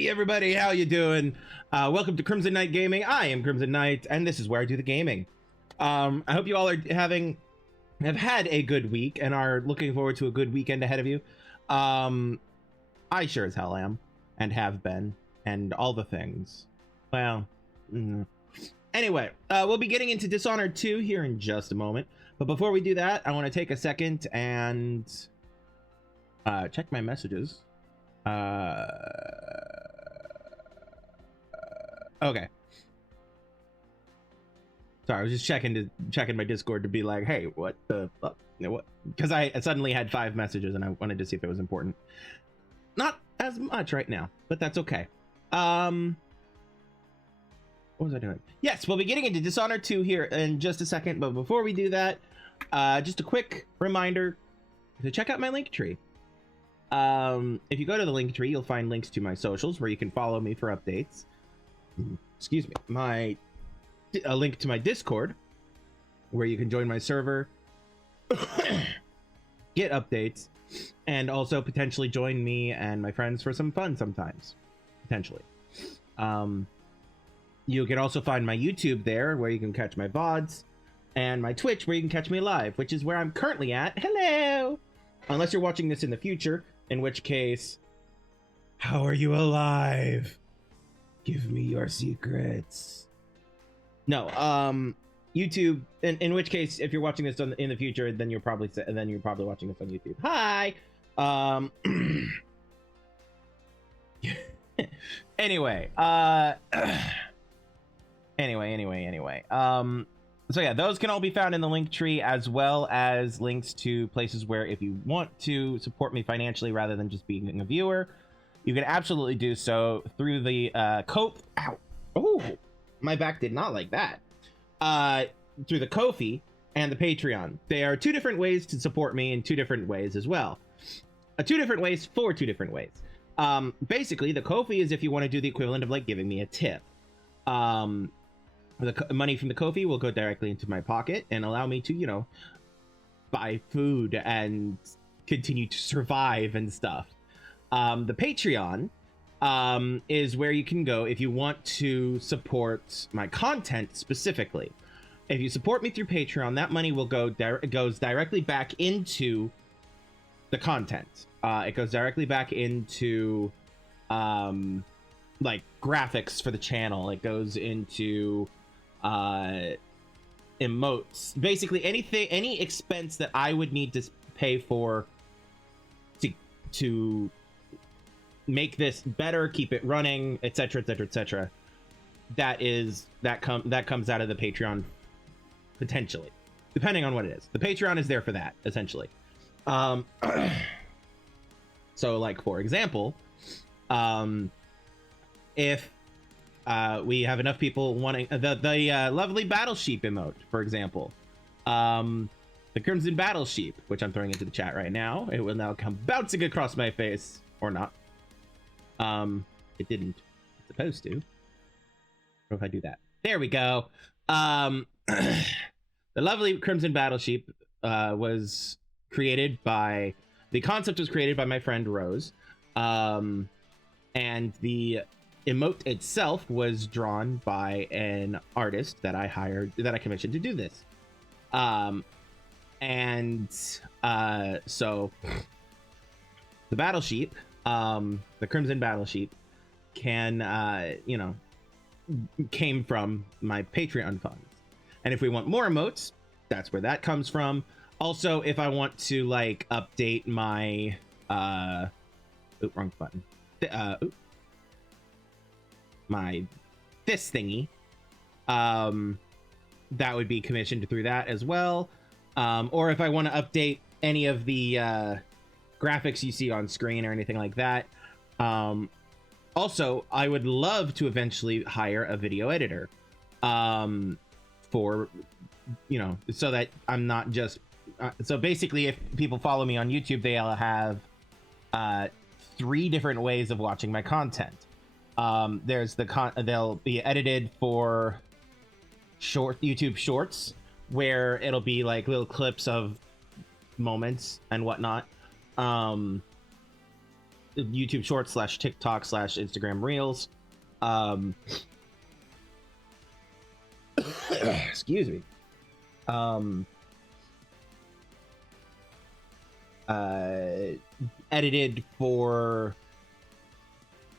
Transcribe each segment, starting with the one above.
Hey everybody, how you doing? Welcome to Crimson Knight Gaming. I am Crimson Knight, and this is where I do the gaming. I hope you all are have had a good week and are looking forward to a good weekend ahead of you. I sure as hell am, and have been, and all the things. Well, anyway, we'll be getting into Dishonored 2 here in just a moment. But before we do that, I want to take a second and check my messages. Okay. Sorry, I was just checking my Discord to be like, hey, what the fuck? What? Because I suddenly had 5 messages and I wanted to see if it was important. Not as much right now, but that's okay. What was I doing? Yes, we'll be getting into Dishonored 2 here in just a second, but before we do that, just a quick reminder to check out my Linktree. If you go to the Linktree, you'll find links to my socials where you can follow me for updates. Excuse me. A link to my Discord where you can join my server, get updates, and also potentially join me and my friends for some fun sometimes. Potentially. You can also find my YouTube there where you can catch my VODs, and my Twitch where you can catch me live, which is where I'm currently at. Hello! Unless you're watching this in the future, in which case, how are you alive? Give me your secrets. No, YouTube. In which case, if you're watching this in the future, then you're probably watching this on YouTube. Hi. Anyway. Anyway. So yeah, those can all be found in the link tree, as well as links to places where if you want to support me financially rather than just being a viewer, you can absolutely do so through the Ow. Oh, my back did not like that. Through the Ko-fi and the Patreon. They are 2 different ways to support me in 2 different ways as well. 2 different ways for 2 different ways. Basically, the Ko-fi is if you want to do the equivalent of like giving me a tip. The money from the Ko-fi will go directly into my pocket and allow me to, you know, buy food and continue to survive and stuff. The Patreon is where you can go if you want to support my content specifically. If you support me through Patreon, that money will goes directly back into the content. It goes directly back into like graphics for the channel. It goes into emotes, basically any expense that I would need to pay for to make this better, keep it running, etc, that comes out of the Patreon, potentially, depending on what it is. The Patreon is there for that, essentially. So like, for example, if we have enough people wanting the lovely battle sheep emote, for example, the Crimson Battle Sheep, which I'm throwing into the chat right now, it will now come bouncing across my face, or not. It didn't. It's supposed to. What if I do that? There we go. The lovely Crimson Battle Sheep was created by... The concept was created by my friend Rose. And the emote itself was drawn by an artist that I commissioned to do this. So the Battle Sheep, the Crimson Battle Sheep, can came from my Patreon funds. And if we want more emotes, that's where that comes from. Also, if I want to like update my wrong button. My this thingy, that would be commissioned through that as well. Or if I want to update any of the graphics you see on screen or anything like that. Also, I would love to eventually hire a video editor, for, so that I'm not just so basically, if people follow me on YouTube, they'll have 3 different ways of watching my content. There's they'll be edited for YouTube shorts, where it'll be like little clips of moments and whatnot. YouTube Shorts / TikTok / Instagram Reels. Excuse me. Edited for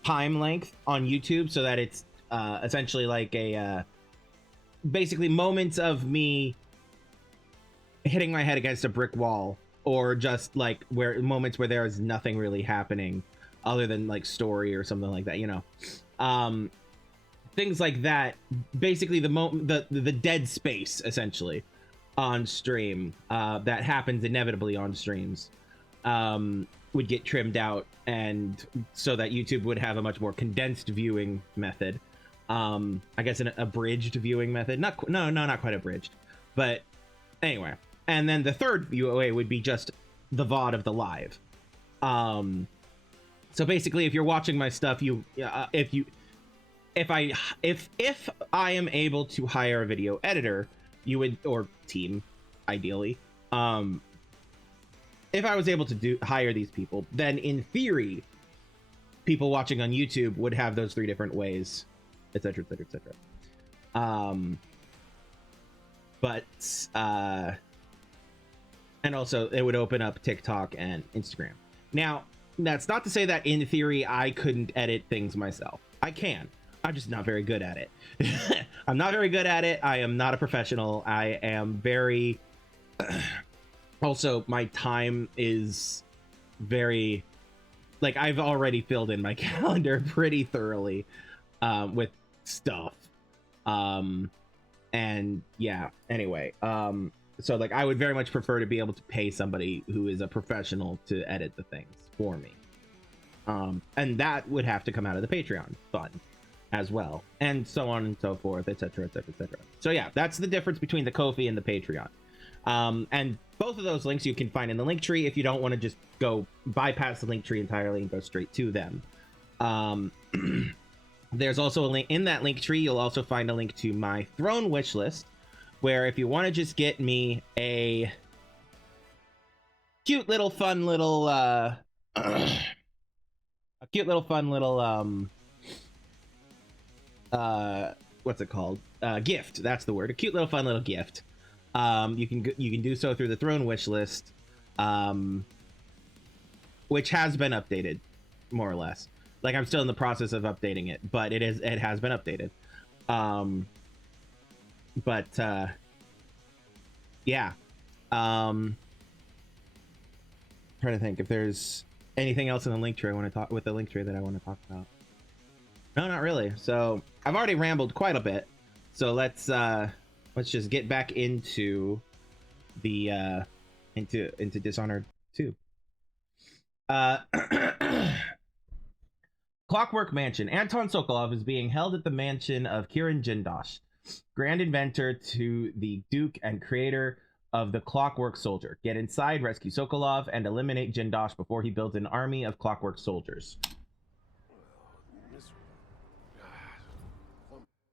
time length on YouTube so that it's essentially like a basically moments of me hitting my head against a brick wall, or just like moments where there is nothing really happening other than like story or something like that, you know. Things like that, basically the dead space essentially on stream that happens inevitably on streams would get trimmed out, and so that YouTube would have a much more condensed viewing method. I guess an abridged viewing method. Not quite abridged, but anyway. And then the third way would be just the VOD of the live. So basically, if you're watching my stuff, if I am able to hire a video editor, you would, or team, ideally. If I was able to hire these people, then in theory, people watching on YouTube would have those 3 different ways, etc., etc., etc. And also it would open up TikTok and Instagram. Now, that's not to say that in theory I couldn't edit things myself. I can. I'm just not very good at it. I'm not very good at it. I am not a professional. I am very... Also, my time is very... Like, I've already filled in my calendar pretty thoroughly with stuff. And yeah, anyway. So, like, I would very much prefer to be able to pay somebody who is a professional to edit the things for me. And that would have to come out of the Patreon fund as well, and so on and so forth, etc., etc., etc. So yeah, that's the difference between the Ko-fi and the Patreon. And both of those links you can find in the link tree if you don't want to just go bypass the link tree entirely and go straight to them. There's also a link in that link tree. You'll also find a link to my Throne wish list, where if you want to just get me a cute little fun little what's it called, gift, that's the word, a cute little fun little gift, you can do so through the Throne wish list, which has been updated more or less. Like, I'm still in the process of updating it, but it has been updated. Yeah. Trying to think if there's anything else in the link tree I want to talk with the link tree that I want to talk about. No, not really. So I've already rambled quite a bit. So let's just get back into the into Dishonored 2. Clockwork Mansion. Anton Sokolov is being held at the mansion of Kirin Jindosh, grand inventor to the Duke and creator of the Clockwork Soldier. Get inside, rescue Sokolov, and eliminate Jindosh before he builds an army of clockwork soldiers.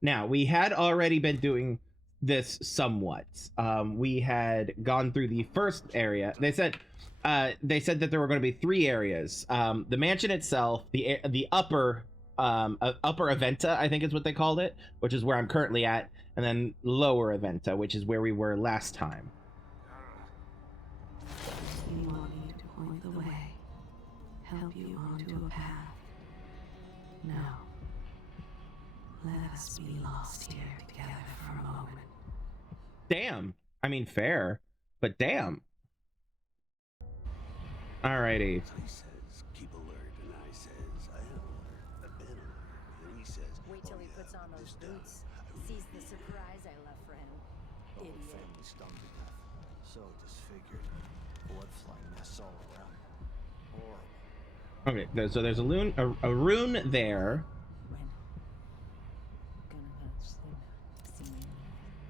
Now, we had already been doing this somewhat. We had gone through the first area. They said that there were going to be 3 areas. The mansion itself, the upper Aventa, I think is what they called it, which is where I'm currently at, and then lower Aventa, which is where we were last time. You want me to point the way, help you onto a path. No. Let us be lost here together for a moment. Damn. I mean, fair, but damn. Alrighty. He says, keep alert, and I says, I am alert. I've been alert. And he says, wait till he puts on those boots. Sees the surprise I left for him. Idiot. Family stung to death. So disfigured. Blood flying mess all around. Horrible. Okay, so there's a rune there.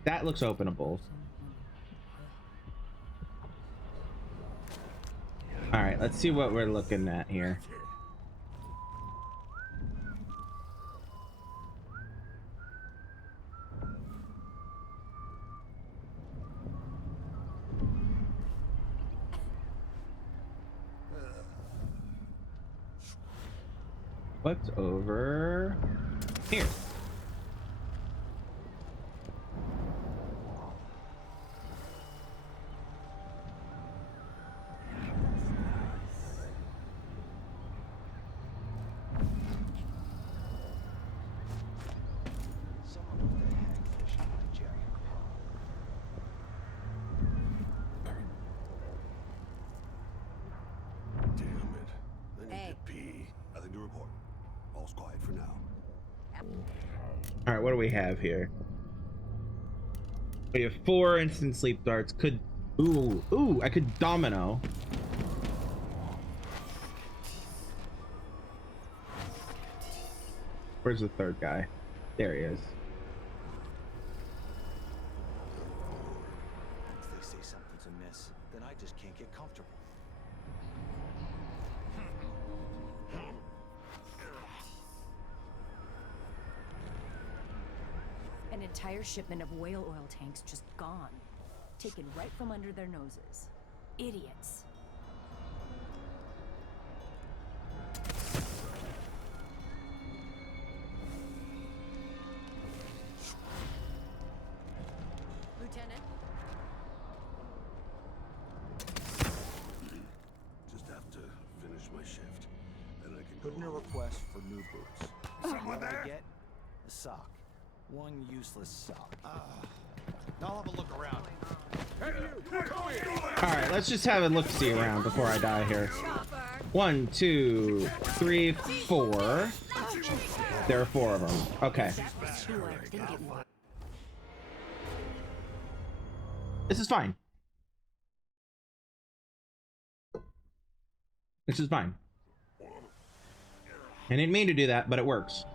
That looks openable. All right, let's see what we're looking at here. What's over here? All right, what do we have here? We have 4 instant sleep darts. Could ooh, I could domino. Where's the third guy? There he is. If they say something's amiss, then I just can't get comfortable. An entire shipment of whale oil tanks just gone. Taken right from under their noses. Idiots. Lieutenant? Just have to finish my shift, and I can Put in a request for new boots. What I get? A sock. One useless sock. I'll have a look around. All right, let's just have a look-see around before I die here. 1, 2, 3, 4. There are 4 of them. Okay. This is fine. This is fine. I didn't mean to do that, but it works.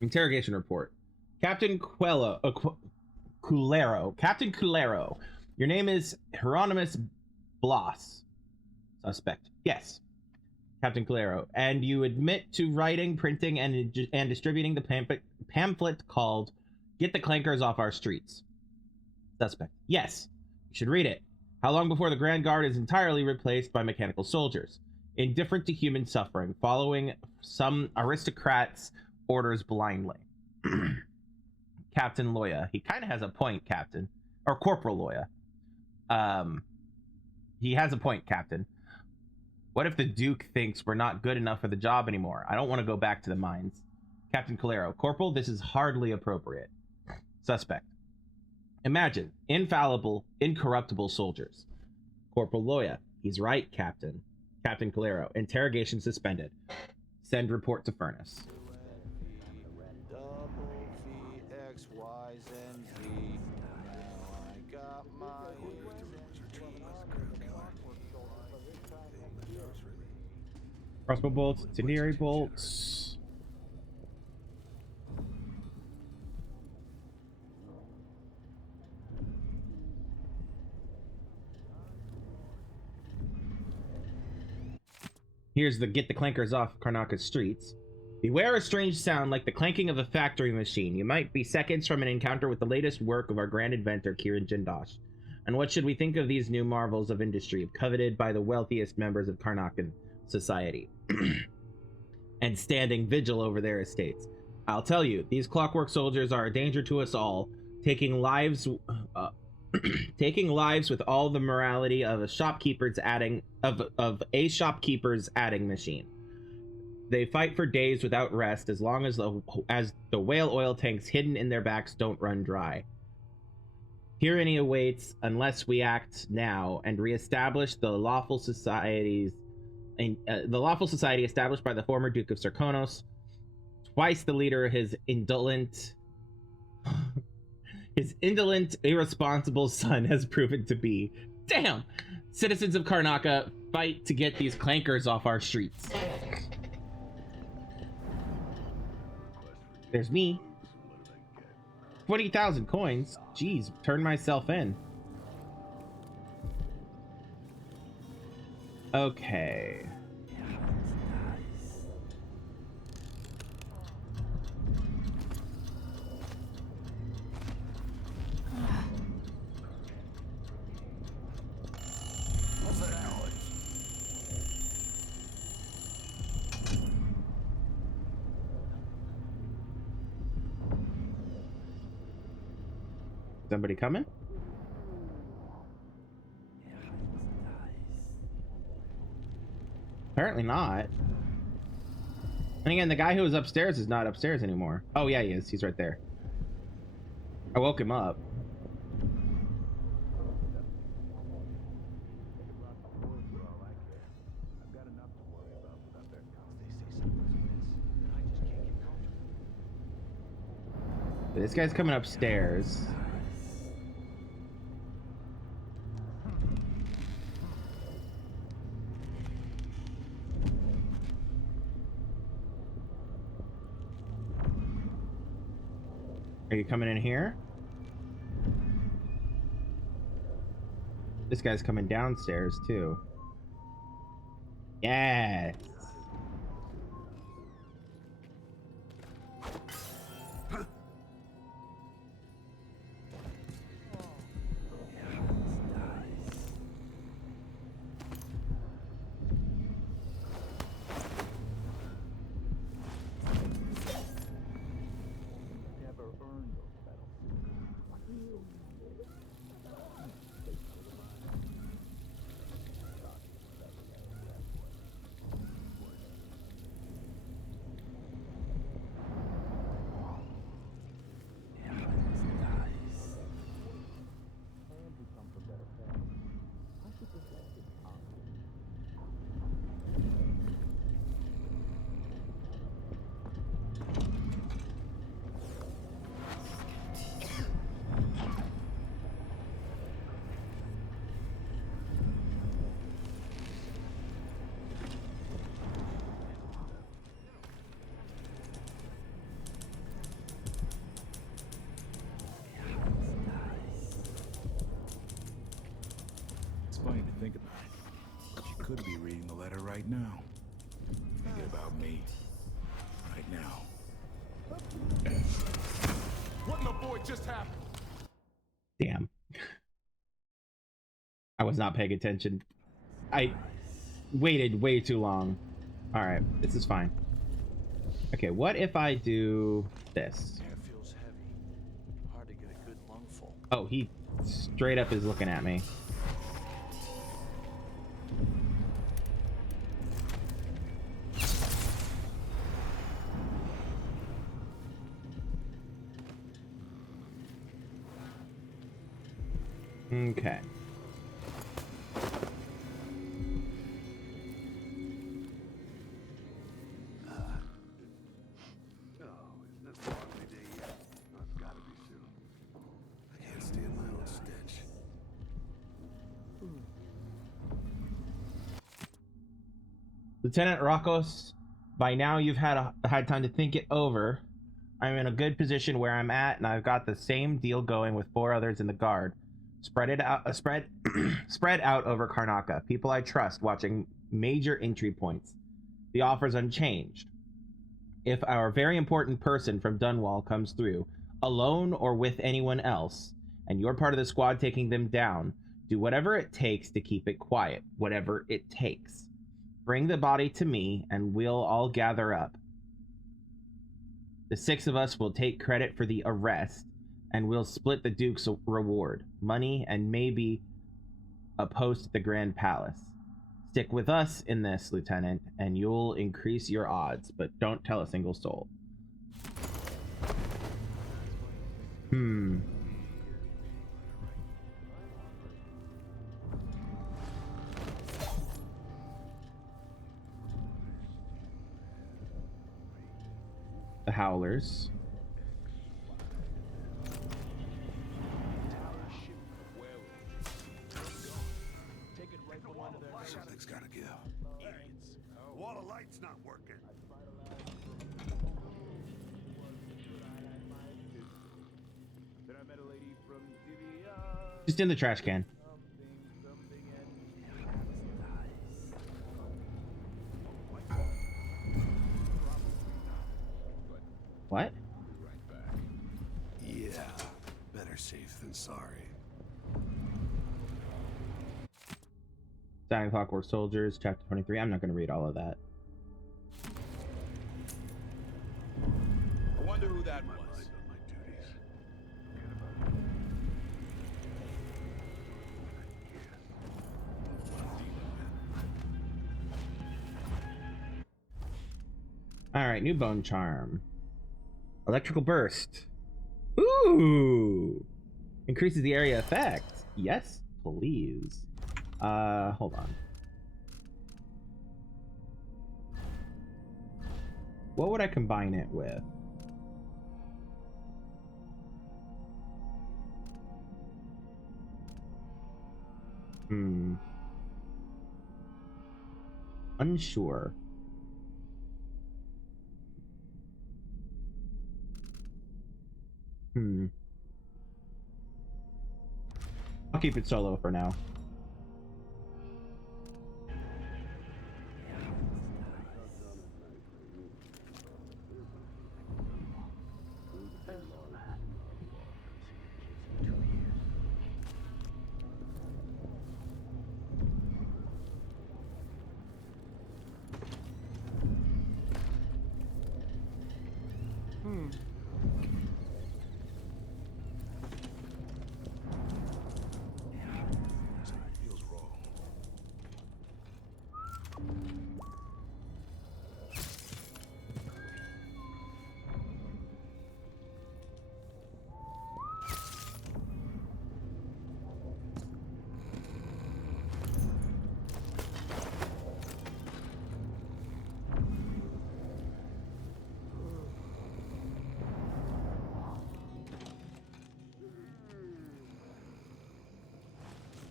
Interrogation report. Captain Culero. Captain Culero. Your name is Hieronymus Blas. Suspect. Yes. Captain Culero. And you admit to writing, printing, and distributing the pamphlet called Get the Clankers Off Our Streets. Suspect. Yes. You should read it. How long before the Grand Guard is entirely replaced by mechanical soldiers, indifferent to human suffering, following some aristocrats' orders blindly. Captain Loya. He kind of has a point, Captain. Or Corporal Loya. He has a point, Captain. What if the Duke thinks we're not good enough for the job anymore? I don't want to go back to the mines. Captain Calero. Corporal, this is hardly appropriate. Suspect. Imagine infallible, incorruptible soldiers. Corporal Loya. He's right, Captain. Captain Calero. Interrogation suspended. Send report to Furnace. Crossbow bolts, incendiary bolts. Here's the Get the Clankers Off Karnaka's streets. Beware a strange sound like the clanking of a factory machine. You might be seconds from an encounter with the latest work of our grand inventor, Kiran Jindosh. And what should we think of these new marvels of industry, coveted by the wealthiest members of Karnakan society, and standing vigil over their estates? I'll tell you, these clockwork soldiers are a danger to us all, taking lives with all the morality of a shopkeeper's adding machine. They fight for days without rest as long as the whale oil tanks hidden in their backs don't run dry. Tyranny awaits unless we act now and reestablish the lawful society established by the former Duke of Sarkonos, twice the leader of his indolent his indolent, irresponsible son has proven to be. Damn! Citizens of Karnaca, fight to get these clankers off our streets. There's me. 20,000 coins. Jeez, turn myself in. Okay. Somebody coming? Apparently not. And again, the guy who was upstairs is not upstairs anymore. Oh yeah, he is. He's right there. I woke him up. This guy's coming upstairs. Are you coming in here? This guy's coming downstairs too. Yes. Funny to think about. She could be reading the letter right now. Thinking about me. Right now. What in the void just happened? Damn. I was not paying attention. I waited way too long. Alright, this is fine. Okay, what if I do this? Air feels heavy. Hard to get a good lungful. Oh, he straight up is looking at me. Okay. No, isn't it a lovely day yet? No, it's gotta be soon. I can't stand my own stench. Lieutenant Rocos, by now you've had time to think it over. I'm in a good position where I'm at, and I've got the same deal going with 4 others in the guard. Spread it out, spread out over Karnaca. People I trust, watching major entry points. The offer's unchanged. If our very important person from Dunwall comes through, alone or with anyone else, and you're part of the squad taking them down, do whatever it takes to keep it quiet. Whatever it takes. Bring the body to me, and we'll all gather up. The 6 of us will take credit for the arrest, and we'll split the Duke's reward, money, and maybe a post at the Grand Palace. Stick with us in this, Lieutenant, and you'll increase your odds, but don't tell a single soul. The Howlers. Just in the trash can. What? Yeah, better safe than sorry. Dying Clockwork Soldiers, chapter 23. I'm not going to read all of that. I wonder who that My was. mind on my duties. Alright, new bone charm. Electrical burst. Ooh! Increases the area effect. Yes, please. Hold on. What would I combine it with? Unsure. I'll keep it solo for now. Feels wrong.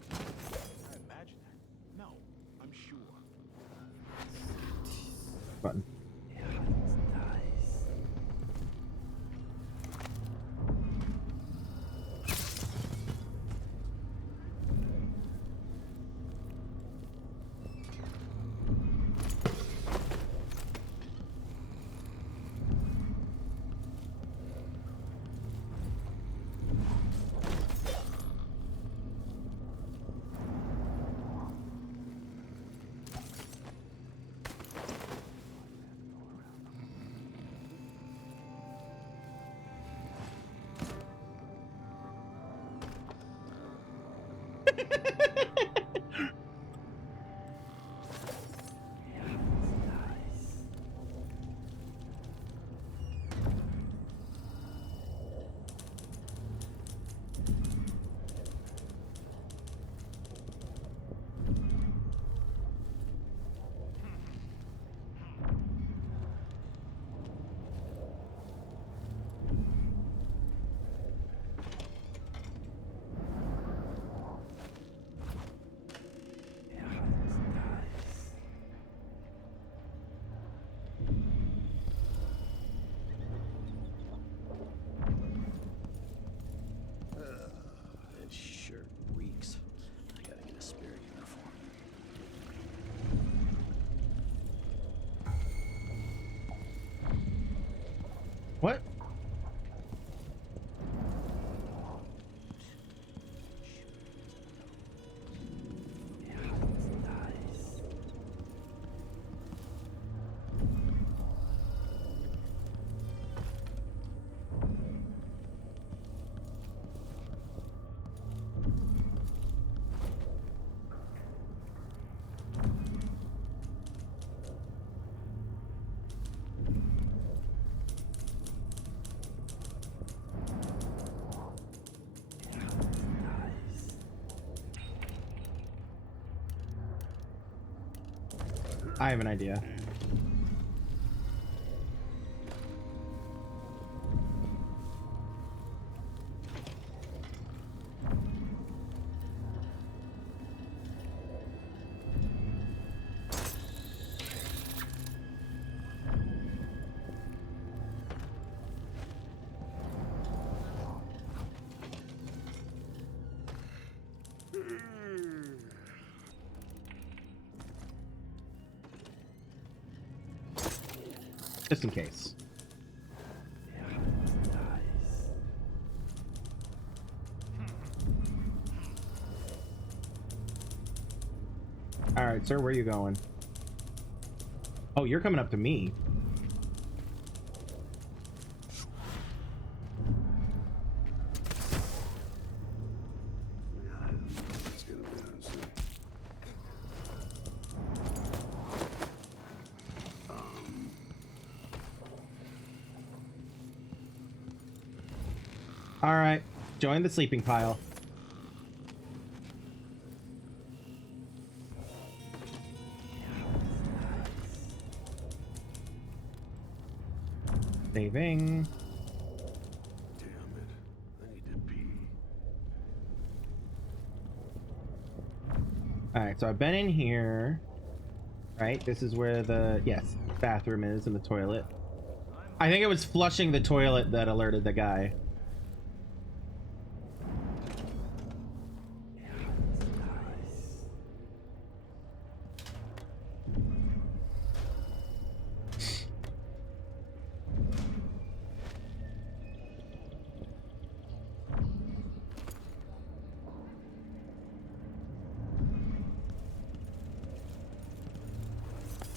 I imagine that. No, I'm sure. Button. That shirt reeks. I gotta get a spare uniform. What? I have an idea. just in case. All right, sir, where are you going? Oh, you're coming up to me. It's gonna be on soon. All right, join the sleeping pile. Saving. Damn it. I need to pee. All right, so I've been in here. Right, this is where the bathroom is and the toilet. I think it was flushing the toilet that alerted the guy.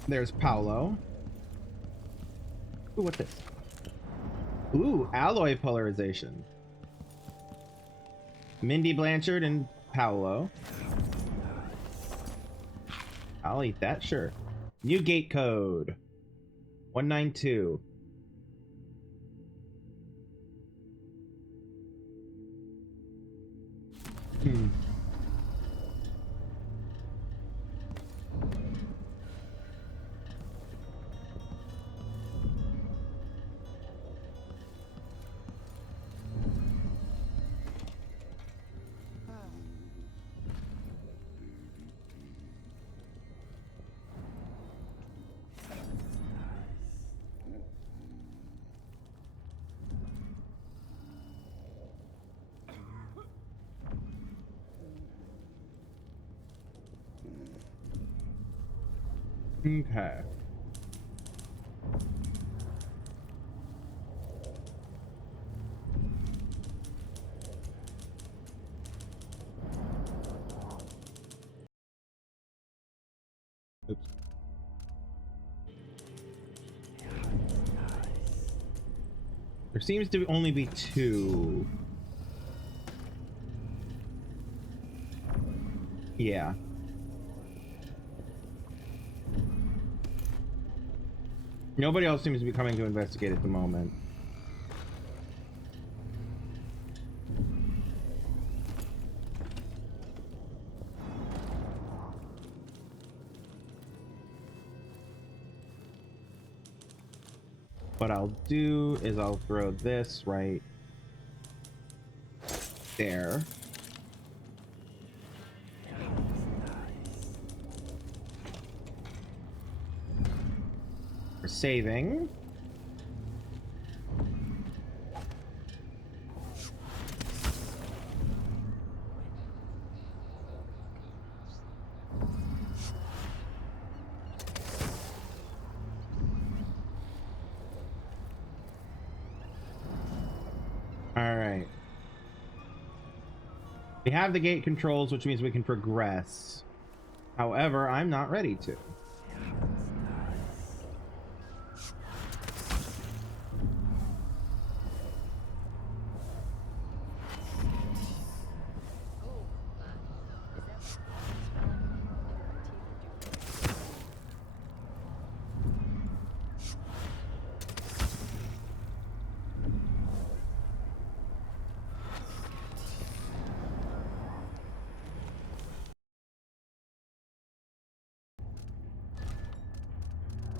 There's Paolo. Ooh, what's this? Ooh, alloy polarization. Mindy Blanchard and Paolo. I'll eat that, sure. New gate code. 192. Okay. Oops. There seems to only be two. Yeah. Nobody else seems to be coming to investigate at the moment. What I'll do is I'll throw this right there. For saving. All right. We have the gate controls, which means we can progress. However, I'm not ready to.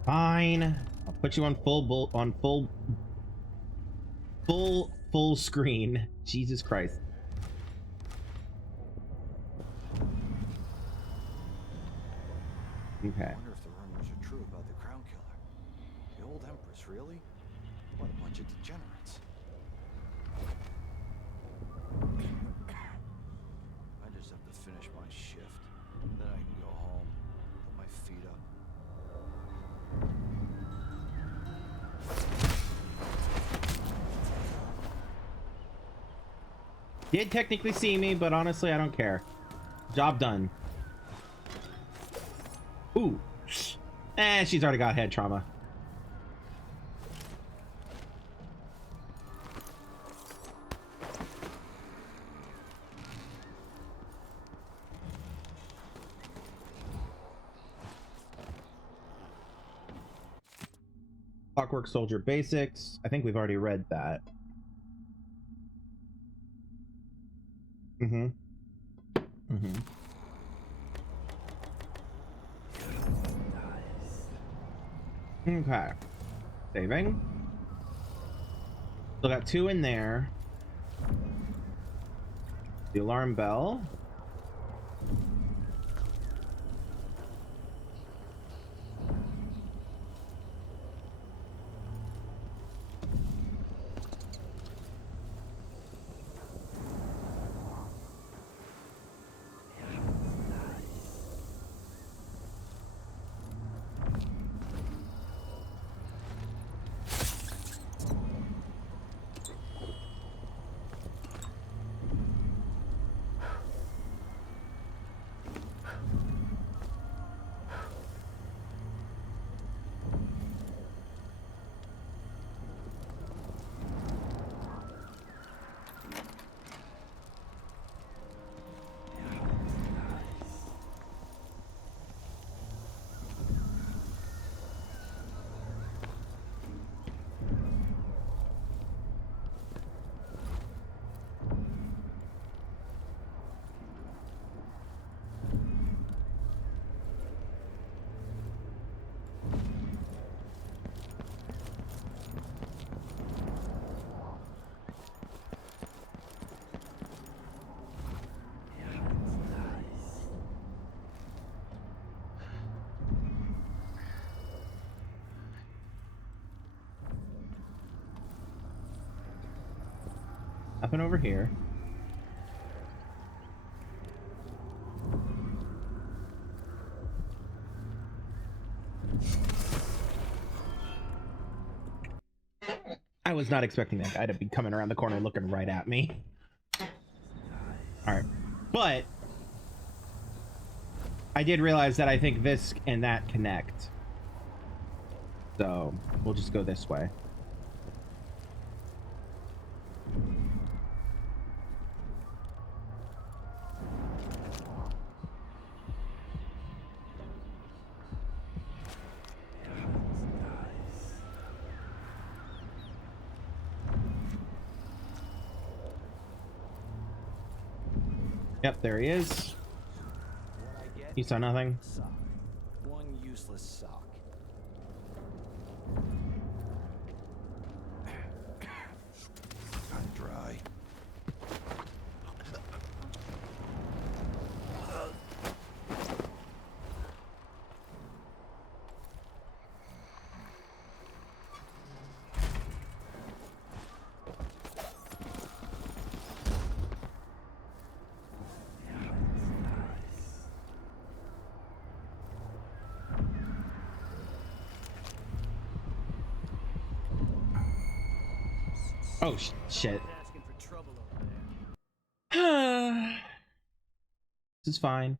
Fine. I'll put you on full screen. Jesus Christ. Okay. I wonder if the rumors are true about the Crown Killer. The old Empress, really? What a bunch of degenerates. I just have to finish my shift. Then I can go home, put my feet up. Did technically see me, but honestly, I don't care. Job done. Ooh. She's already got head trauma. Clockwork Soldier Basics. I think we've already read that. Mm-hmm. Mm-hmm. Okay. Saving. Still got 2 in there. The alarm bell. Nothing over here. I was not expecting that guy to be coming around the corner looking right at me. Alright. But I did realize that I think this and that connect. So we'll just go this way. Yep, there he is. You saw nothing? Sock. One useless sock. I'm dry. Oh, shit. Asking for trouble over there. This is fine.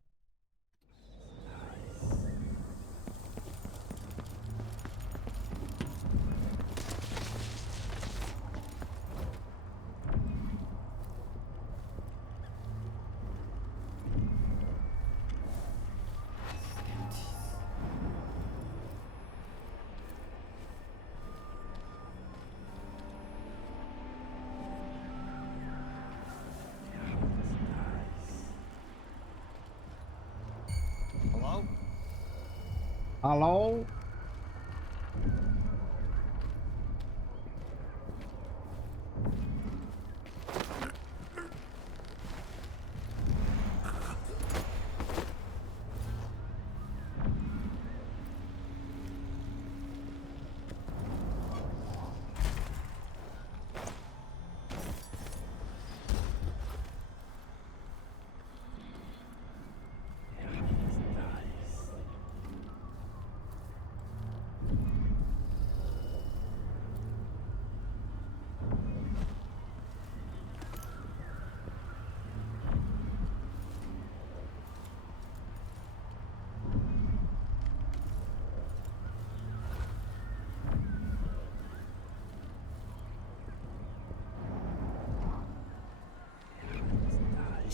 Hello? Hello?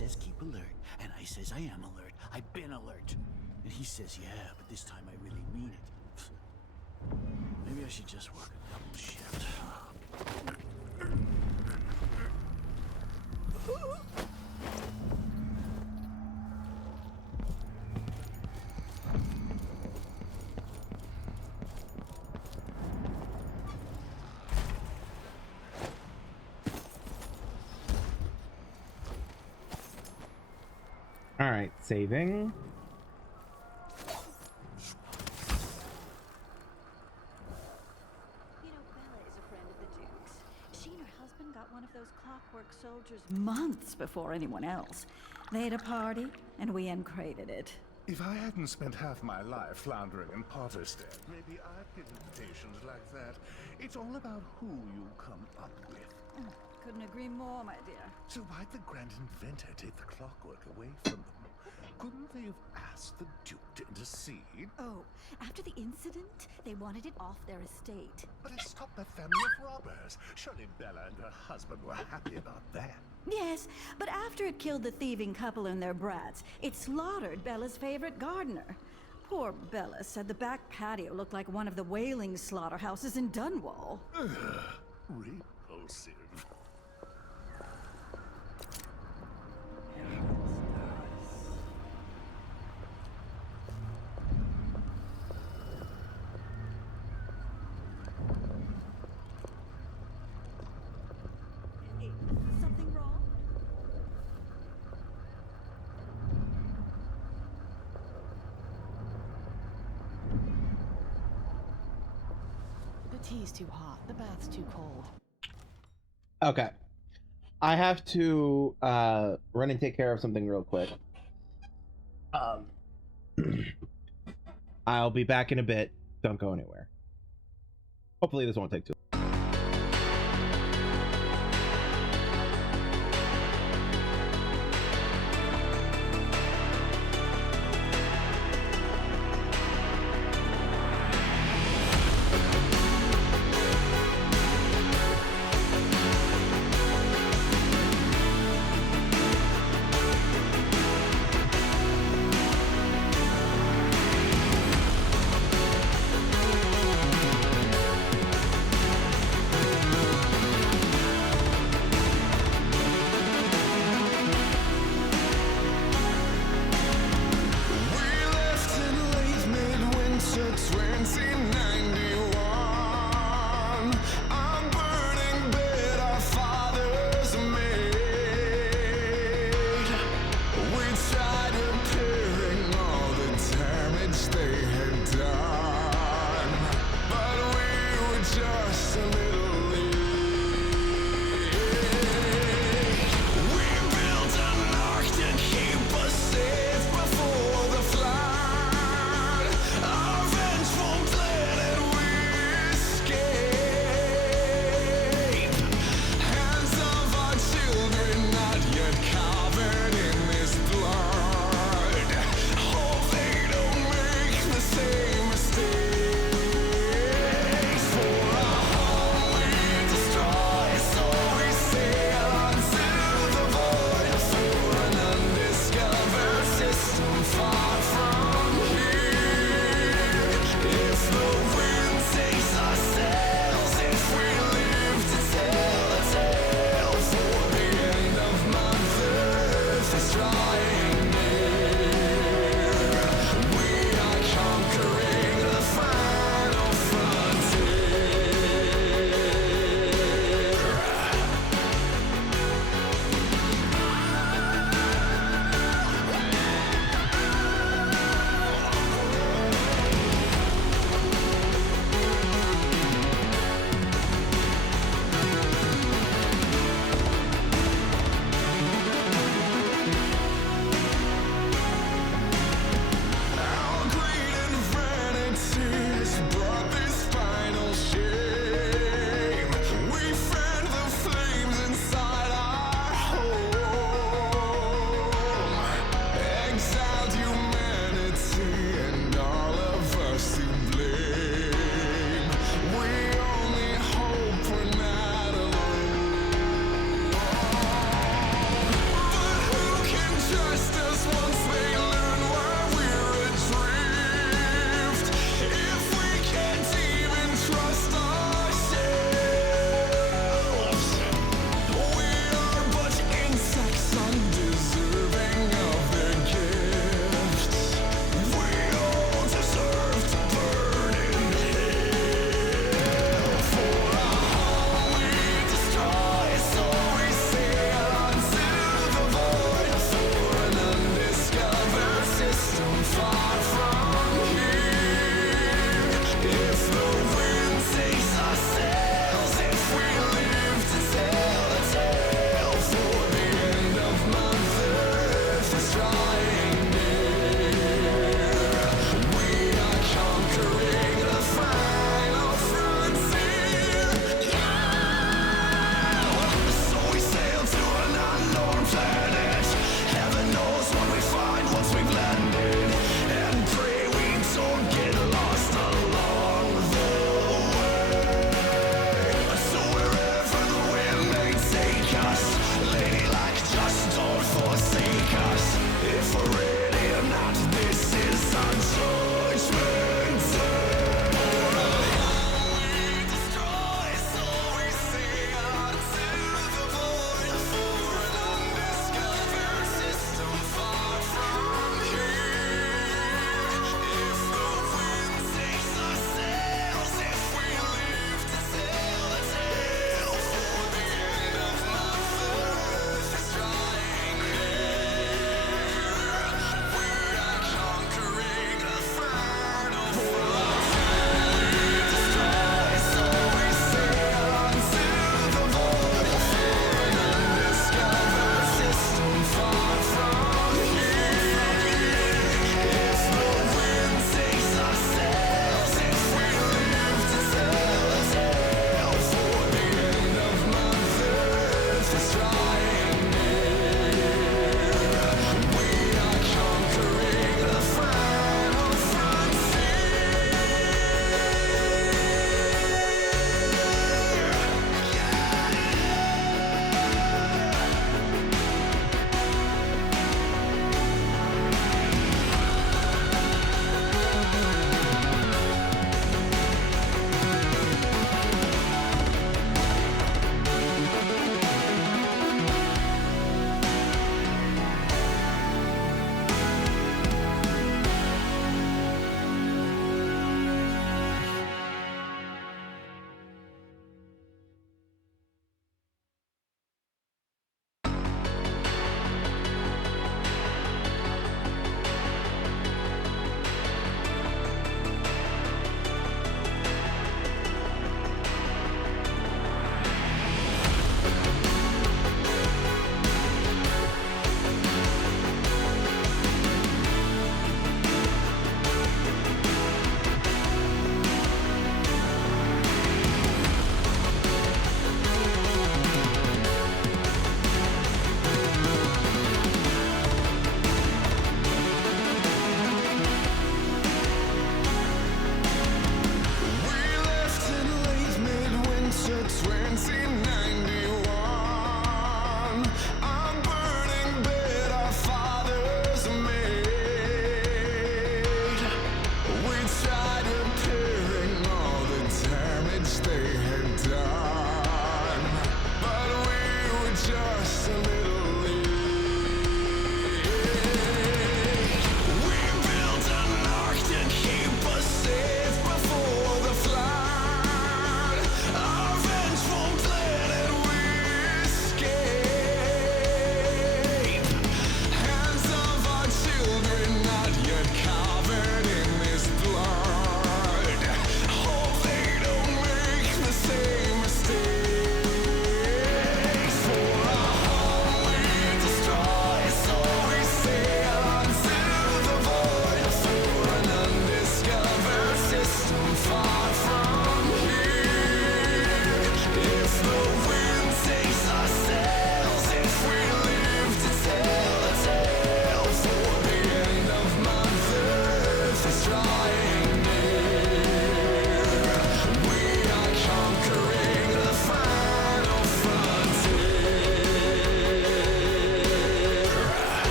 says keep alert, and I says I am alert. I've been alert. And he says, yeah, but this time I really mean it. Maybe I should just work a double shift. All right, saving. You know, Bella is a friend of the Duke's. She and her husband got one of those clockwork soldiers months before anyone else. They had a party, and we uncrated it. If I hadn't spent half my life floundering in Potterstead, maybe I'd get invitations like that. It's all about who you come up with. Oh, couldn't agree more, my dear. So why'd the grand inventor take the clockwork away from them? Couldn't they have asked the Duke to intercede? Oh, after the incident, they wanted it off their estate. But it stopped that family of robbers. Surely Bella and her husband were happy about that. Yes, but after it killed the thieving couple and their brats, it slaughtered Bella's favorite gardener. Poor Bella said the back patio looked like one of the whaling slaughterhouses in Dunwall. Repulsive. Something wrong? The tea's too hot, the bath's too cold. Okay. I have to run and take care of something real quick. I'll be back in a bit. Don't go anywhere. Hopefully this won't take too long.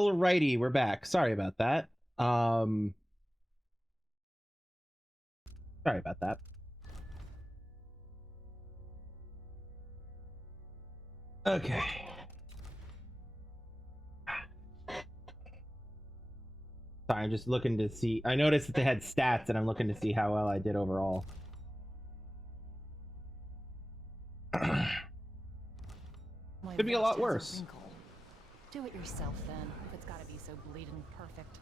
Alrighty, we're back. Sorry about that. Sorry about that. Okay. Sorry, I'm just looking to see. I noticed that they had stats, and I'm looking to see how well I did overall. Could be a lot worse. Do it yourself then, if it's gotta be so bleeding perfect.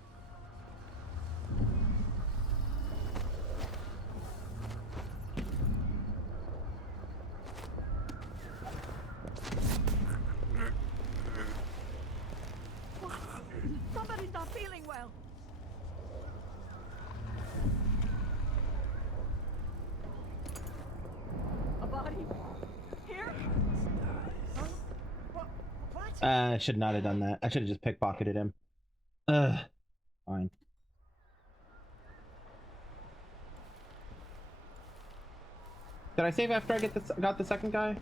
Somebody's not feeling well. A body? Here? I should not have done that. I should have just pickpocketed him. Fine. Did I save after I got the second guy?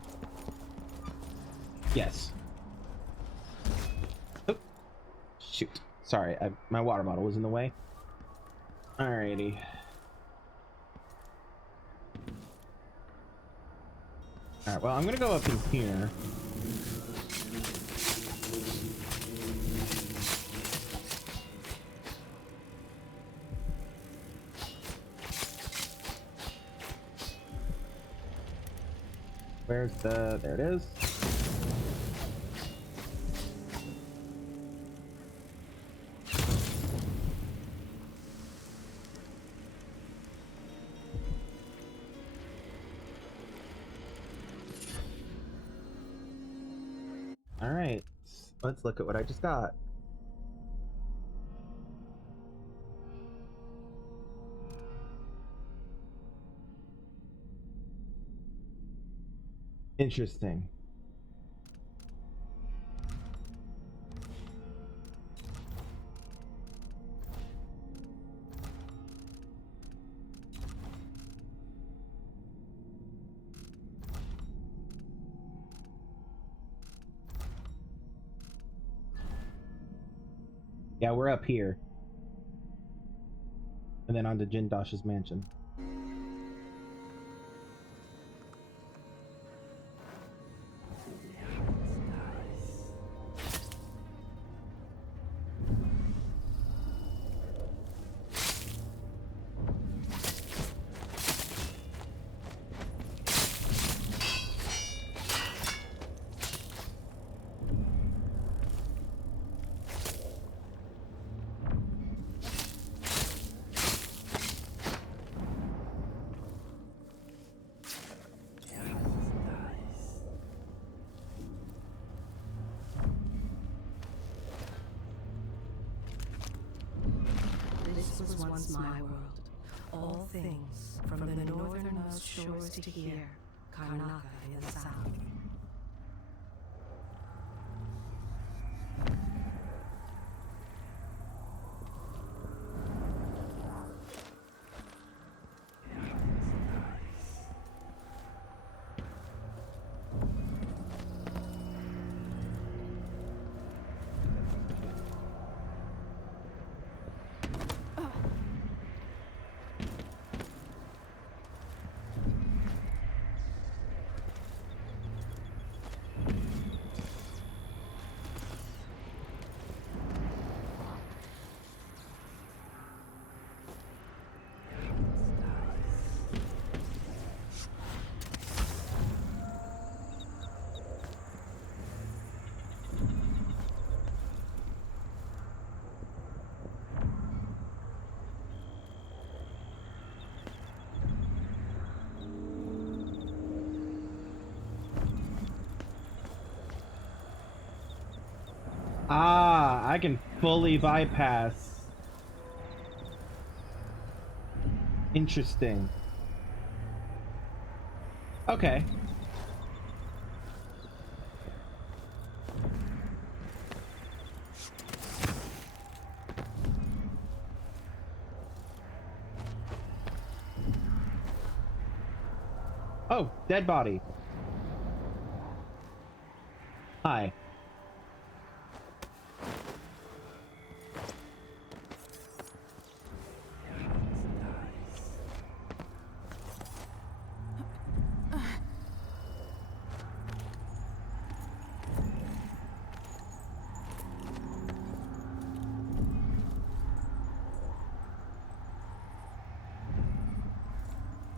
Yes. Oop. Shoot. Sorry, my water bottle was in the way. Alrighty. Alright, well, I'm gonna go up in here. Where's the... there it is. All right, let's look at what I just got. Interesting. Yeah, we're up here. And then on to Jindosh's mansion. This was once my world. All things, from the northernmost shores to here, Karnaka in the south. Ah, I can fully bypass. Interesting. Okay. Oh, dead body. Hi.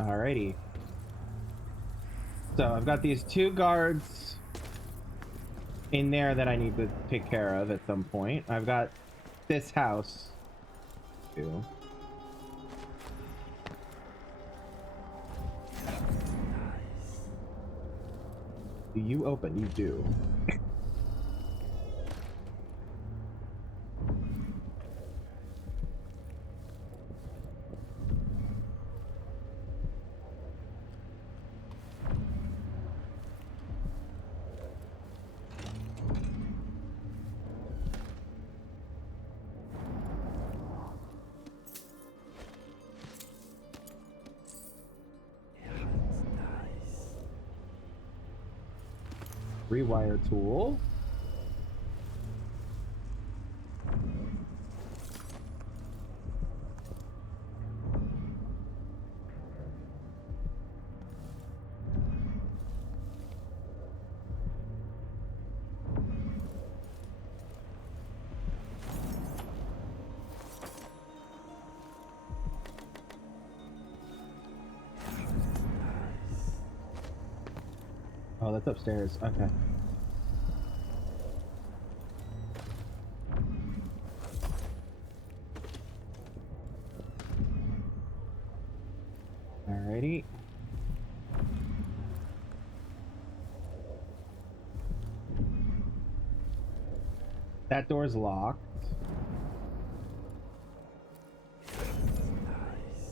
Alrighty. So I've got these 2 guards in there that I need to take care of at some point. I've got this house too. Do you open? You do. Rewire tool. Oh, that's upstairs. Okay. Alrighty. That door's locked.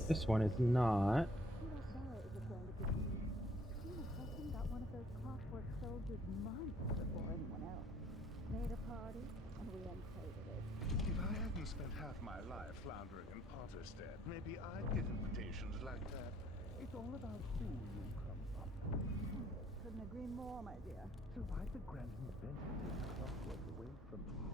This one is not. If I hadn't spent half my life floundering in Potterstead, maybe I'd get invitations like that. It's all about who you come up with. Couldn't agree more, my dear. So why'd the Grand Inventor take the clockwork away from you?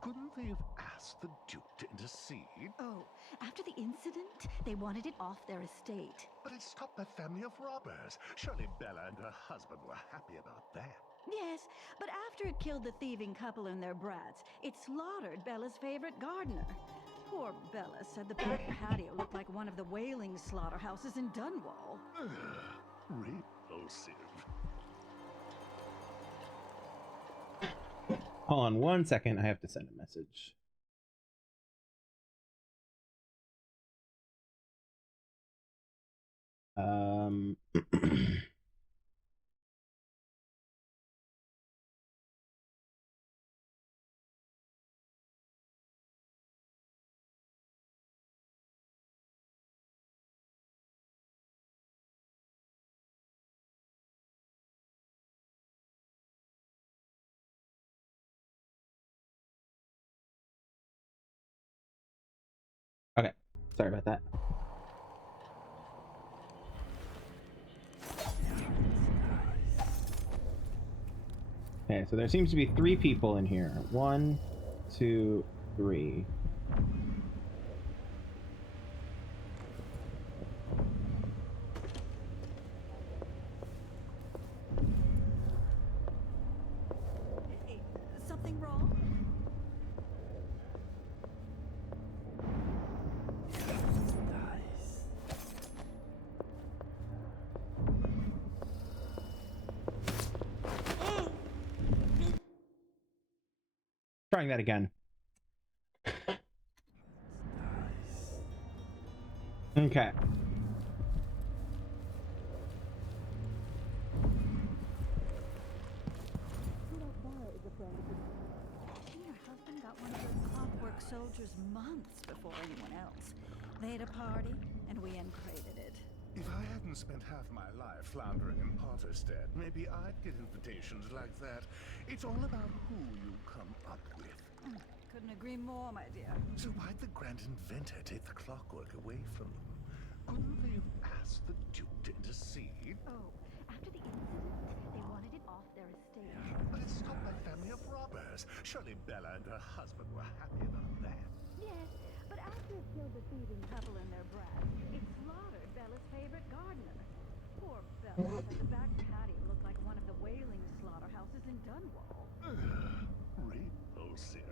Couldn't they have asked the Duke to intercede? Oh, after the incident, they wanted it off their estate. But it stopped that family of robbers. Surely Bella and her husband were happy about that. Yes, but after it killed the thieving couple and their brats, it slaughtered Bella's favorite gardener. Poor Bella said the back patio looked like one of the whaling slaughterhouses in Dunwall. Repulsive. Hold on 1 second. I have to send a message. Okay, sorry about that. Okay, so there seems to be 3 people in here. 1, 2, 3. Hey, something wrong? Trying that again. Okay. Her husband got one of those clockwork soldiers months before anyone else. They had a party, and we uncrated it. If I hadn't spent half my life floundering in Potterstead, maybe I'd get invitations like that. It's all about who you come up with. Couldn't agree more, my dear. So why'd the Grand Inventor take the clockwork away from you? Couldn't they have asked the Duke to intercede? Oh, after the incident, they wanted it off their estate. But it stopped that family of robbers. Surely Bella and her husband were happy about that. Yes, but after it killed the thieving couple and their brats, it slaughtered Bella's favorite gardener. Poor Bella said the back patio looked like one of the whaling slaughterhouses in Dunwall. Repulsive.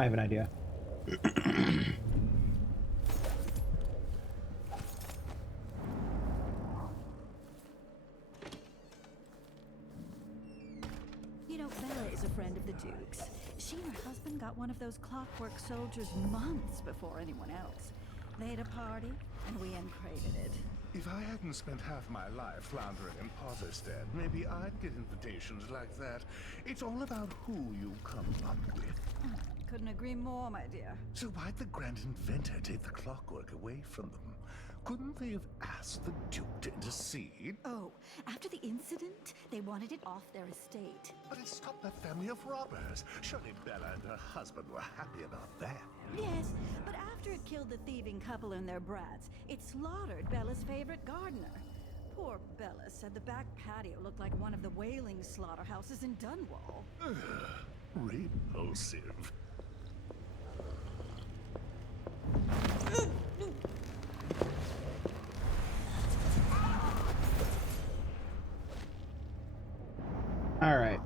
I have an idea. You know, Bella is a friend of the Duke's. She and her husband got one of those clockwork soldiers months before anyone else. They had a party, and we uncrated it. If I hadn't spent half my life floundering in Potterstead, maybe I'd get invitations like that. It's all about who you come up with. Couldn't agree more, my dear. So why'd the grand inventor take the clockwork away from them? Couldn't they have asked the Duke to intercede? Oh, after the incident, they wanted it off their estate. But it stopped that family of robbers. Surely Bella and her husband were happy about that. Yes, but after it killed the thieving couple and their brats, it slaughtered Bella's favorite gardener. Poor Bella said the back patio looked like one of the whaling slaughterhouses in Dunwall. Repulsive. All right.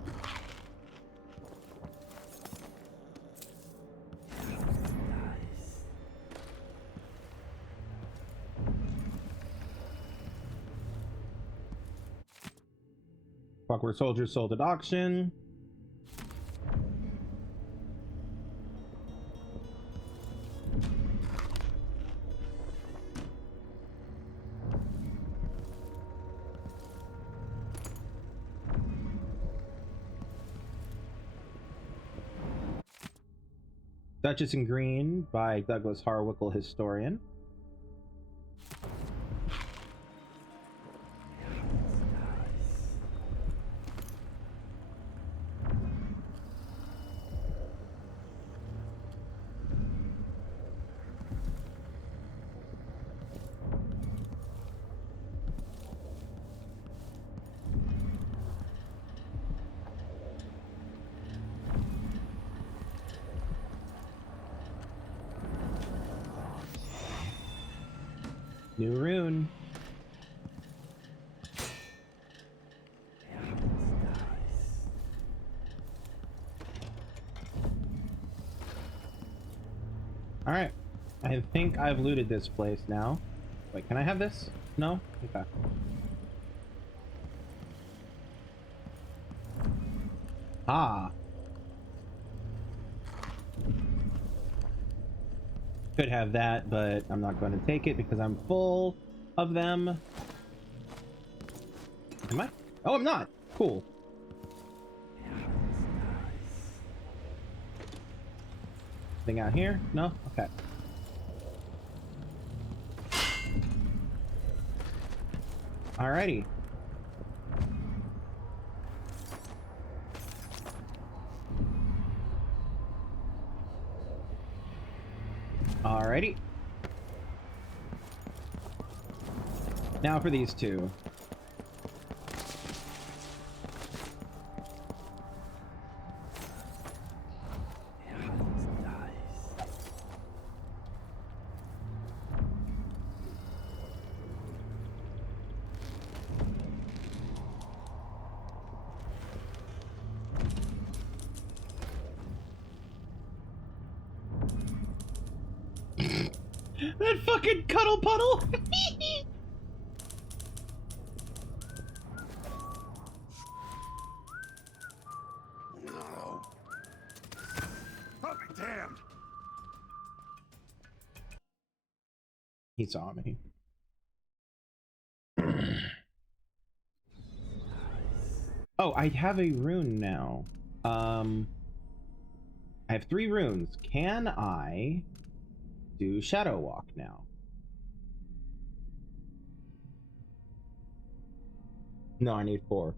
Clockwork soldiers sold at auction. Duchess in Green by Douglas Harwickle, historian. New rune. All right. I think I've looted this place now. Wait, can I have this? No? Okay. Ah. Could have that, but I'm not going to take it because I'm full of them. Am I? Oh, I'm not. Cool. Thing out here? No? Okay. Alrighty. Alrighty. Now for these two. That fucking cuddle puddle! No. Oh, damn. He saw me. Oh, I have a rune now. I have 3 runes. Can I do Shadow Walk now? No, I need 4.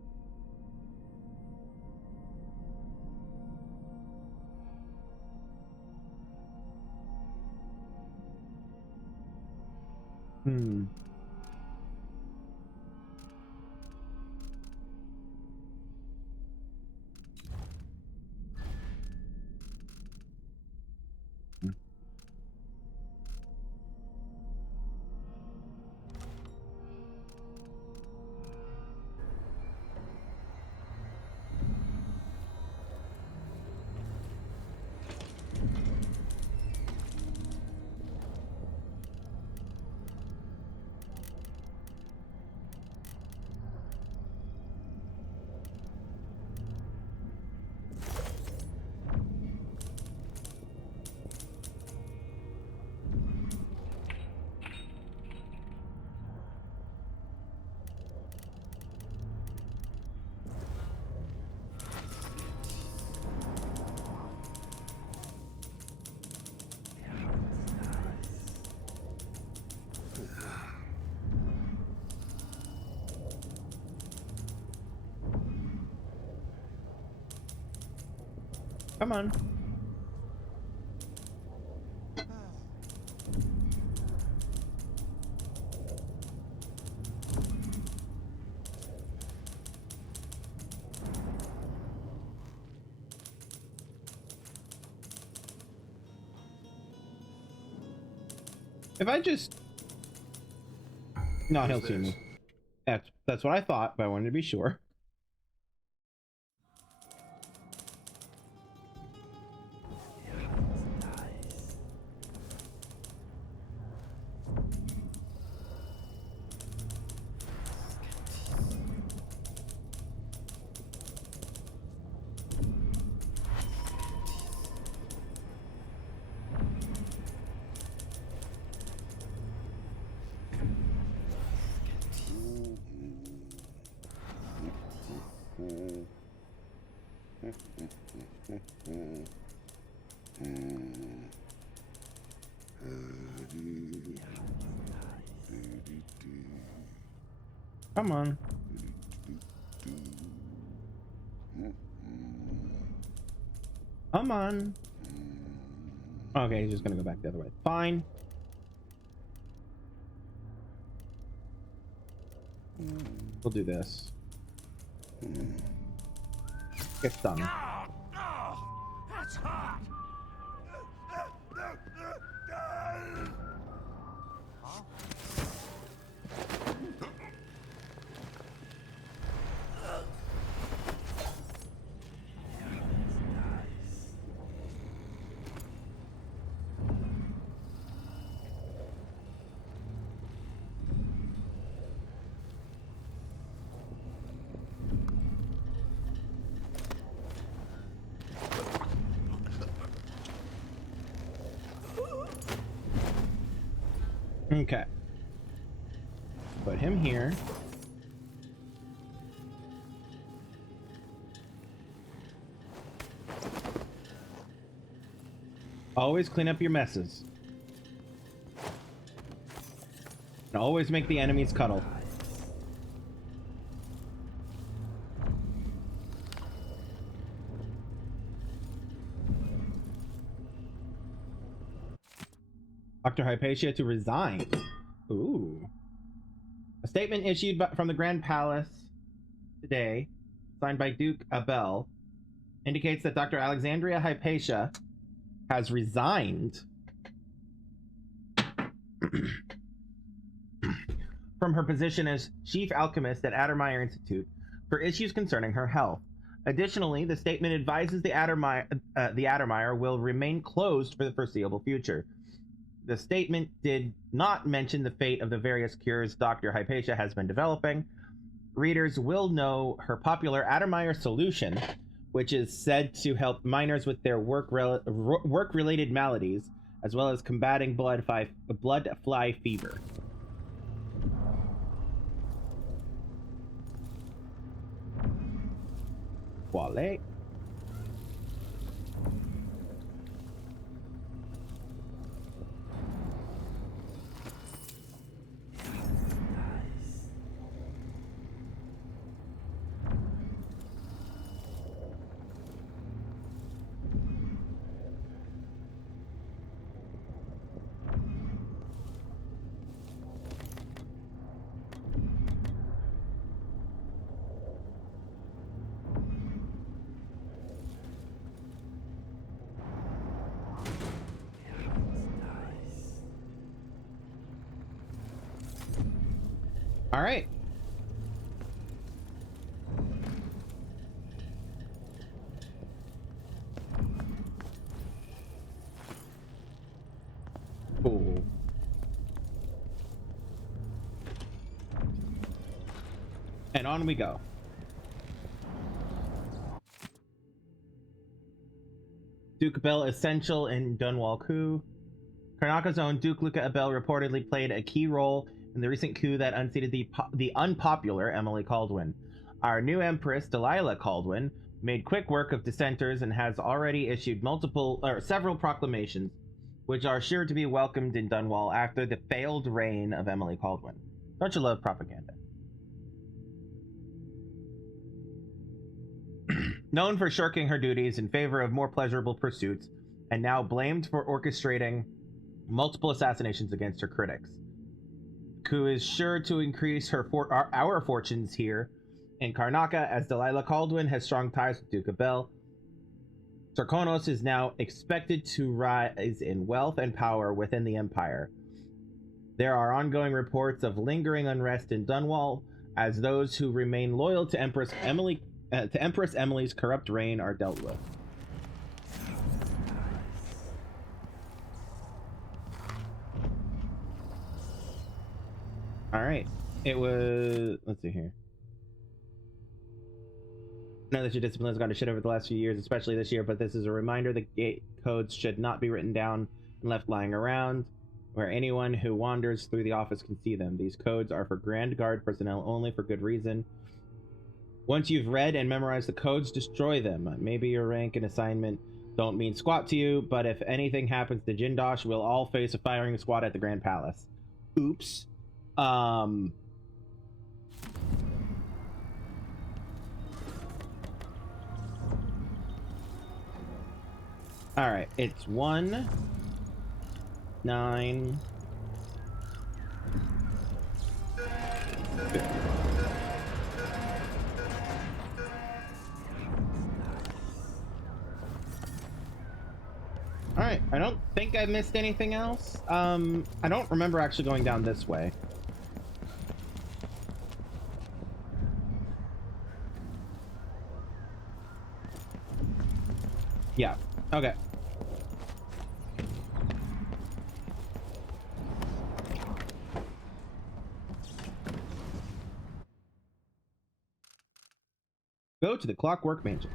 Come on. If I just... No, he'll see me. That's what I thought, but I wanted to be sure. Come on. Come on. Okay, he's just gonna go back the other way. Fine. We'll do this. Get stung. That's hot. Okay. Put him here. Always clean up your messes. And always make the enemies cuddle. Dr. Hypatia to resign. Ooh. A statement issued from the Grand Palace today, signed by Duke Abel, indicates that Dr. Alexandria Hypatia has resigned from her position as chief alchemist at Addermeyer Institute for issues concerning her health. Additionally, the statement advises the Addermeyer will remain closed for the foreseeable future. The statement did not mention the fate of the various cures Dr. Hypatia has been developing. Readers will know her popular Addermeyer solution, which is said to help miners with their work-related maladies, as well as combating blood fly fever. Voila. All right. Cool. And on we go. Duke Abel Essential in Dunwall coup. Karnaka's own Duke Luca Abel reportedly played a key role in the recent coup that unseated the unpopular Emily Kaldwin. Our new Empress, Delilah Kaldwin, made quick work of dissenters and has already issued several proclamations, which are sure to be welcomed in Dunwall after the failed reign of Emily Kaldwin. Don't you love propaganda? known for shirking her duties in favor of more pleasurable pursuits, and now blamed for orchestrating multiple assassinations against her critics. Coup is sure to increase our fortunes here in Karnaca, as Delilah Caldwin has strong ties with Duke Abel. Sarkonos is now expected to rise in wealth and power within the Empire. There are ongoing reports of lingering unrest in Dunwall, as those who remain loyal to Empress Emily's corrupt reign are dealt with. All right, it was. Let's see here. I know that your discipline has gone to shit over the last few years, especially this year, but this is a reminder that gate codes should not be written down and left lying around, where anyone who wanders through the office can see them. These codes are for Grand Guard personnel only, for good reason. Once you've read and memorized the codes, destroy them. Maybe your rank and assignment don't mean squat to you, but if anything happens to Jindosh, we'll all face a firing squad at the Grand Palace. Oops. All right, it's 1, 9. All right, I don't think I missed anything else. I don't remember actually going down this way. Yeah, okay. Go to the Clockwork Mansion.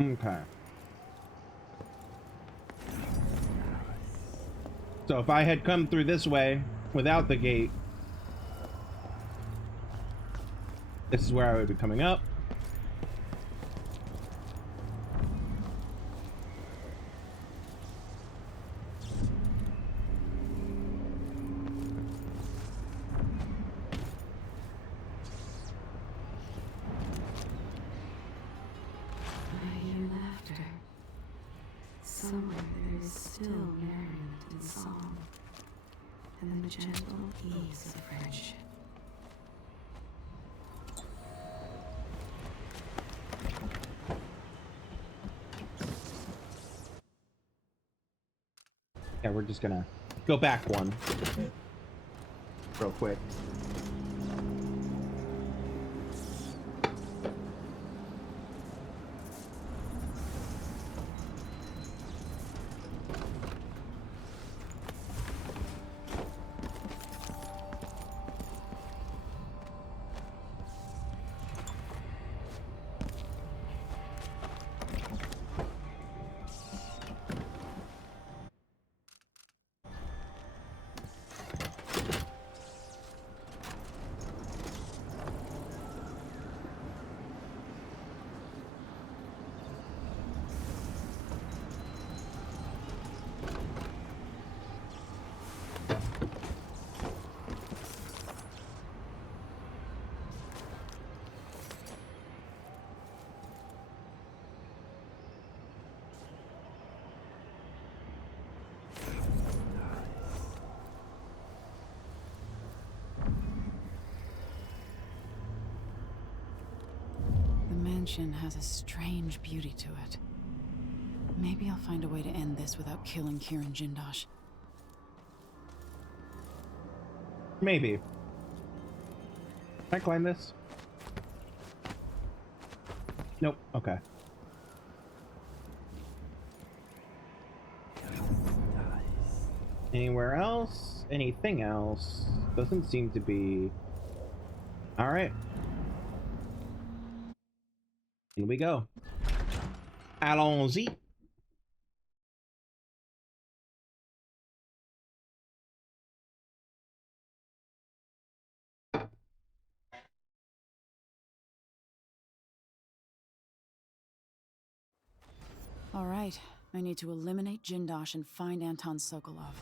Okay. So if I had come through this way without the gate, this is where I would be coming up. I hear laughter. Somewhere there is still merriment and song, and the gentle ease of friendship. Yeah, we're just gonna go back one real quick. The mansion has a strange beauty to it. Maybe I'll find a way to end this without killing Kieran Jindosh. Maybe. Can I climb this? Nope. Okay. Anywhere else? Anything else? Doesn't seem to be. All right. Here we go. Allons-y. All right, I need to eliminate Jindosh and find Anton Sokolov.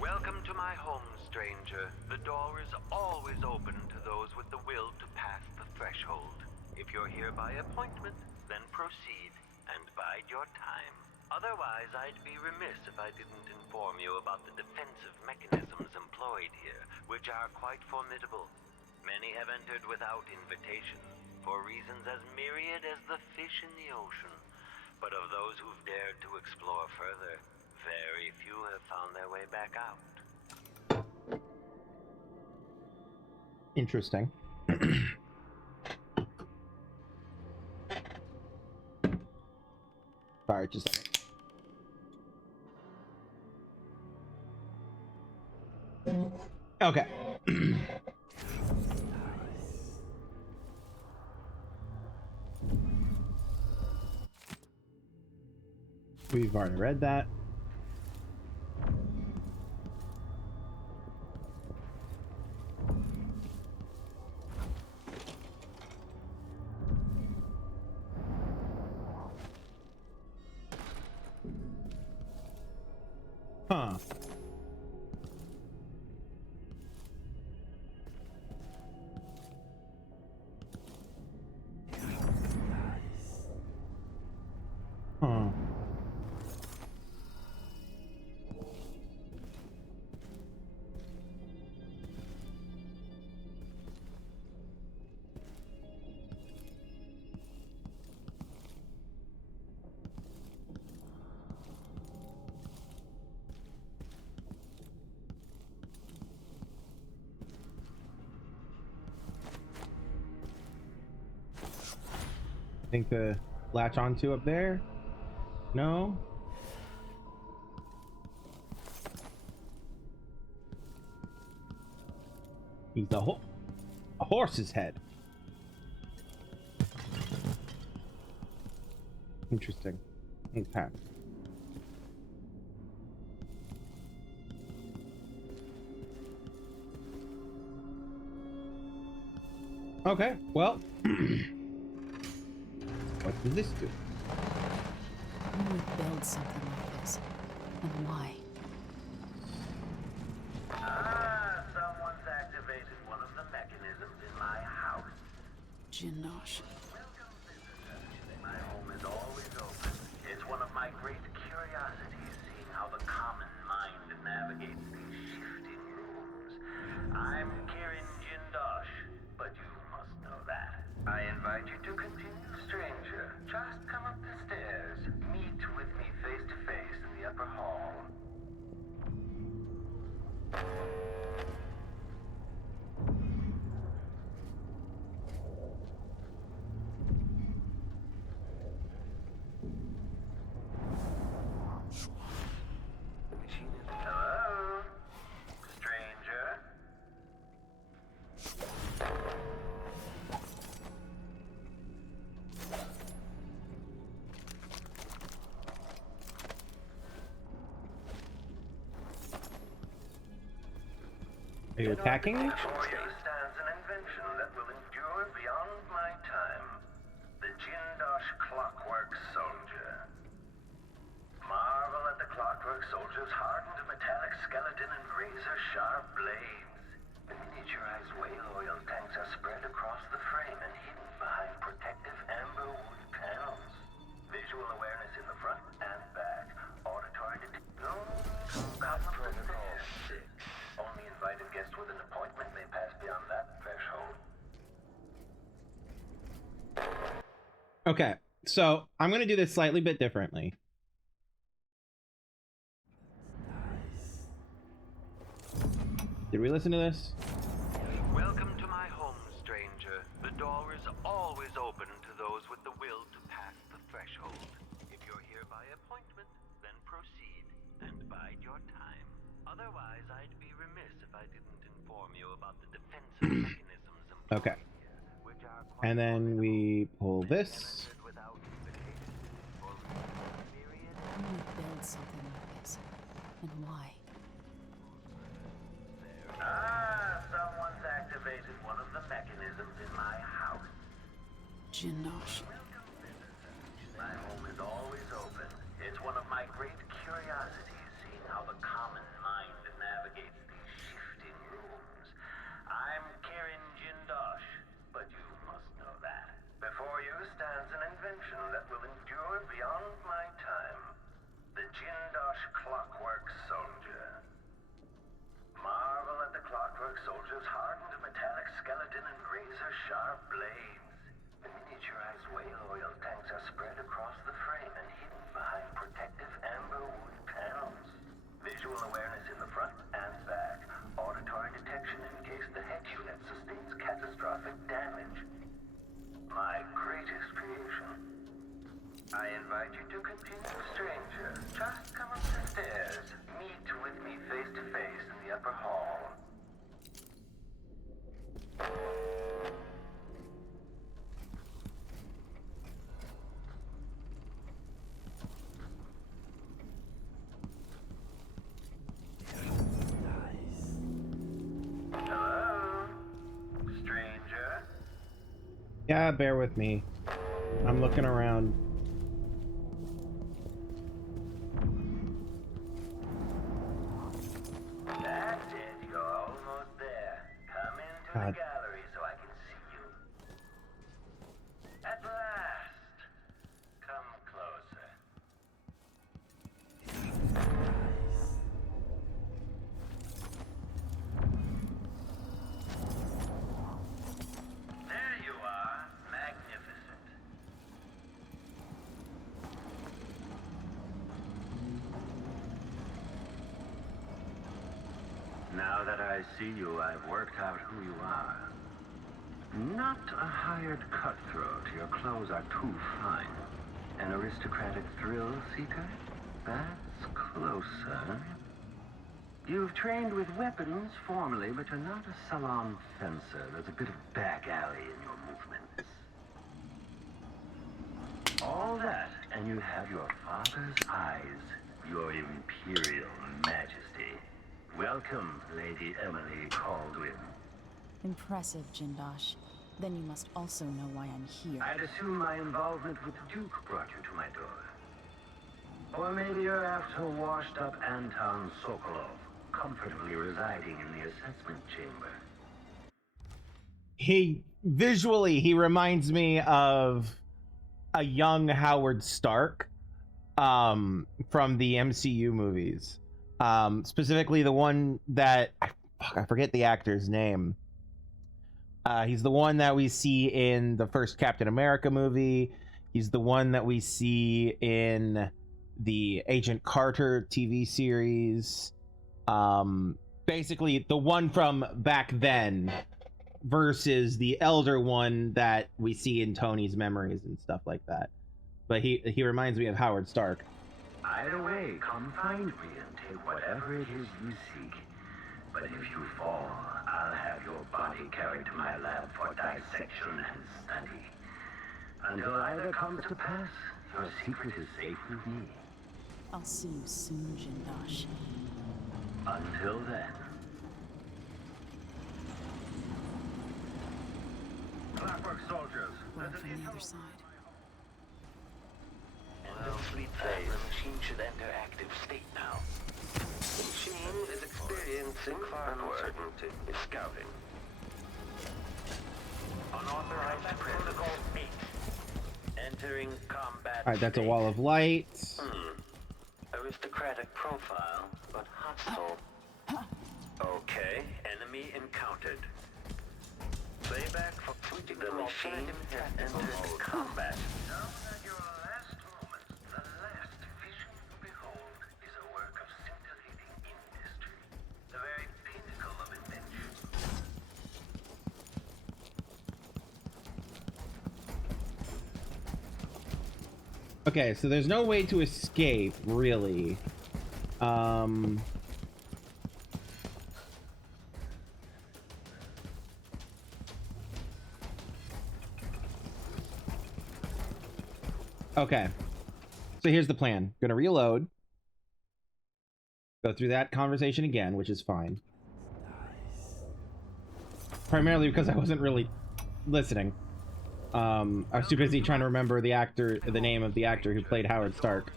Welcome to my home, stranger. The door is always open to those with the will to pass the threshold. If you're here by appointment, then proceed and bide your time. Otherwise, I'd be remiss if I didn't inform you about the defensive mechanisms employed here, which are quite formidable. Many have entered without invitation, for reasons as myriad as the fish in the ocean. But of those who've dared to explore further, very few have found their way back out. Interesting. Sorry, just a second. Okay. We've already read that. Huh. Huh. Think to latch onto up there? No? He's a horse's head. Interesting. Okay. Okay, well. What does this do? Who would build something like this? And why? Someone's activated one of the mechanisms in my house. Jindosh. Welcome, visitor. My home is always open. It's one of my great curiosities, seeing how the common mind navigates these shifting rooms. I'm Kirin Jindosh, but you must know that. I invite you to continue, stranger. Just come up the stairs. Meet with me face to face in the upper hall. Hello, stranger. Are you attacking me? Before you stands an invention that will endure beyond my time. The Jindosh Clockwork Soldier. Marvel at the Clockwork Soldier's hardened metallic skeleton and razor-sharp blades. The miniaturized whale oil tanks are spread across the frame and hidden behind protective amber wood panels. Visual awareness in the front and back. Auditory detection. Combat Protocol 6. Only invited guests with an appointment may pass beyond that threshold. Okay, so I'm gonna do this slightly bit differently. Did we listen to this? Welcome to my home, stranger. The door is always open to those with the will to pass the threshold. If you're here by appointment, then proceed and bide your time. Otherwise, I'd be remiss if I didn't inform you about the defensive mechanisms Okay. And then we pull this. Who would build something like this? And why? Someone's activated one of the mechanisms in my house. Jindosh. My home is always open. It's one of my great curiosities, seeing how the common mind navigates these shifting rooms. I'm Kirin Jindosh, but you must know that. Before you stands an invention that will endure beyond my time. The Jindosh Clockwork Soldier. Marvel at the Clockwork Soldier's hardened metallic skeleton and razor-sharp blades. The miniaturized whale oil tanks are spread across the frame and hidden behind protective amber wood panels. Visual awareness in the front and back. Auditory detection in case the head unit sustains catastrophic damage. My greatest creation. I invite you to continue, stranger. Just come up the stairs. Meet with me face to face in the upper hall. Hello, stranger. Yeah, bear with me. I'm looking around. That's it. You're almost there. Come into God. the gallery so I can see you. At last. Come closer. There you are. Magnificent. Now that I see you, I've worked out who you are. Not a hired cutthroat. Your clothes are too fine. An aristocratic thrill seeker? That's closer. You've trained with weapons formally, but you're not a salon fencer. There's a bit of back alley in your movements. All that, and you have your father's eyes, your imperial majesty. Welcome, Lady Emily Caldwin. Impressive, Jindosh. Then you must also know why I'm here. I'd assume my involvement with the Duke brought you to my door. Or maybe you're after washed-up Anton Sokolov, comfortably residing in the assessment chamber. He reminds me of a young Howard Stark from the MCU movies. Specifically the one that I forget the actor's name. He's the one that we see in the first Captain America movie. He's the one that we see in the Agent Carter TV series. Basically the one from back then versus the elder one that we see in Tony's memories and stuff like that. But he reminds me of Howard Stark. Either way, come find me and take whatever it is you seek. But if you fall, I'll have your body carried to my lab for dissection and study. Until either comes to pass, your secret is safe with me. I'll see you soon, Jindosh. Until then. Clockwork soldiers. Well, from the other side. End of sleep phase. The machine should enter active state now. The machine is experiencing uncertainty. Is scouting. Unauthorized protocol 8. Entering combat. All right, that's a wall of light. Aristocratic profile, but hostile. Okay, enemy encountered. Playback for switching the machine has entered combat. Now at your last moment, the last vision you behold is a work of scintillating industry. The very pinnacle of invention. Okay, so there's no way to escape, really. Okay. So here's the plan. Gonna reload. Go through that conversation again, which is fine. Primarily because I wasn't really listening. I was too busy trying to remember the name of the actor who played Howard Stark.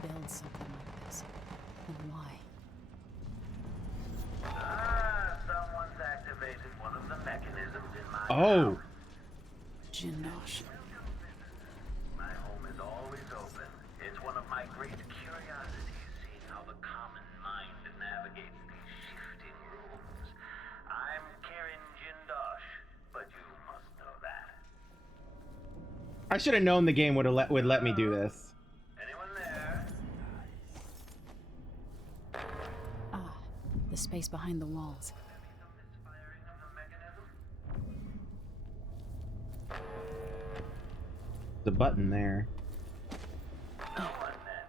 Build something like this. And why? Someone's activated one of the mechanisms in my Oh! house. Jindosh. My home is always open. It's one of my great curiosities, seeing how the common mind navigates these shifting rooms. I'm Karen Jindosh, but you must know that. I should have known the game would let me do this. Anyone there? Ah, the space behind the walls. Some misfiring of the mechanism? The button there. No one then.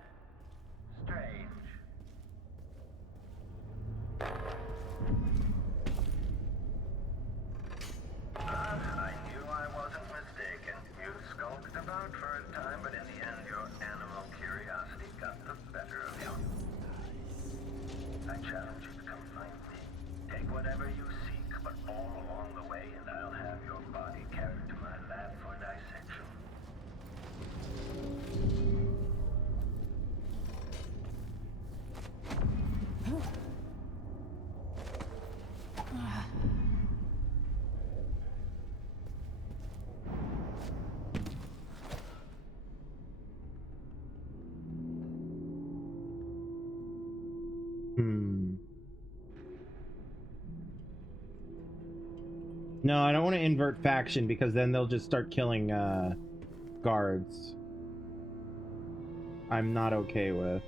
Strange. I knew I wasn't mistaken. You skulked about for a time, but in the end your animal curiosity got the better of you. I challenge you to come find me. Take whatever you seek, but all along the way, and I'll have your body carried to my lab for dissection. No, I don't want to invert faction because then they'll just start killing guards. I'm not okay with.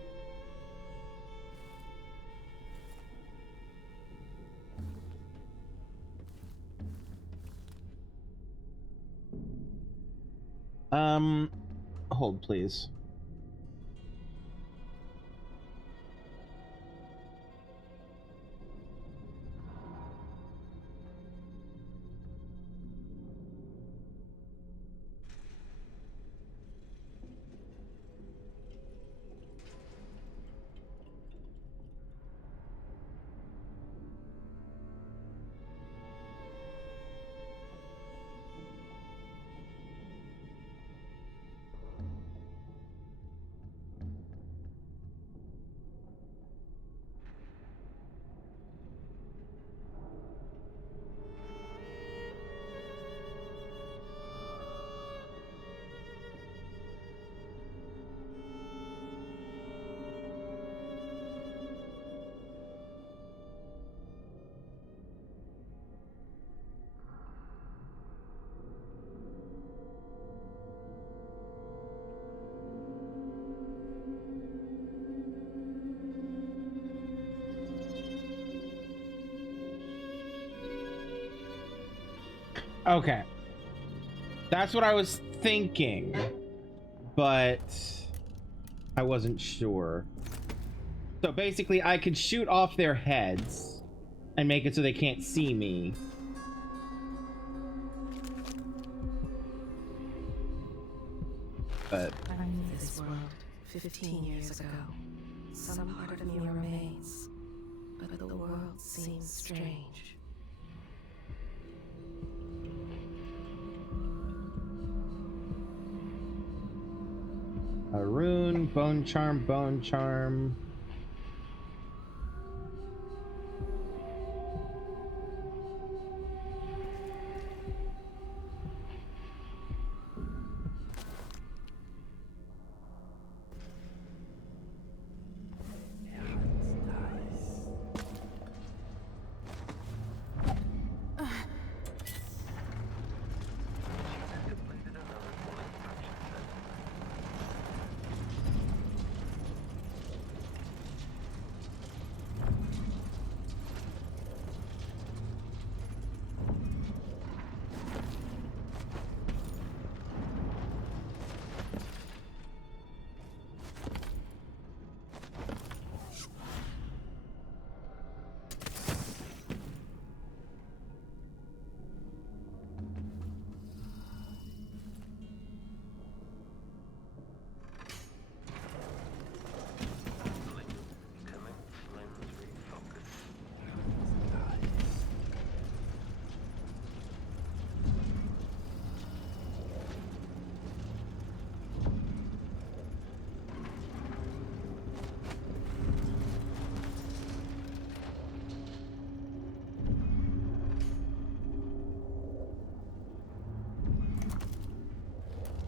Hold please. Okay. That's what I was thinking, but I wasn't sure. So basically I could shoot off their heads and make it so they can't see me. But I knew this world 15 years ago. Some part of me remains, but the world seems strange. a rune, bone charm, bone charm.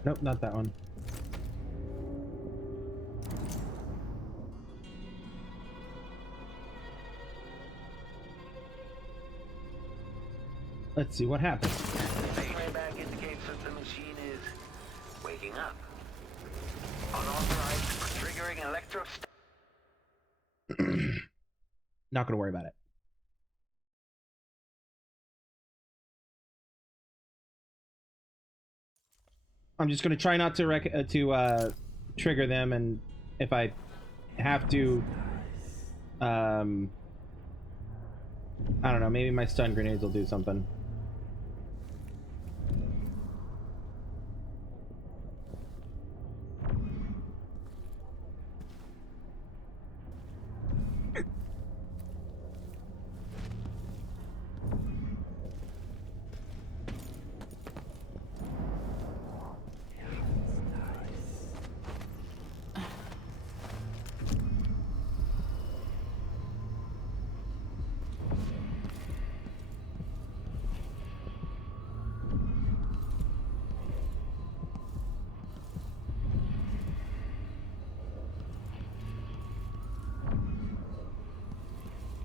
Nope, not that one. Let's see what happens. The playback indicates that the machine is waking up. Unauthorized for triggering electro... Not gonna worry about it. I'm just gonna try not to trigger them, and if I have to, I don't know. Maybe my stun grenades will do something.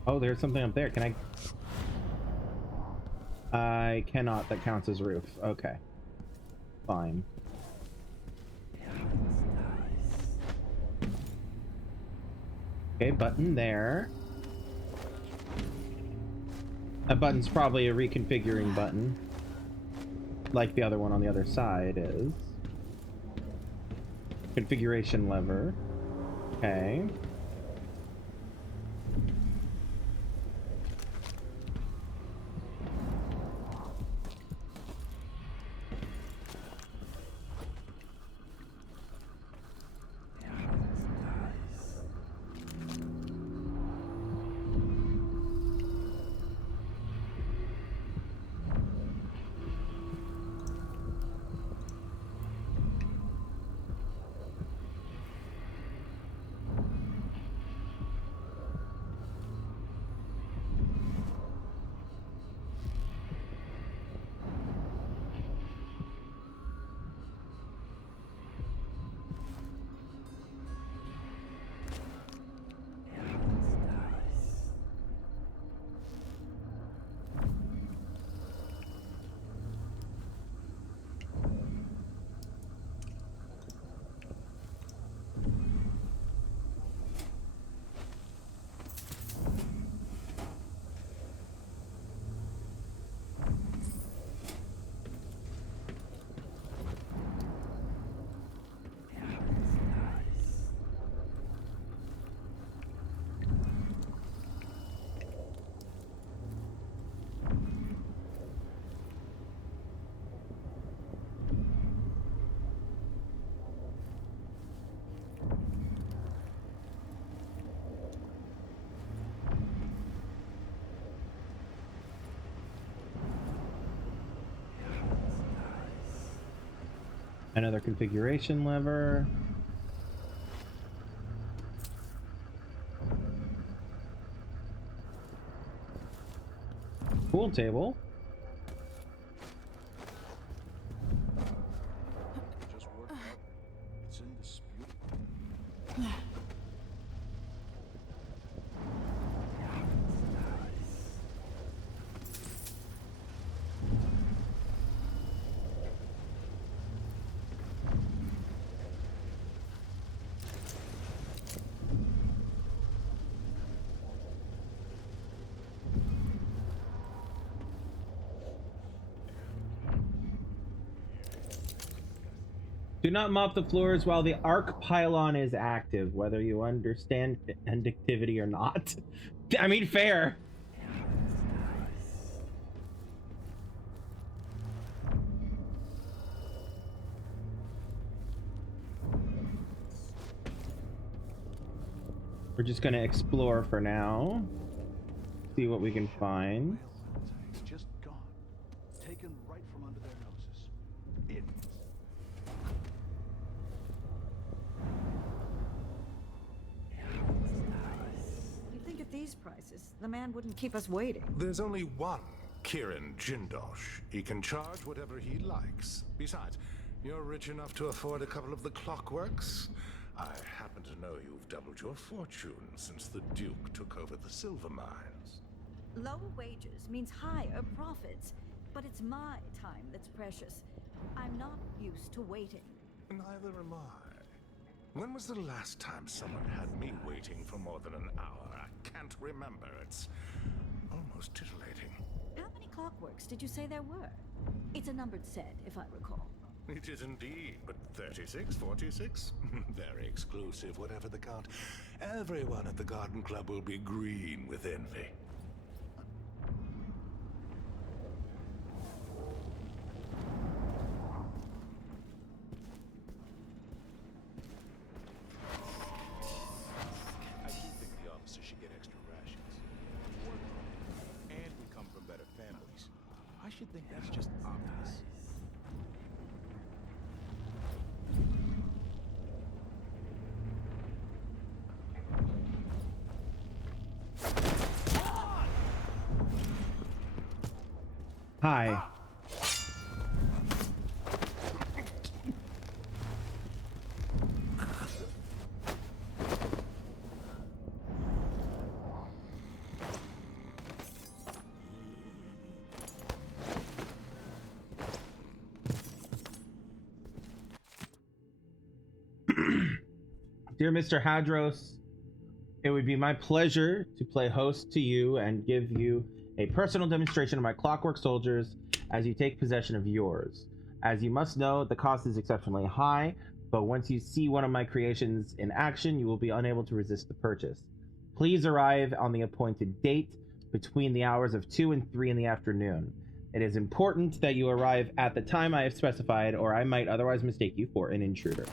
Oh, there's something up there. Can I? I cannot. That counts as roof. Okay. Fine. Okay, button there. That button's probably a reconfiguring button. Like the other one on the other side is. Configuration lever. Okay. Another configuration lever. Pool table. Just worked out. It's in dispute. Do not mop the floors while the arc pylon is active, whether you understand activity or not. I mean, fair. We're just gonna explore for now. See what we can find. Just gone. Taken right from under their noses. Idiots. You'd think at these prices, the man wouldn't keep us waiting. There's only one Kirin Jindosh. He can charge whatever he likes. Besides, You're rich enough to afford a couple of the clockworks? I happen to know you've doubled your fortune since the Duke took over the silver mines. Lower wages means higher profits, but it's my time that's precious. I'm not used to waiting. Neither am I. When was the last time someone had me waiting for more than an hour? I can't remember. It's almost titillating. How many clockworks did you say there were? It's a numbered set, if I recall. It is indeed, but 36, 46? Very exclusive, whatever the count. Everyone at the Garden Club will be green with envy. I do think the officers should get extra rations. We work hard, and we come from better families. I should think that's just obvious. Hi. Dear Mr. Hadros, it would be my pleasure to play host to you and give you a personal demonstration of my clockwork soldiers as you take possession of yours. As you must know, the cost is exceptionally high, but once you see one of my creations in action, you will be unable to resist the purchase. Please arrive on the appointed date between the hours of 2 and 3 in the afternoon. It is important that you arrive at the time I have specified, or I might otherwise mistake you for an intruder.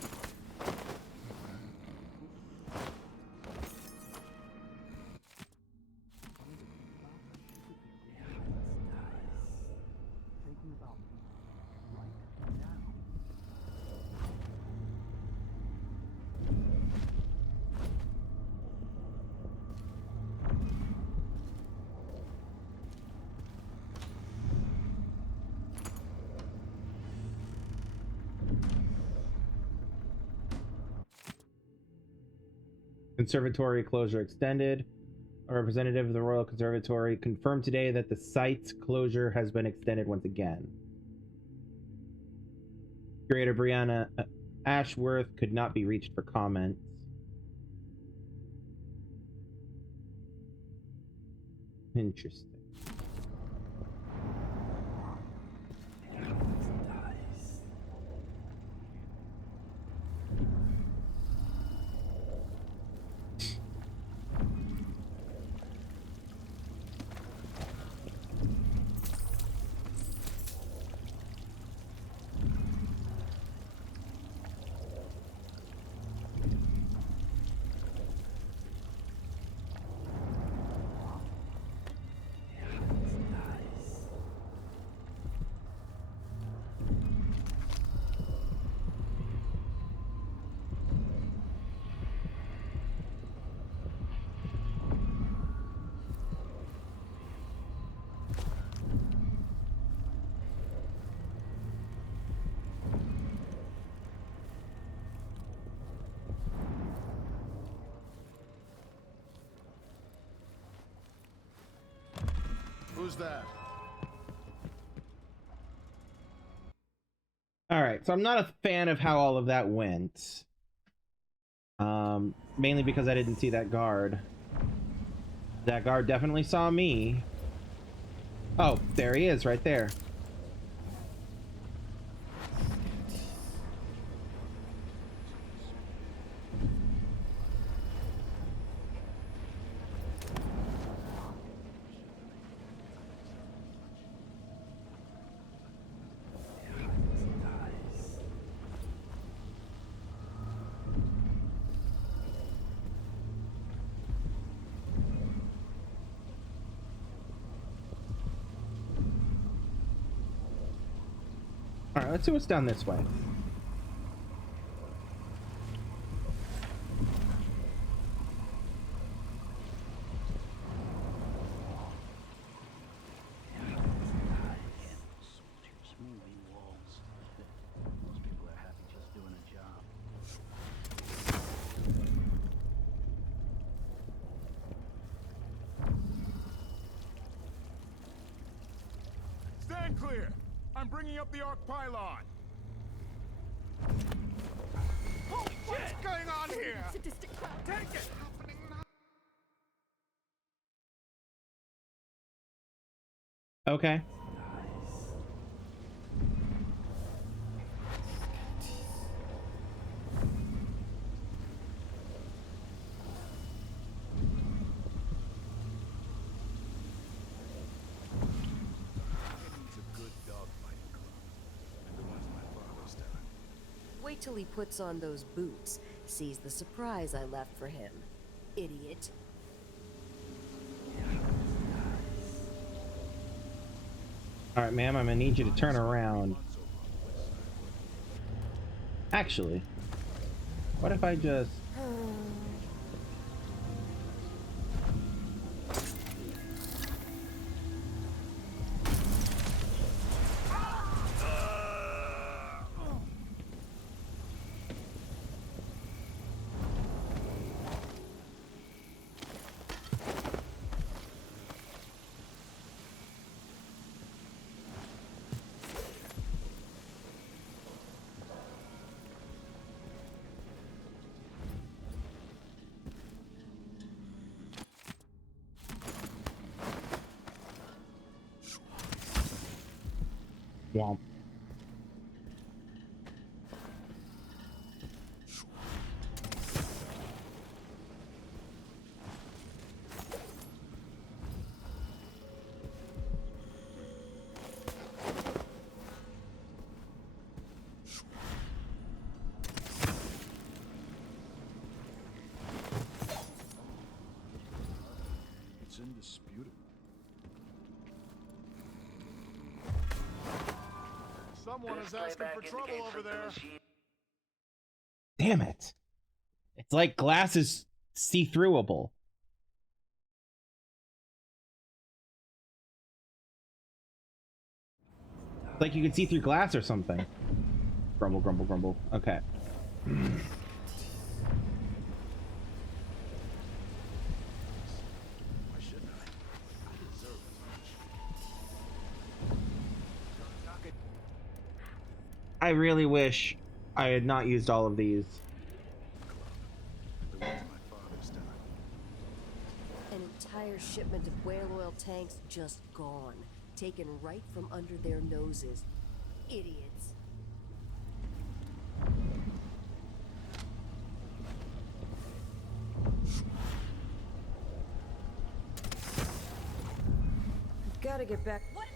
Conservatory closure extended. A representative of the Royal Conservatory confirmed today that the site's closure has been extended once again. Curator Brianna Ashworth could not be reached for comments. Interesting. Who's that? All right, so I'm not a fan of how all of that went. Mainly because I didn't see that guard. That guard definitely saw me. Oh, there he is, right there. Alright, let's see what's down this way. Moving walls. Most people clear. I'm bringing up the arc pylon. What's going on here? Sadistic crap. Take it! Happening now. Okay. It's a good dogfighting club. And the ones my father started. Wait till he puts on those boots, sees the surprise I left for him. Idiot. All right, ma'am, I'm gonna need you to turn around. Actually, what if I just... Womp. It's indisputable. Someone is asking for trouble over there. Damn it. It's like glass is see-throughable. It's like you can see through glass or something. Grumble, grumble, grumble. Okay. Why shouldn't I? I deserve it. I really wish I had not used all of these. The ones my father started. An entire shipment of whale oil tanks just gone. Taken right from under their noses. Idiots. Gotta get back. What?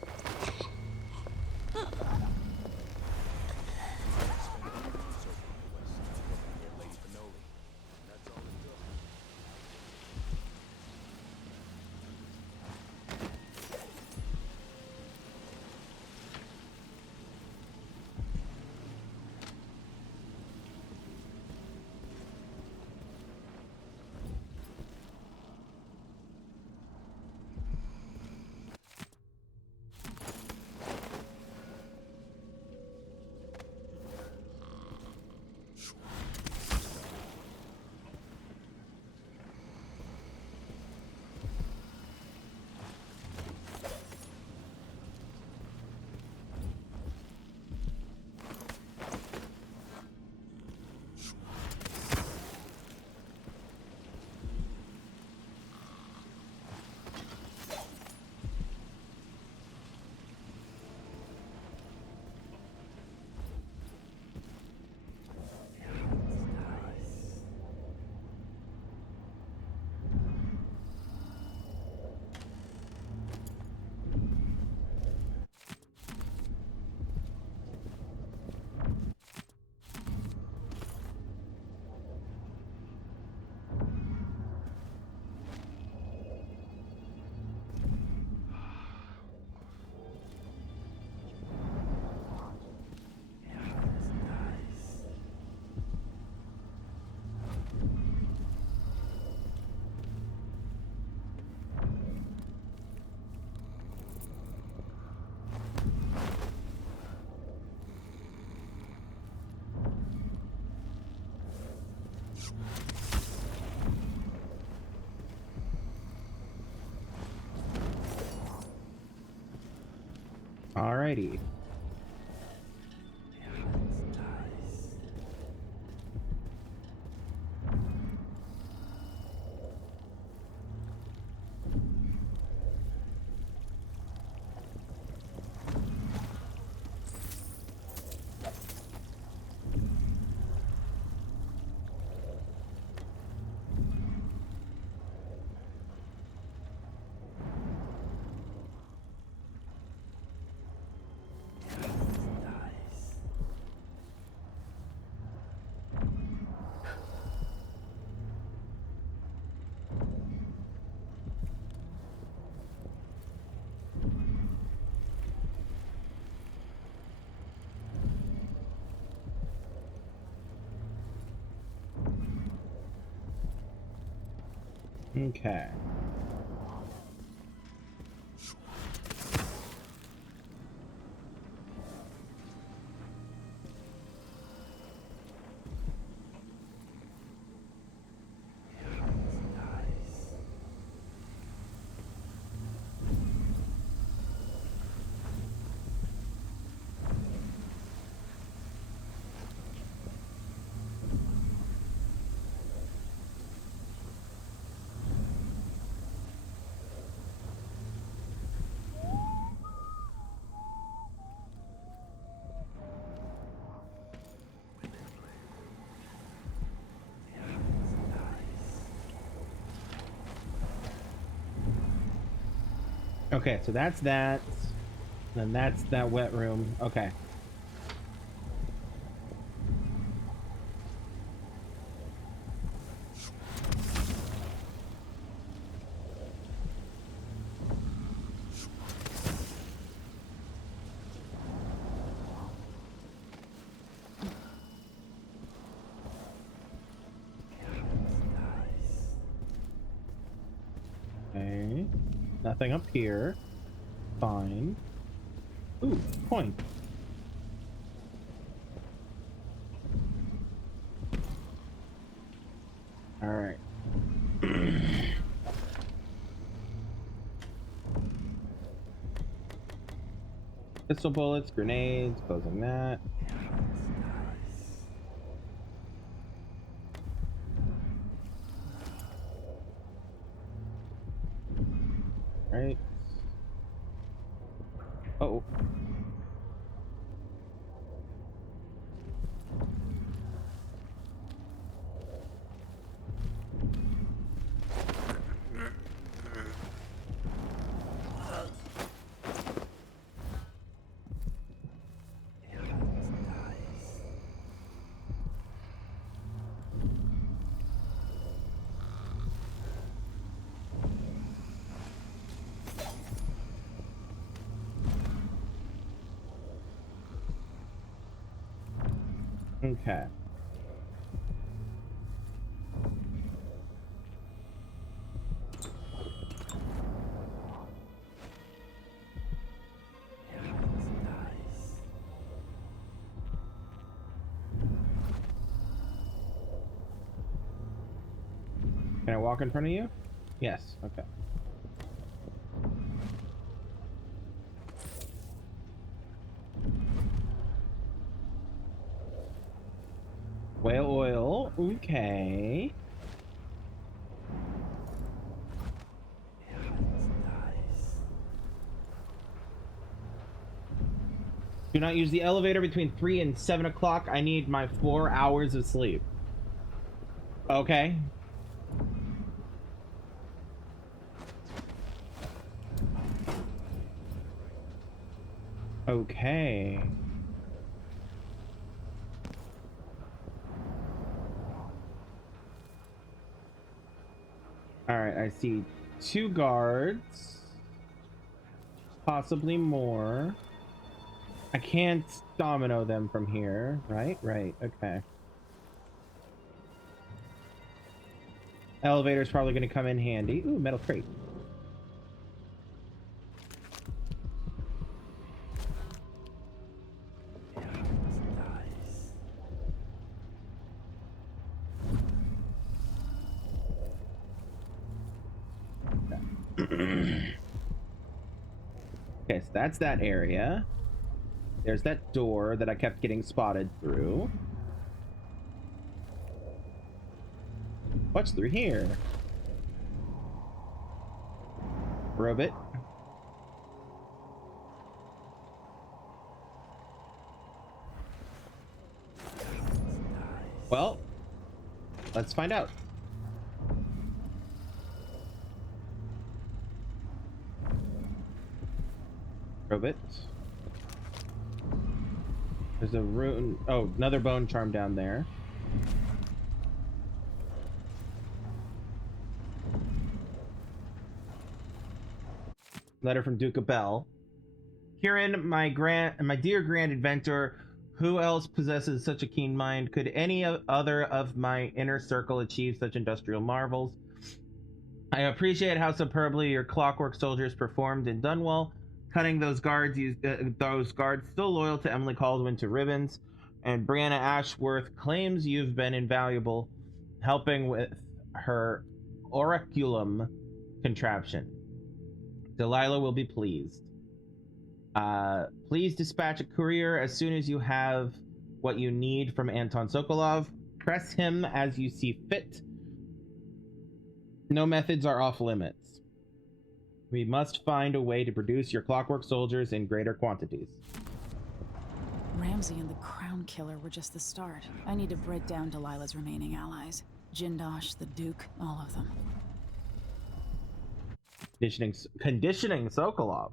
Alrighty. Okay. Okay, so that's that. Then that's that wet room. Okay. Okay. Nothing up here. Fine. Ooh, coin. All right. Pistol bullets, grenades, closing that. Right. Oh. Okay. Can I walk in front of you? Yes. Okay. Whale oil. Okay. Do not use the elevator between 3 and 7 o'clock. I need my 4 hours of sleep. Okay. Okay. All right, I see 2 guards. Possibly more. I can't domino them from here, right? Right, okay. Elevator's probably going to come in handy. Ooh, metal crate. Okay, so that's that area. There's that door that I kept getting spotted through. What's through here? Robot. Well, let's find out. Robot. There's a rune. Oh, another bone charm down there. Letter from Duke of Bell. Kieran, my dear grand inventor, who else possesses such a keen mind? Could any other of my inner circle achieve such industrial marvels? I appreciate how superbly your clockwork soldiers performed in Dunwall, cutting those guards still loyal to Emily Caldwin to ribbons, and Brianna Ashworth claims you've been invaluable, helping with her oraculum contraption. Delilah will be pleased. Please dispatch a courier as soon as you have what you need from Anton Sokolov. Press him as you see fit. No methods are off limits. We must find a way to produce your clockwork soldiers in greater quantities. Ramsey and the Crown Killer were just the start. I need to break down Delilah's remaining allies. Jindosh, the Duke, all of them. Conditioning Sokolov.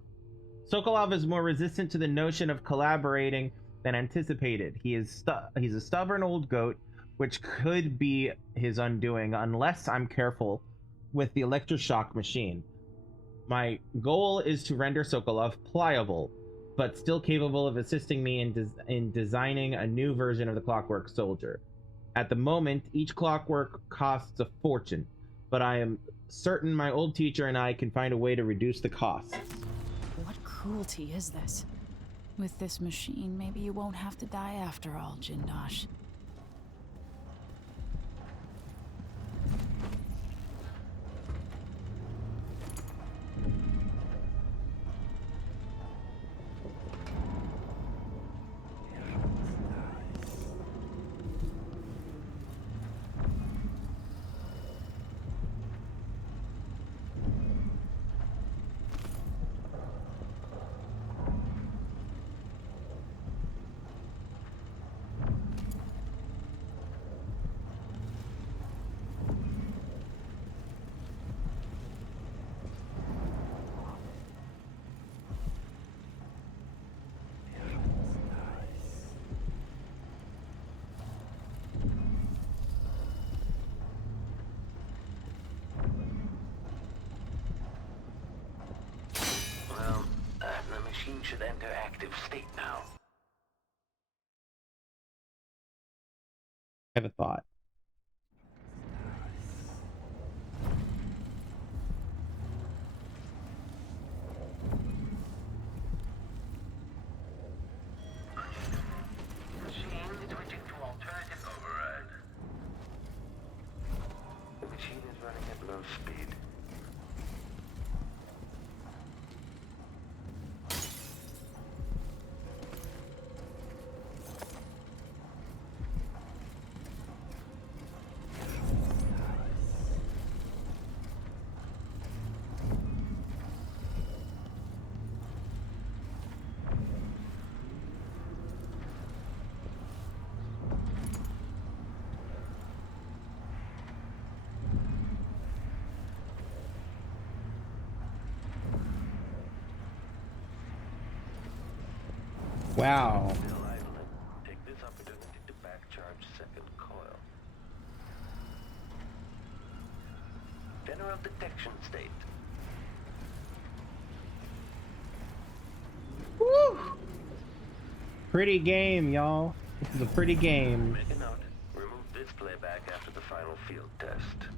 Sokolov is more resistant to the notion of collaborating than anticipated. He's a stubborn old goat, which could be his undoing unless I'm careful with the electroshock machine. My goal is to render Sokolov pliable, but still capable of assisting me in designing a new version of the Clockwork Soldier. At the moment, each clockwork costs a fortune, but I am certain my old teacher and I can find a way to reduce the costs. What cruelty is this? With this machine, maybe you won't have to die after all, Jindosh. Should enter active state now. I have a thought. Machine switching to alternative override. The machine is running at low speed. Wow. Take this opportunity to back-charge second coil. General detection state. Woo! Pretty game, y'all. This is a pretty game. Make a note. Remove this playback after the final field test.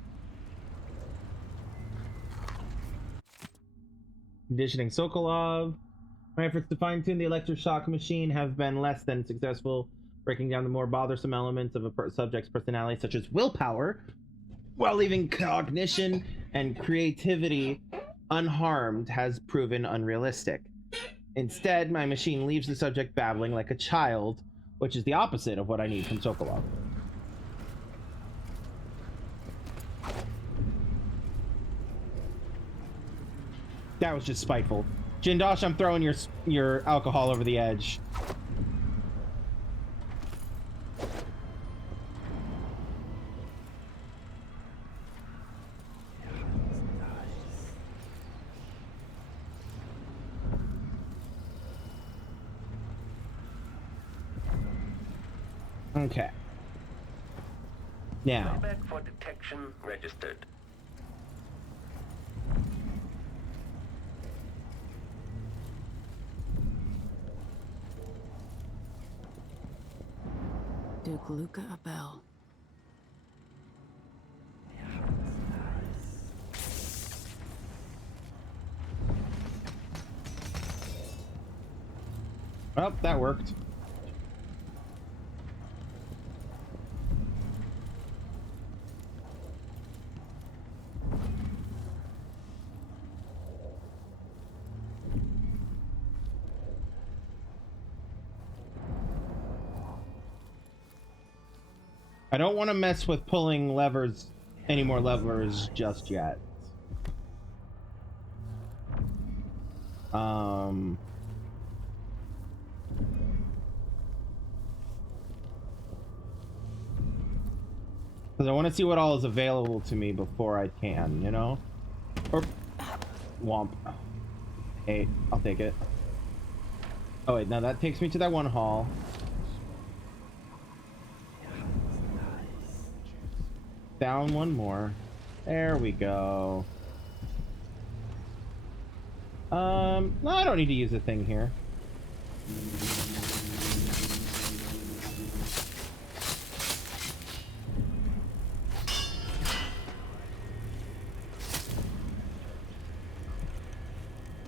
Conditioning Sokolov. My efforts to fine-tune the electroshock machine have been less than successful, breaking down the more bothersome elements of a subject's personality, such as willpower, while leaving cognition and creativity unharmed, has proven unrealistic. Instead, my machine leaves the subject babbling like a child, which is the opposite of what I need from Sokolov. That was just spiteful. Jindosh, I'm throwing your alcohol over the edge. Okay. Now. Playback for detection registered. Duke Luca Abel. Well, that worked. I don't want to mess with pulling levers, any more levers just yet. Because I want to see what all is available to me before I can, you know? Or... Womp. Hey, I'll take it. Oh wait, now that takes me to that one hall. Down one more. There we go. No, I don't need to use the thing here.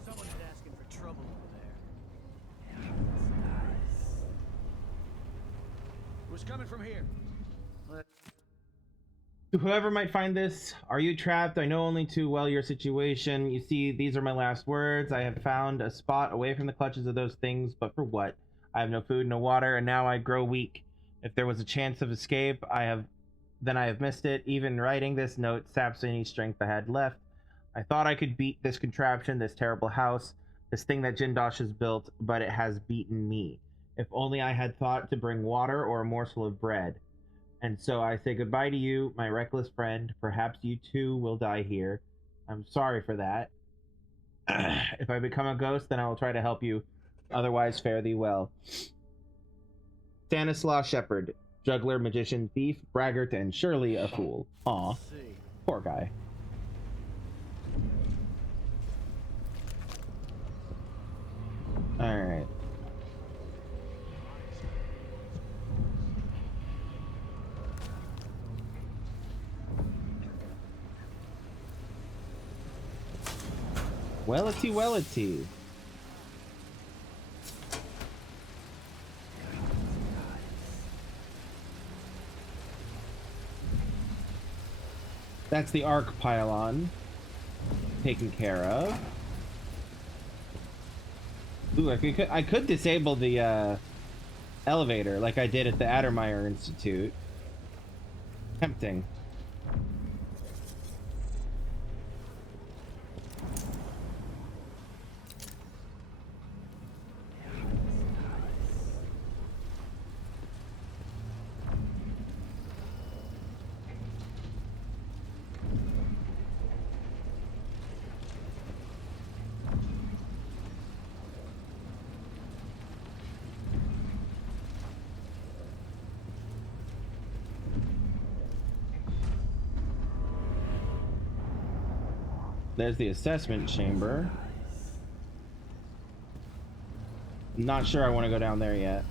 Someone's asking for trouble over there. Who's coming from here? To whoever might find this, are you trapped? I know only too well your situation. You see, these are my last words. I have found a spot away from the clutches of those things, but for what? I have no food, no water, and now I grow weak. If there was a chance of escape, then I have missed it. Even writing this note saps any strength I had left. I thought I could beat this contraption, this terrible house, this thing that Jindosh has built, but it has beaten me. If only I had thought to bring water or a morsel of bread. And so I say goodbye to you, my reckless friend. Perhaps you too will die here. I'm sorry for that. If I become a ghost, then I will try to help you. Otherwise, fare thee well. Stanislaw Shepherd, juggler, magician, thief, braggart, and surely a fool. Aw, poor guy. Alright. Wellity, wellity. That's the arc pylon taken care of. Ooh, I could disable the elevator like I did at the Addermeyer Institute. Tempting. There's the assessment chamber. Not sure I want to go down there yet.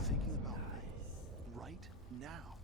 Thinking about me right now.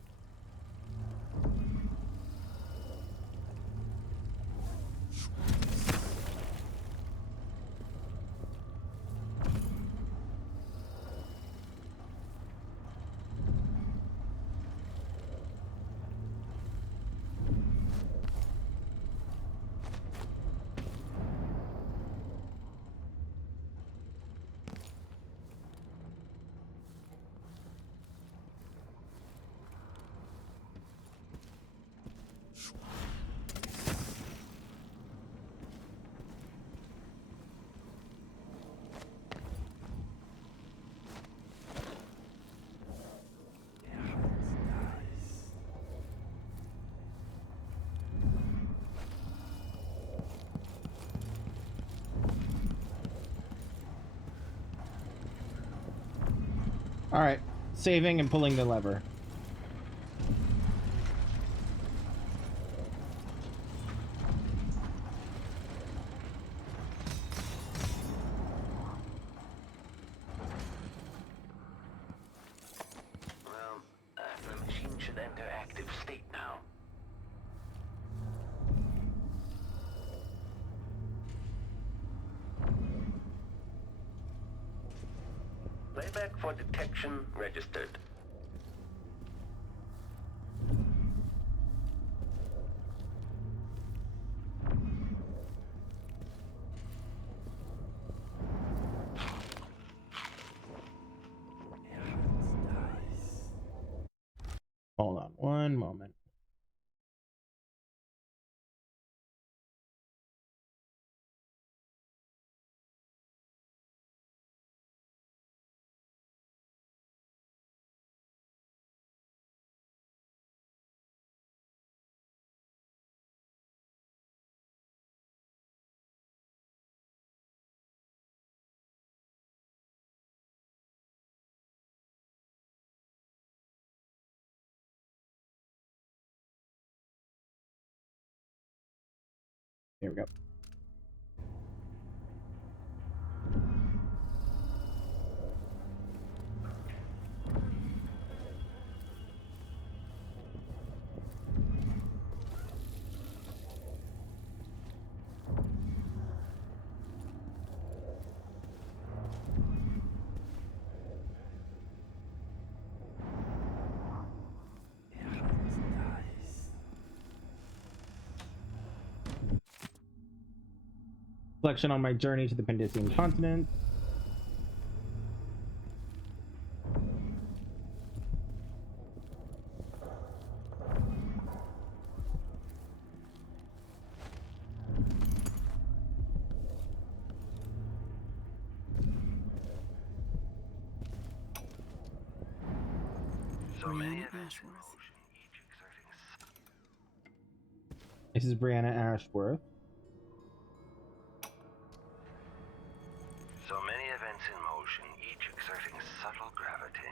All right, saving and pulling the lever. Well, the machine should enter active state now. Playback for detection registered. Hold on one moment. Here we go. Reflection on my journey to the Pandician continent. Brianna Ashworth. This is Brianna Ashworth. So many events in motion, each exerting subtle gravity.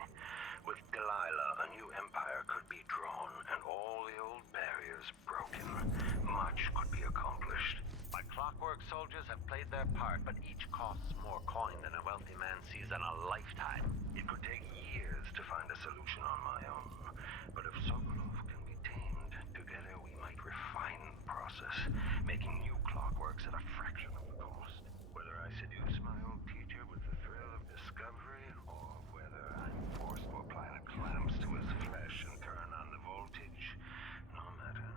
With Delilah, a new empire could be drawn, and all the old barriers broken. Much could be accomplished. My clockwork soldiers have played their part, but each costs more coin than a wealthy man sees in a lifetime. It could take years to find a solution on my own. But if Sokolov can be tamed, together we might refine the process, making new clockworks at a fraction of the cost. Whether I seduce my old teacher with the thrill of discovery, or whether I'm forced to apply the clamps to his flesh and turn on the voltage, no matter.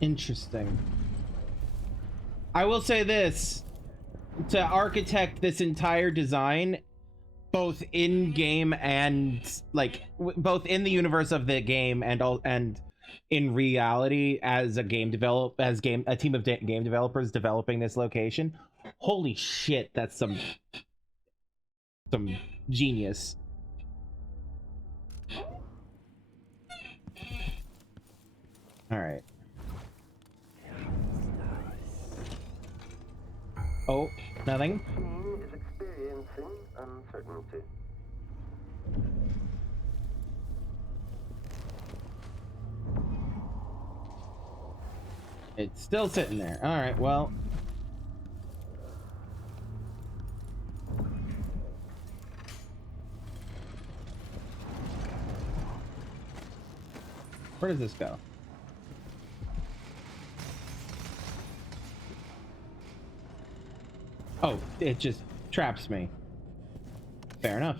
Interesting. I will say this, to architect this entire design, both in game and like both in the universe of the game and in reality as a team of game developers developing this location. Holy shit, that's some genius. All right. Oh, nothing. Machine is experiencing uncertainty. It's still sitting there. All right, well. Where does this go? Oh, it just traps me. Fair enough.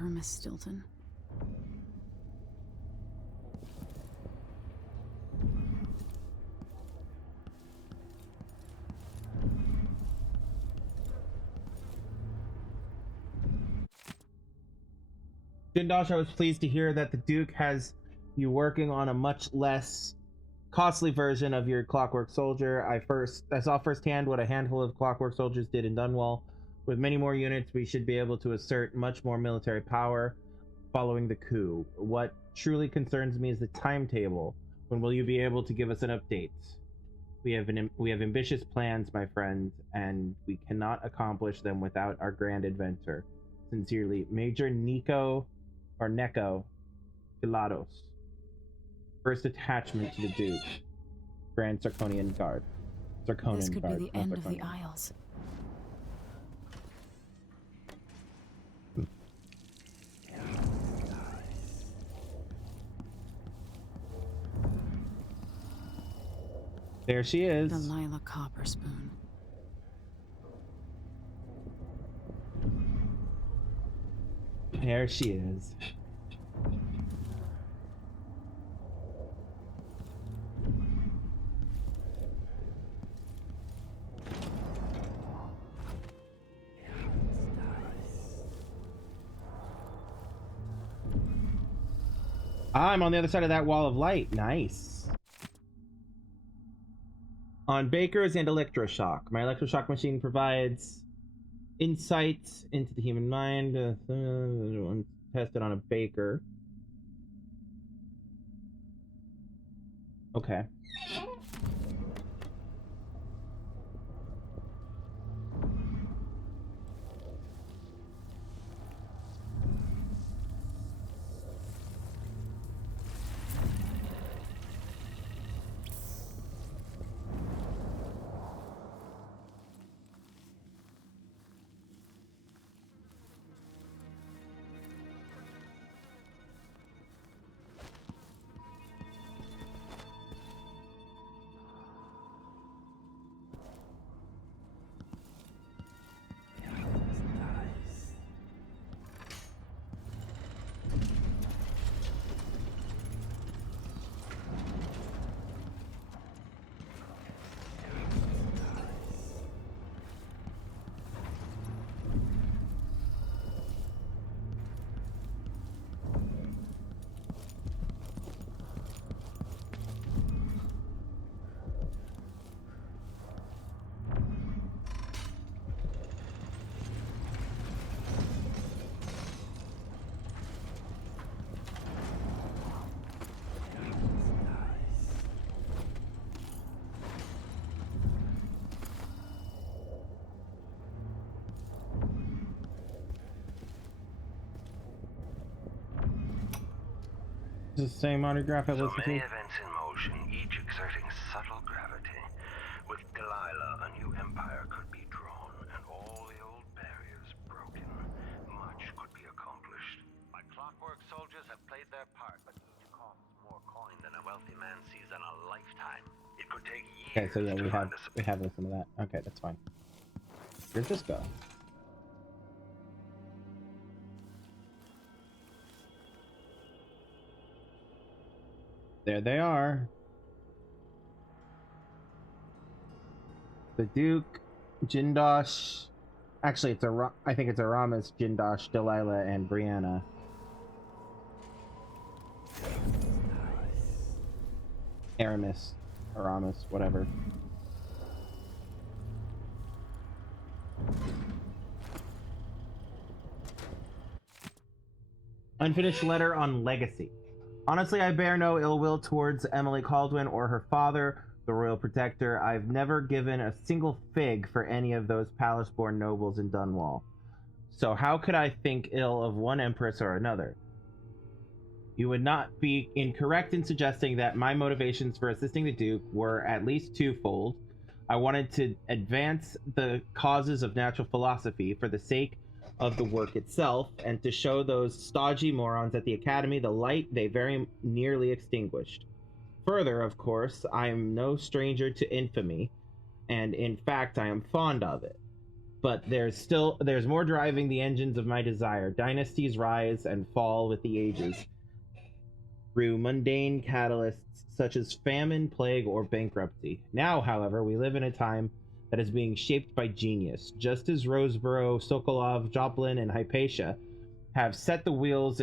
Aramis Stilton? Jindosh, I was pleased to hear that the Duke has you working on a much less costly version of your Clockwork Soldier. I saw firsthand what a handful of Clockwork Soldiers did in Dunwall. With many more units, we should be able to assert much more military power following the coup. What truly concerns me is the timetable. When will you be able to give us an update? We have ambitious plans, my friend, and we cannot accomplish them without our grand inventor. Sincerely, Major Neko Pilatos. First attachment to the Duke. Grand Sarkonian Guard. Sarkonan This could Guard, be the not end of the Sarkonian. Isles. There she is. Delilah Copperspoon. There she is. I'm on the other side of that wall of light. Nice. On Bakers and Electroshock. My Electroshock machine provides insight into the human mind. Tested on a Baker. Okay. The same autograph I So listened many to. events in motion, each exerting subtle gravity. With Delilah, a new empire could be drawn, and all the old barriers broken. Much could be accomplished. My Clockwork Soldiers have played their part, but each costs more coin than a wealthy man sees in a lifetime. It could take years Okay, so yeah, to find a we have listened to that. Okay, that's fine. Where'd this go? There they are. The Duke, Jindosh. Actually, I think it's Aramis, Jindosh, Delilah, and Brianna. Aramis, whatever. Unfinished letter on legacy. Honestly, I bear no ill will towards Emily Caldwin or her father, the royal protector. I've never given a single fig for any of those palace-born nobles in Dunwall. So how could I think ill of one empress or another? You would not be incorrect in suggesting that my motivations for assisting the Duke were at least twofold. I wanted to advance the causes of natural philosophy for the sake of the work itself, and to show those stodgy morons at the Academy the light they very nearly extinguished. Further, of course, I am no stranger to infamy, and in fact I am fond of it. but there's more driving the engines of my desire. Dynasties rise and fall with the ages through mundane catalysts such as famine, plague, or bankruptcy. Now, however, we live in a time that is being shaped by genius. Just as Roseboro, Sokolov, Joplin, and Hypatia have set the wheels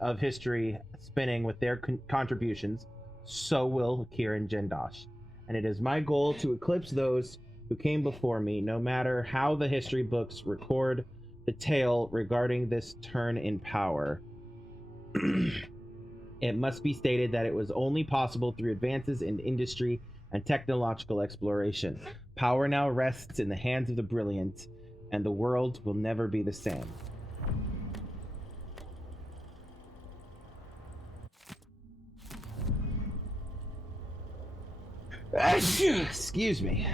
of history spinning with their contributions, so will Kirin Jindosh. And it is my goal to eclipse those who came before me, no matter how the history books record the tale regarding this turn in power. It must be stated that it was only possible through advances in industry and technological exploration. Power now rests in the hands of the brilliant, and the world will never be the same. Excuse me.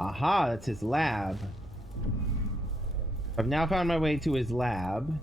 Aha, that's his lab. I've now found my way to his lab.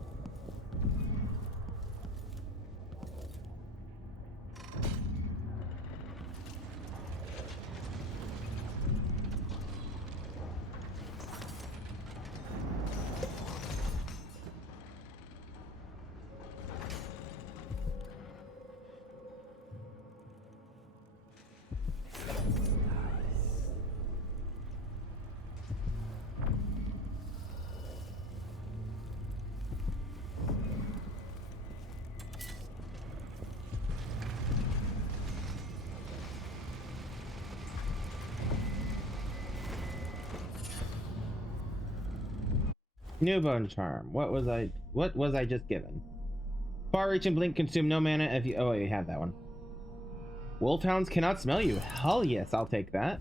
Newbone charm. What was I just given? Far reach and blink consume no mana if you you have that one. Wolfhounds cannot smell you. Hell yes, I'll take that.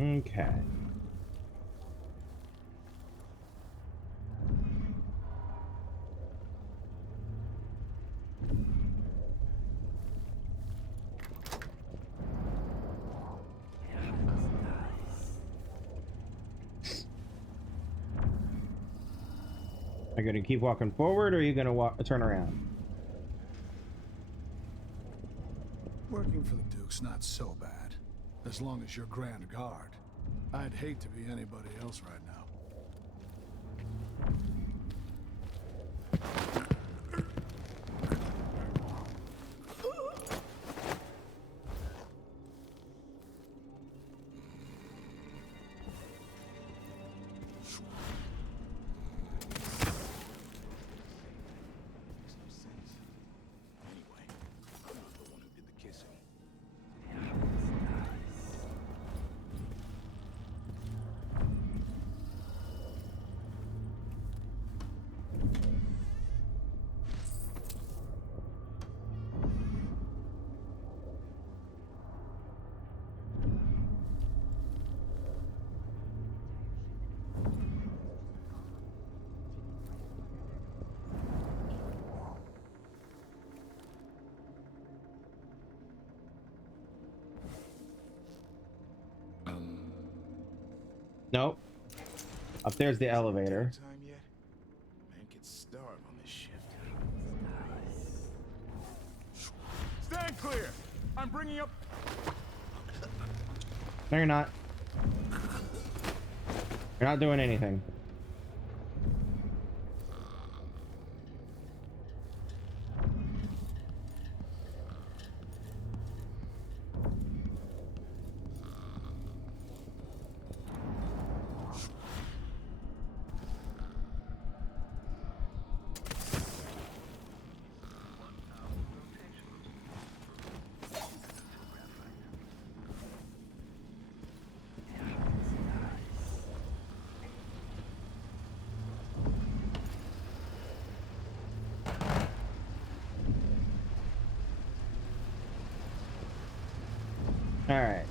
Okay. Are you gonna keep walking forward, or are you gonna turn around? Working for the Duke's not so bad, as long as you're Grand Guard. I'd hate to be anybody else right now. Nope. Up there's the elevator. Time yet? Man could starve on this shift. Stand clear! I'm bringing up. No, you're not. You're not doing anything. right.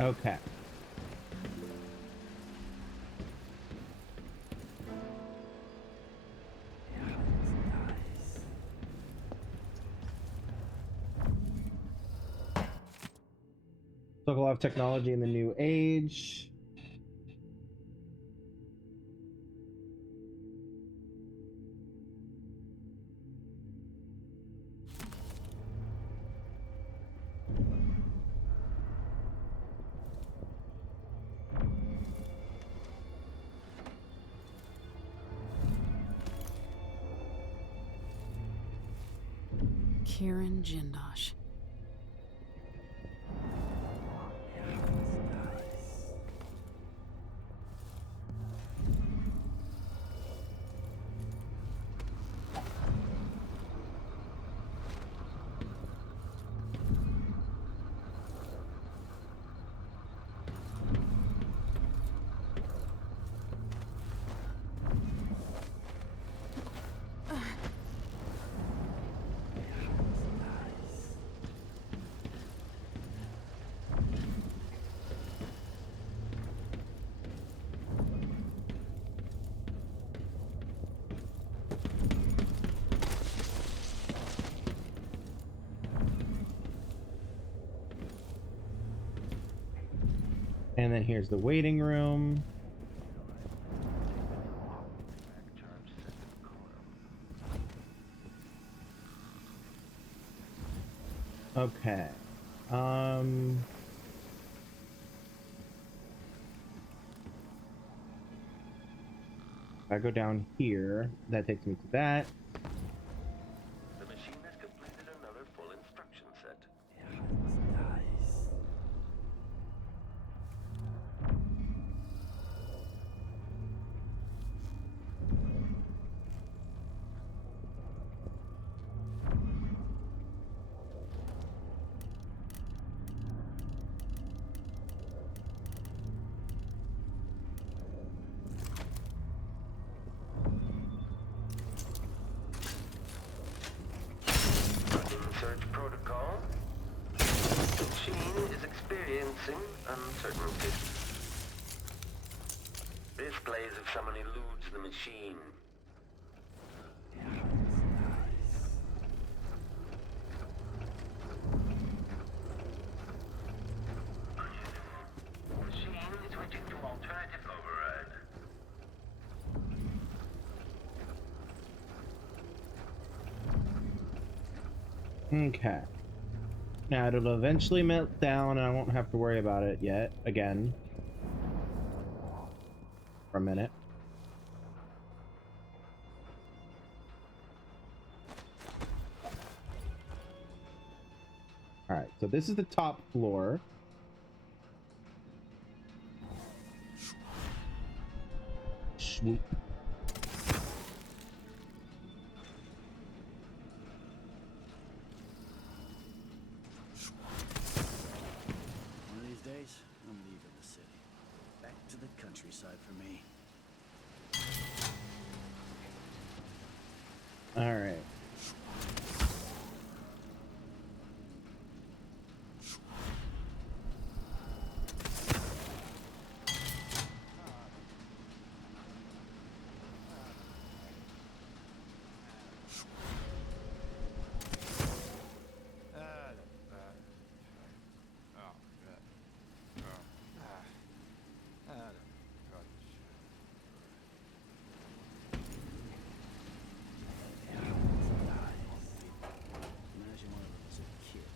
Okay. Talk a lot of technology in the new age. Kieran Jindosh. And then here's the waiting room. Okay. I go down here. That takes me to that. The machine has completed another full instruction set. Search protocol. The machine is experiencing uncertainty. Displays if someone eludes the machine. Machine is switching to alternative override. Okay. Now it'll eventually melt down and I won't have to worry about it yet again. For a minute. Alright, so this is the top floor. Swoop. days, I'm leaving the city. Back to the countryside for me. All right. Imagine one of them as a kid.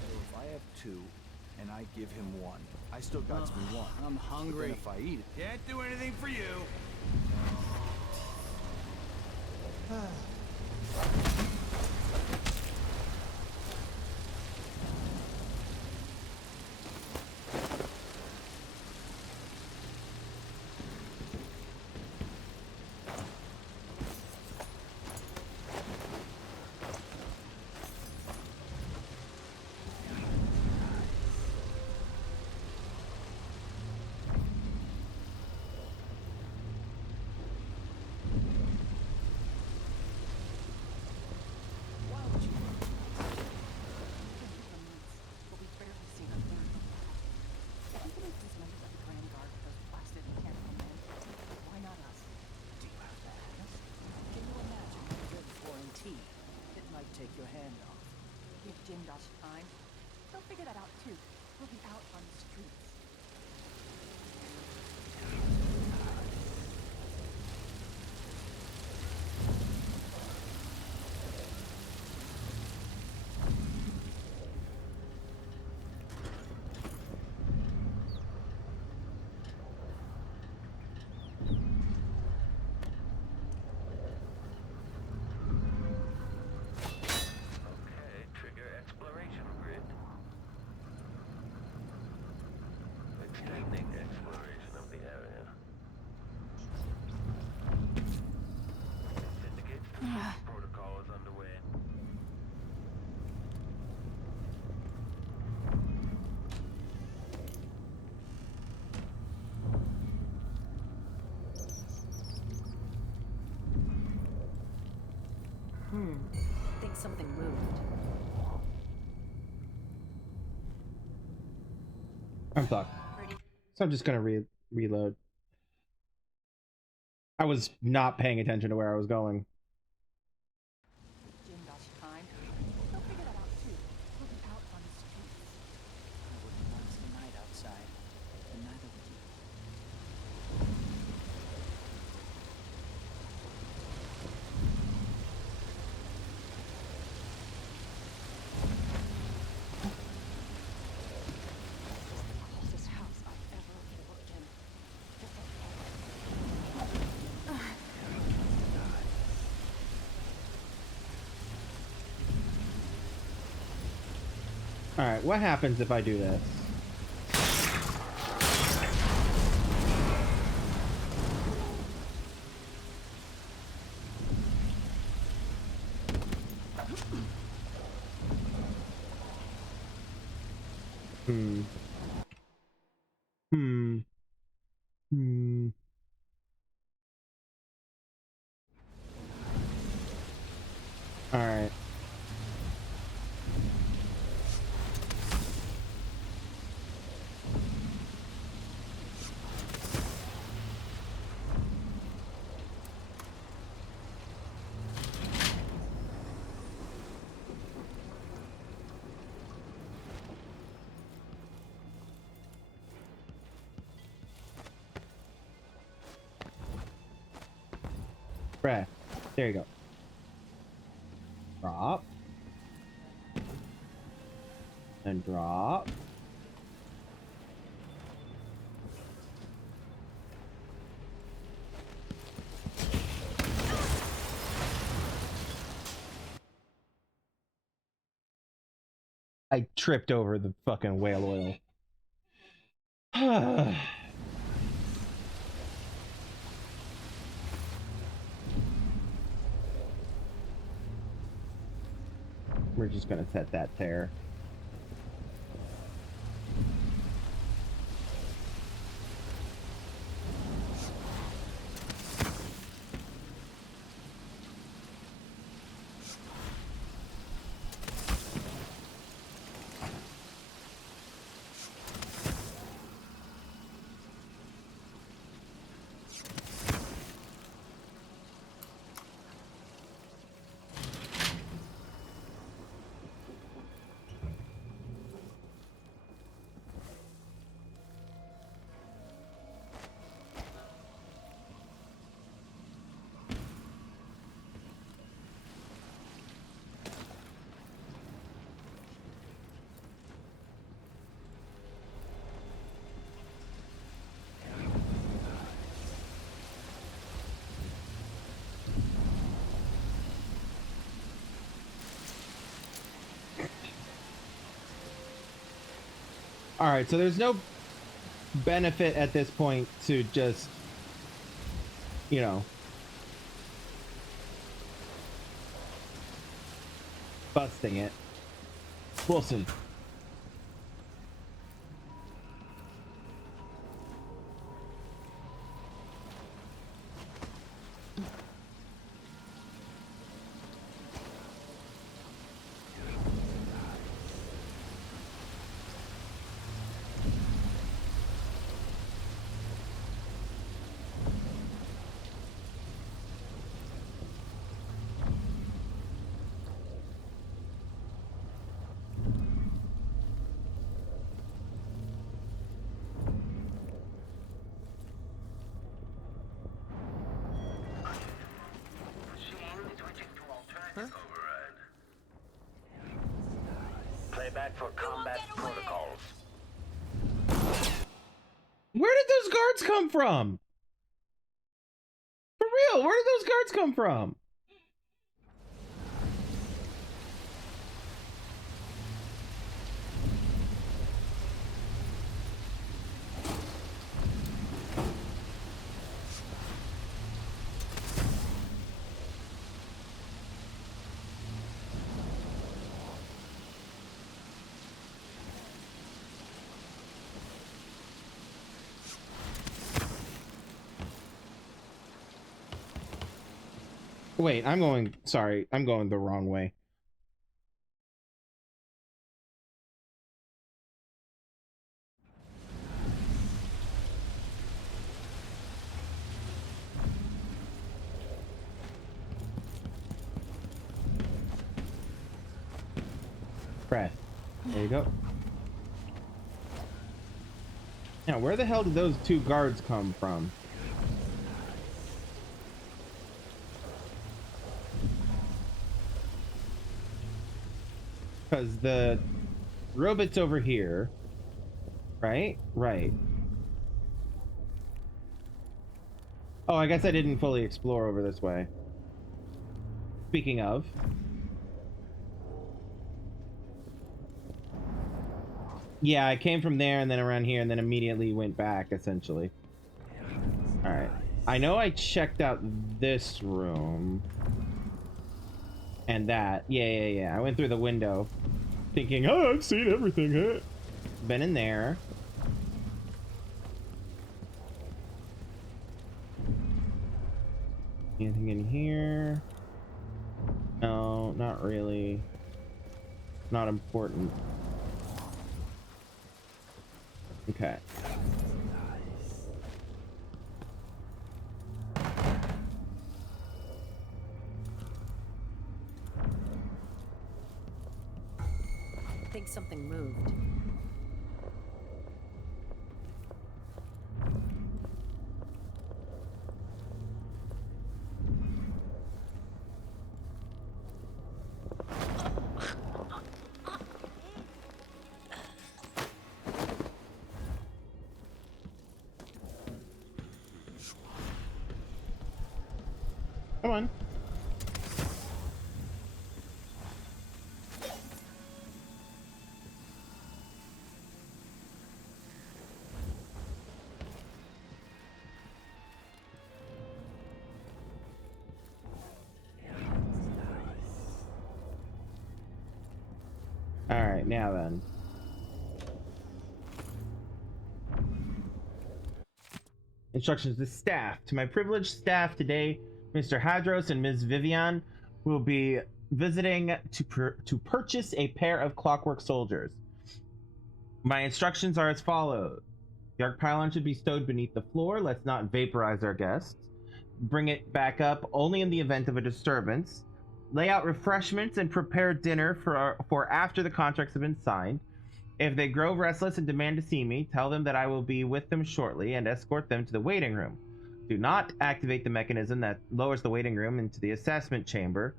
So if I have two, and I give him one, I still got to be one. I'm hungry. But then if I eat it, Can't do anything for you. it might take your hand off. Give Jindosh time. He'll figure that out too. We'll be out on the streets. Okay, trigger exploration grid. Extending exploration of the area. Syndicate's defense protocol is underway. Think something moved. I'm fucked. So I'm just gonna reload. I was not paying attention to where I was going. Jindosh time. He'll figure that out too. We'll be out on the streets. I wouldn't last the night outside, and neither would you. Coldest house I've ever worked in. All right, what happens if I do this? Hmm. Hmm. Hmm. All right. Bruh. There you go. Drop. And drop. I tripped over the fucking whale oil. We're just gonna set that there. All right, so there's no benefit at this point to just, you know, busting it. Wilson. Playback for combat protocols. Where did those guards come from? For real, where did those guards come from? Wait, sorry, I'm going the wrong way. Press. There you go. Now, where the hell did those two guards come from? Because the robot's over here, right? Right. Oh, I guess I didn't fully explore over this way. Speaking of. Yeah, I came from there and then around here and then immediately went back, essentially. Alright. I know I checked out this room. And that. Yeah. I went through the window. Thinking, oh, I've seen everything, huh? Been in there. Anything in here? No, not really. Not important. Okay. I think something moved. Come on. Alright, now then. Instructions to staff. To my privileged staff today, Mr. Hadros and Ms. Vivian will be visiting to purchase a pair of clockwork soldiers. My instructions are as follows. The arc pylon should be stowed beneath the floor. Let's not vaporize our guests. Bring it back up only in the event of a disturbance. Lay out refreshments and prepare dinner for after the contracts have been signed. If they grow restless and demand to see me, tell them that I will be with them shortly and escort them to the waiting room. Do not activate the mechanism that lowers the waiting room into the assessment chamber.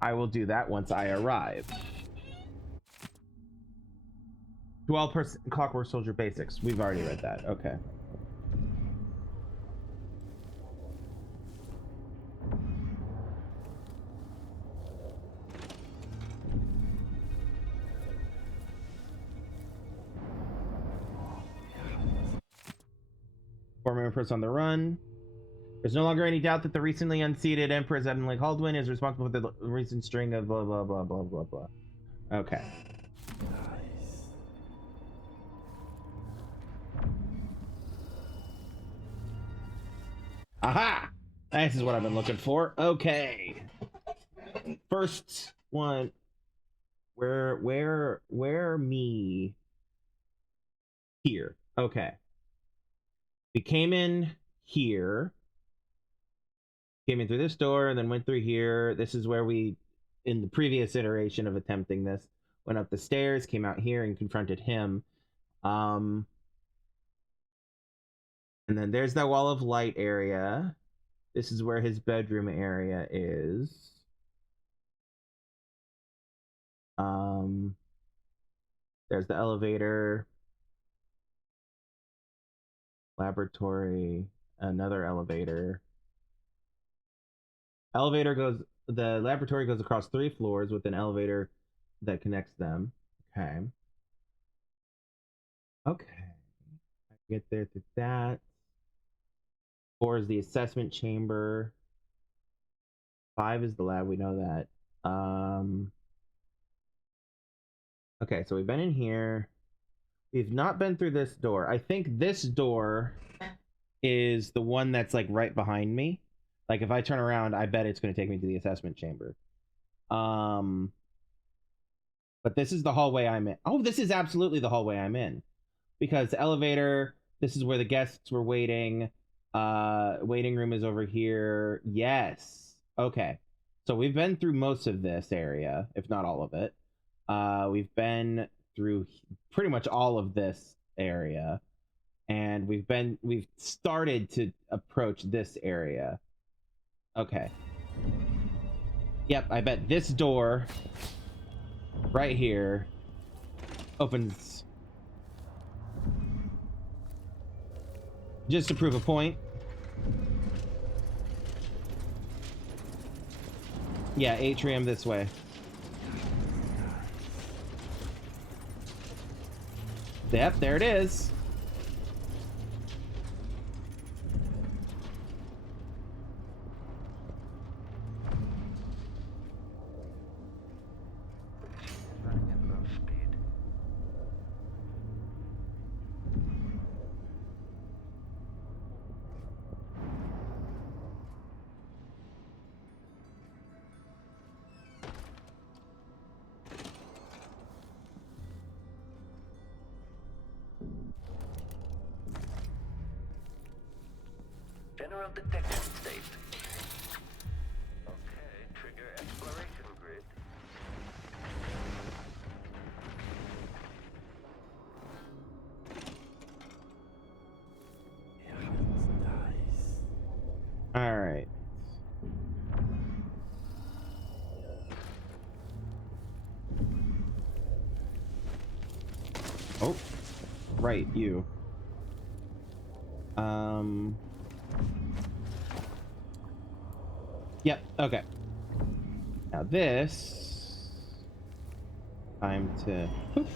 I will do that once I arrive. To all Clockwork Soldier basics. We've already read that. Okay. Former Empress on the run. There's no longer any doubt that the recently unseated Empress Emily Haldwin is responsible for the recent string of blah blah blah blah blah blah. Okay. Aha! This is what I've been looking for. Okay. First one. Where me? Here. Okay. We came in here. Came in through this door and then went through here. This is where we, in the previous iteration of attempting this, went up the stairs, came out here and confronted him. And then there's that wall of light area. This is where his bedroom area is. There's the elevator. Laboratory. Another elevator. The laboratory goes across 3 floors with an elevator that connects them. Okay. Okay. I get there through that. 4 is the assessment chamber. 5 is the lab, we know that. Okay, so we've been in here. We've not been through this door. I think this door is the one that's like right behind me. Like if I turn around, I bet it's going to take me to the assessment chamber. But this is the hallway I'm in. Oh, this is absolutely the hallway I'm in. Because the elevator, this is where the guests were waiting. Waiting room is over here. Yes. Okay. So we've been through most of this area, if not all of it. We've been through pretty much all of this area. And we've started to approach this area. Okay. Yep, I bet this door right here opens just to prove a point. Yeah, atrium this way. Yep, there it is. General detection state. Okay, trigger exploration grid. All right. Oh, right, you. Yep, okay. Now this... time to... Boop.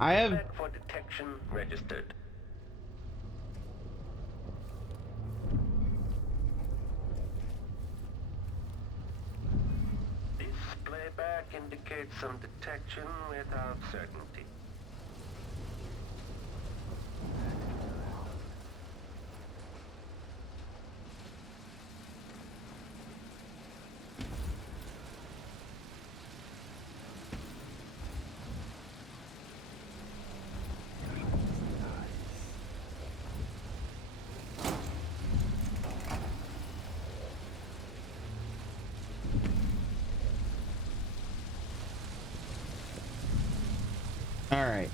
I have... For detection registered. indicates some detection without certainty. All right.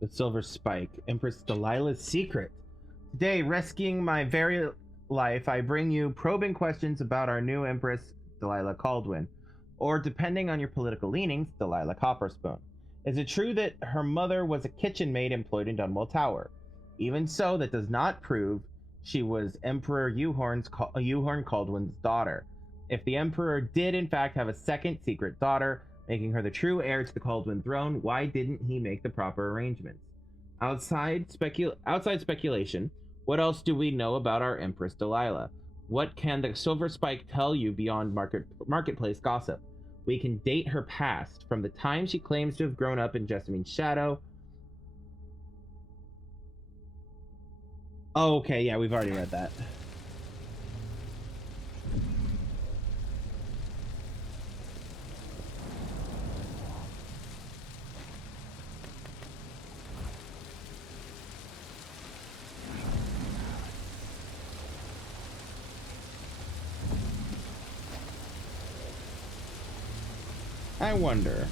The Silver Spike, Empress Delilah's secret. Today, rescuing my very life, I bring you probing questions about our new Empress, Delilah Caldwin, or depending on your political leanings, Delilah Copperspoon. Is it true that her mother was a kitchen maid employed in Dunwall Tower? Even so, that does not prove she was Emperor Euhorn Caldwin's daughter. If the Emperor did in fact have a second secret daughter, making her the true heir to the Caldwin throne, why didn't he make the proper arrangements? Outside speculation, what else do we know about our Empress Delilah? What can the Silver Spike tell you beyond marketplace gossip? We can date her past, from the time she claims to have grown up in Jessamine's shadow. Oh, okay, yeah, we've already read that. I wonder.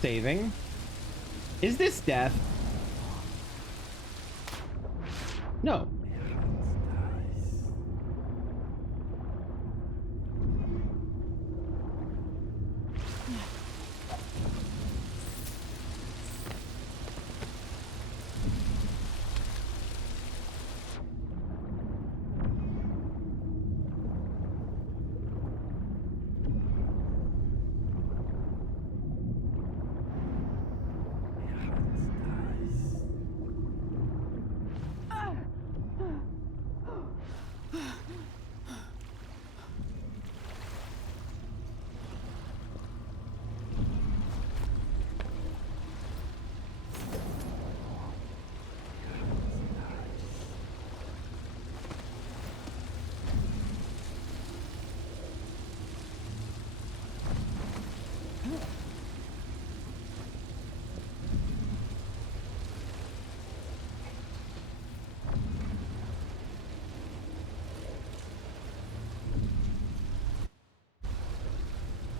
Saving? Is this death? No.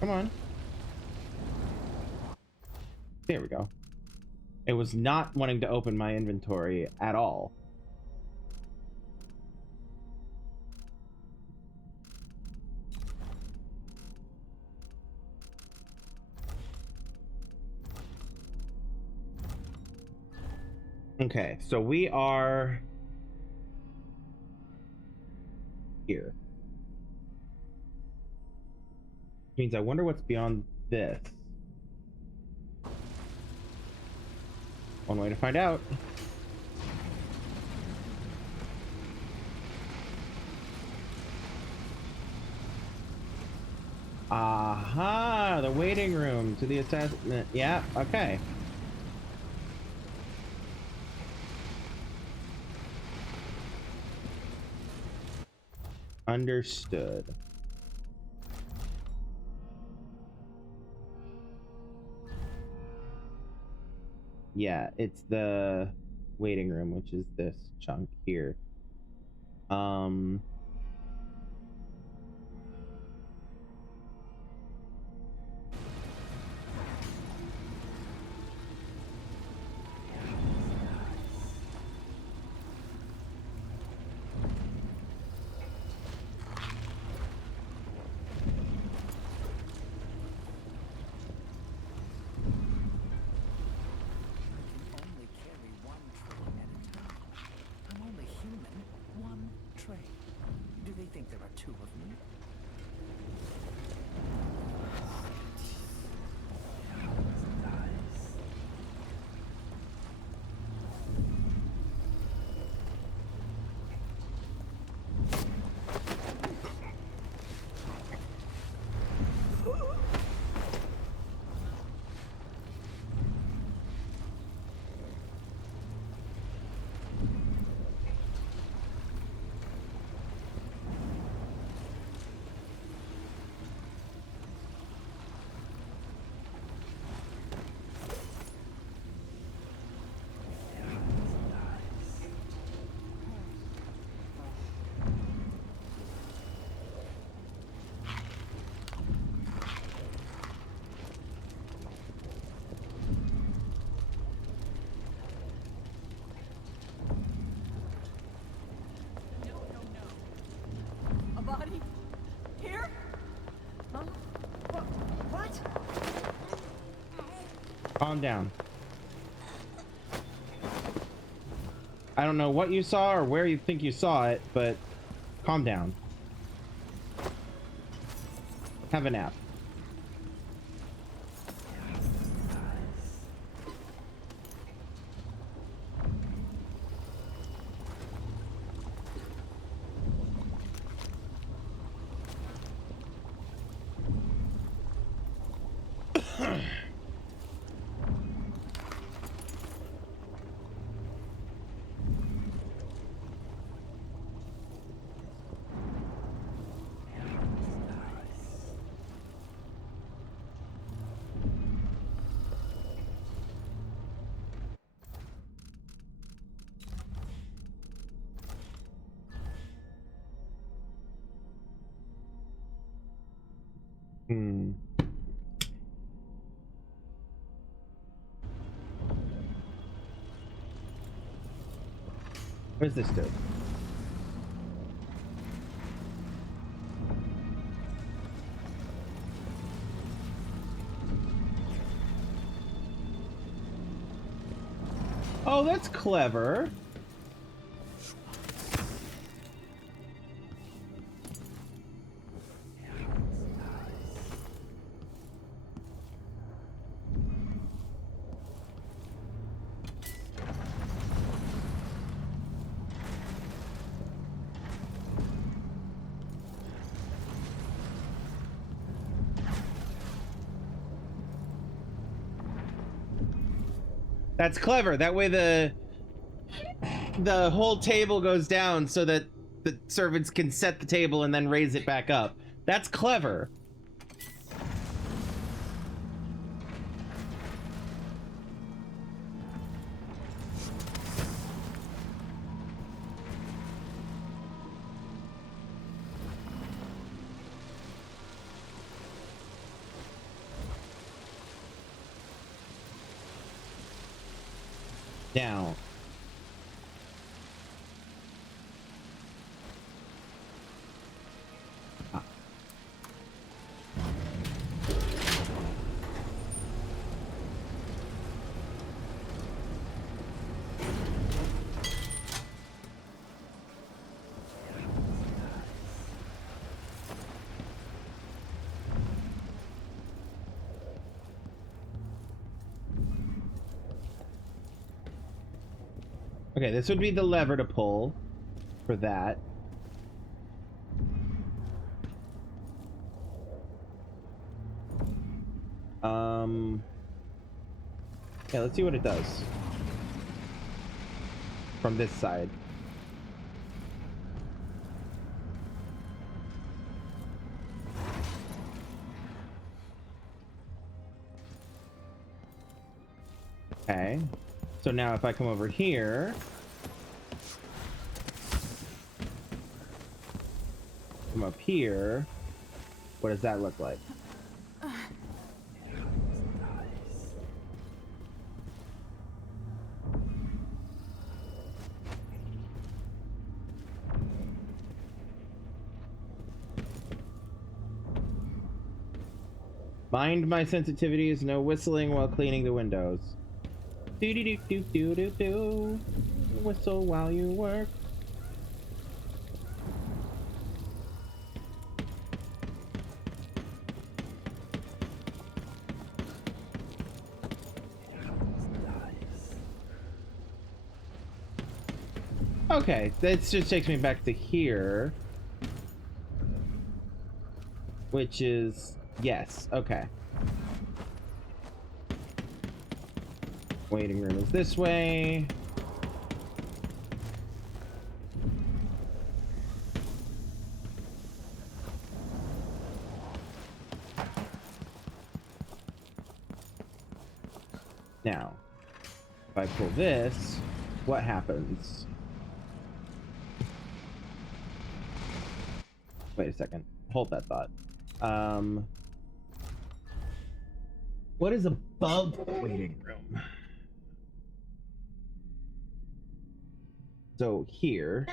Come on. There we go. It was not wanting to open my inventory at all. Okay, so we are here. Means I wonder what's beyond this. One way to find out. Aha! The waiting room to the assessment. Yeah, okay. Understood. Yeah, it's the waiting room, which is this chunk here. two of me. A body? Here? Huh? What? Calm down. I don't know what you saw or where you think you saw it, but calm down. Have a nap. Where's this dude? Oh, that's clever. That's clever. That way the whole table goes down so that the servants can set the table and then raise it back up. That's clever. Now. Okay, this would be the lever to pull for that. Yeah, let's see what it does from this side. Okay, so now if I come over here, come up here, what does that look like? Mind my sensitivities, no whistling while cleaning the windows. Do do do do do do do. Whistle while you work. Okay, that just takes me back to here. Which is... Yes, okay. Waiting room is this way. Now, if I pull this, what happens? Wait a second. Hold that thought. What is above the waiting room? So here,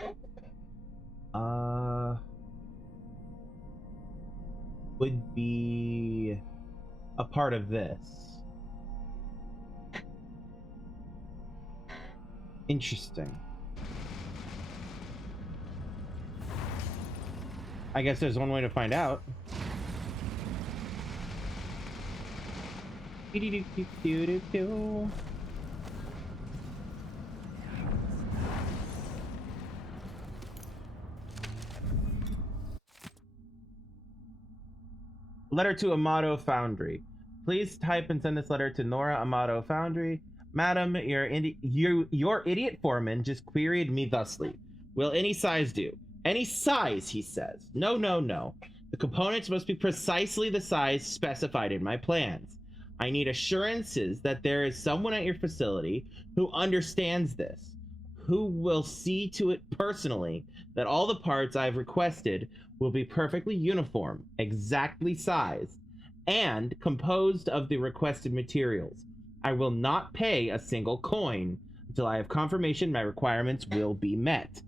would be a part of this. Interesting. I guess there's one way to find out. Letter to Amato Foundry. Please type and send this letter to Nora Amato Foundry. Madam, your idiot foreman just queried me thusly. Will any size do? Any size, he says. No, no, no. The components must be precisely the size specified in my plans. I need assurances that there is someone at your facility who understands this, who will see to it personally that all the parts I've requested will be perfectly uniform, exactly sized, and composed of the requested materials. I will not pay a single coin until I have confirmation my requirements will be met.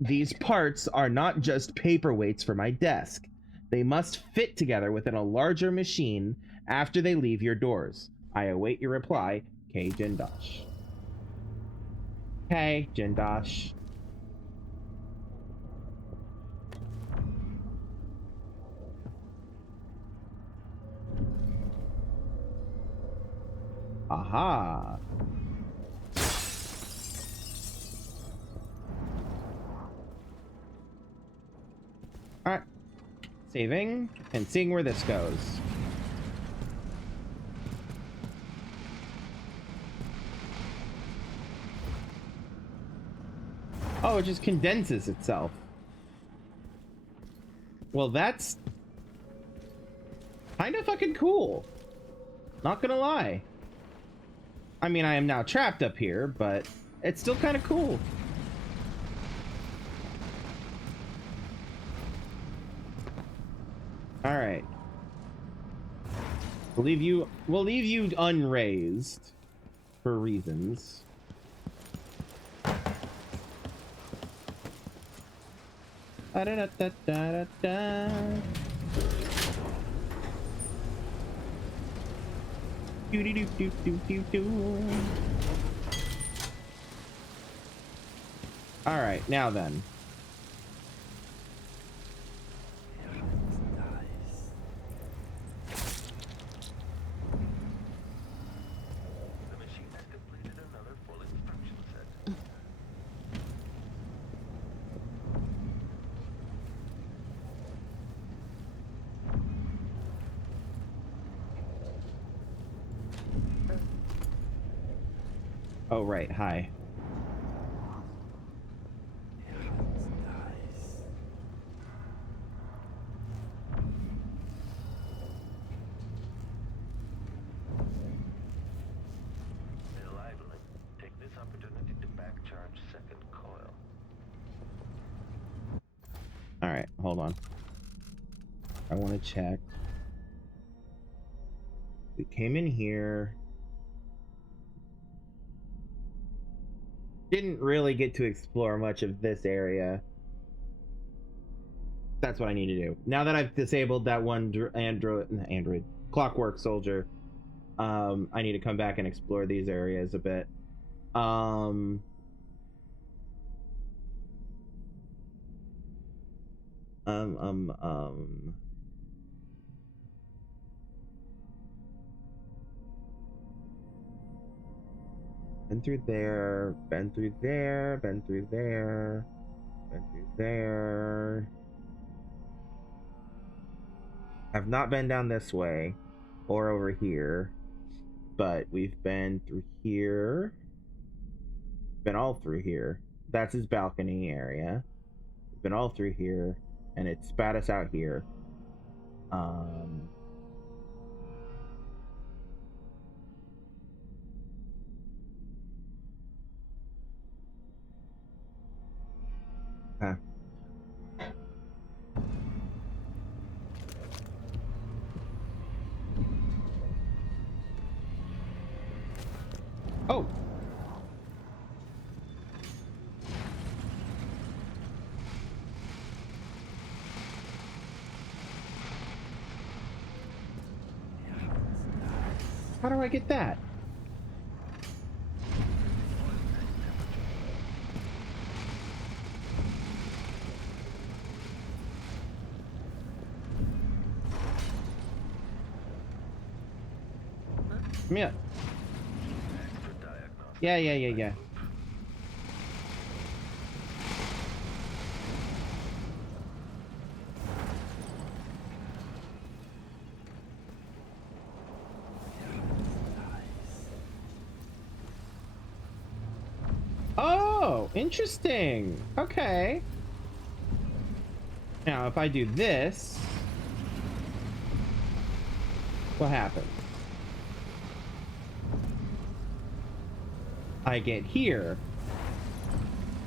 These parts are not just paperweights for my desk. They must fit together within a larger machine after they leave your doors. I await your reply, K. Jindosh. Hey, Jindosh. Aha. Alright. Saving and seeing where this goes. Oh, it just condenses itself. Well, that's kind of fucking cool. Not gonna lie. I mean, I am now trapped up here, but it's still kind of cool. All right. We'll leave you unraised for reasons. Da da da da da da. Do do do do do do do. All right, now then. Oh, right. Hi. Take this opportunity to backcharge second coil. All right. Hold on. I want to check. We came in here. Didn't really get to explore much of this area. That's what I need to do. Now that I've disabled that one android clockwork soldier, I need to come back and explore these areas a bit. And been through there, been through there, been through there, been through there. Have not been down this way or over here, but we've been through here. Been all through here. That's his balcony area. We've been all through here, and it spat us out here. Okay. Oh! How do I get that? Yeah. Yeah. Oh, interesting. Okay. Now, if I do this, what happens? I get here.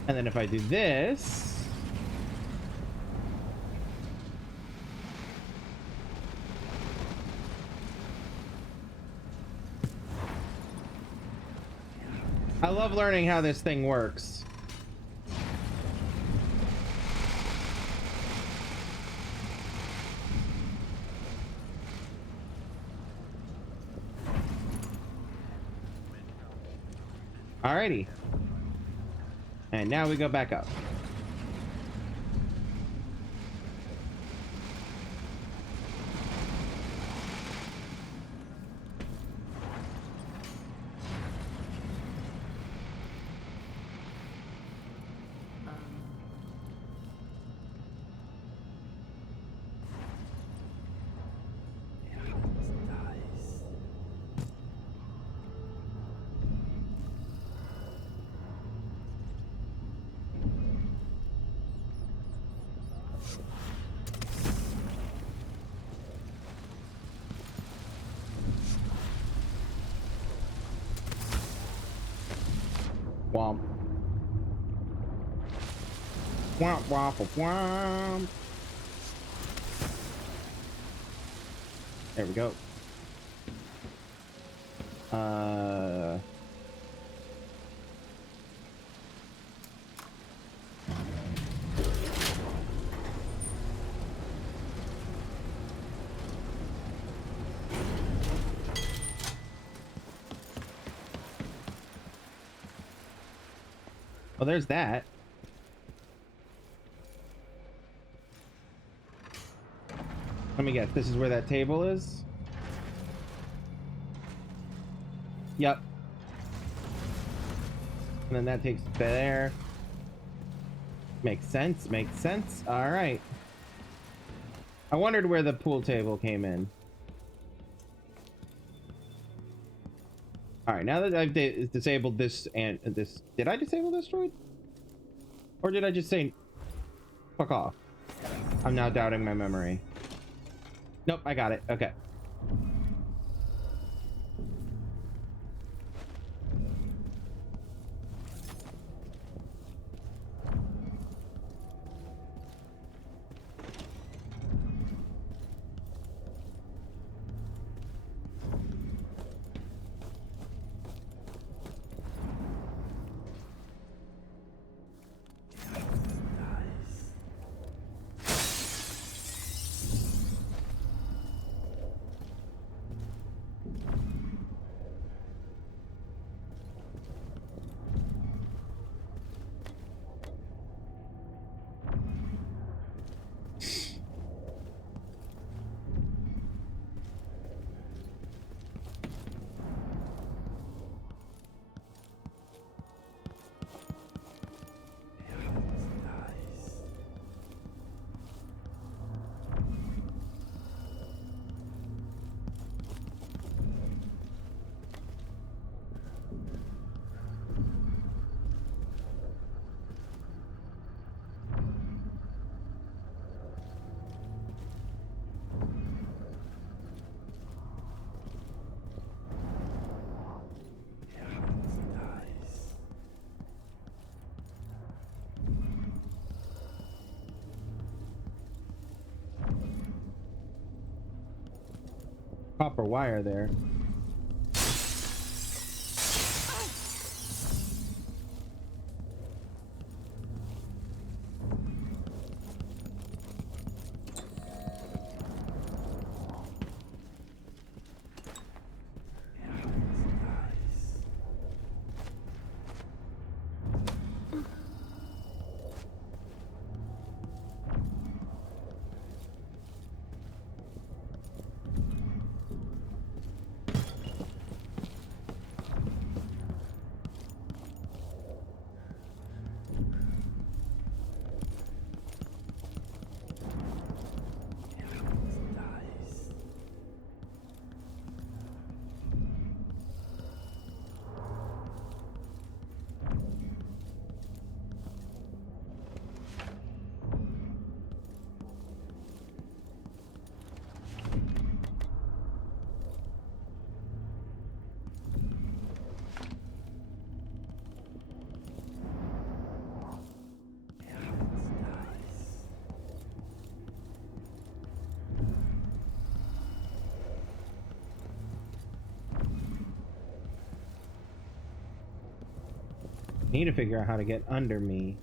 And then if I do this, I love learning how this thing works. Alrighty. And now we go back up. Womp. Womp womp womp. There we go. Well, there's that. Let me guess, this is where that table is? Yep. And then that takes there. Makes sense, makes sense. Alright. I wondered where the pool table came in. Alright, now that I've disabled this and this... Did I disable this droid? Or did I just say... Fuck off? I'm now doubting my memory. Nope, I got it. Okay. copper wire there. Need to figure out how to get under me.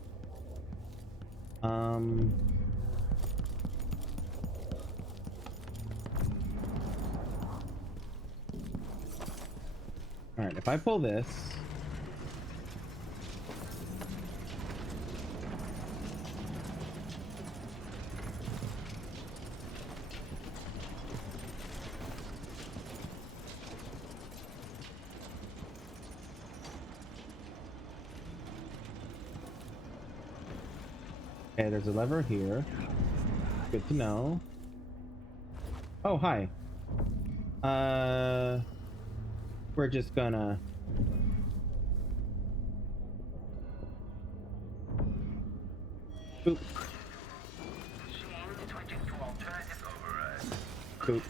Alright, if I pull this. Okay, there's a lever here. Good to know. Oh, hi. We're just gonna... Boop. Boop.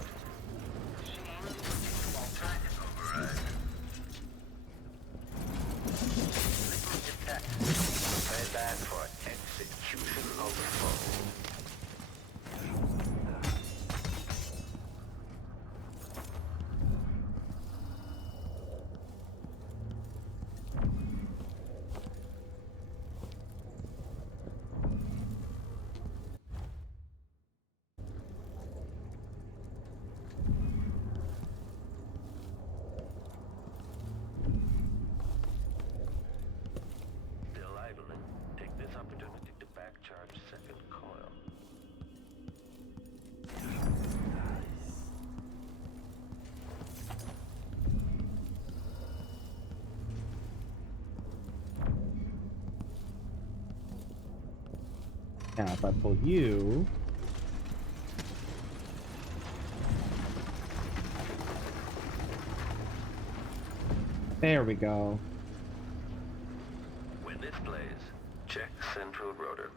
Now, if I pull you... There we go. When this plays, check central rotor.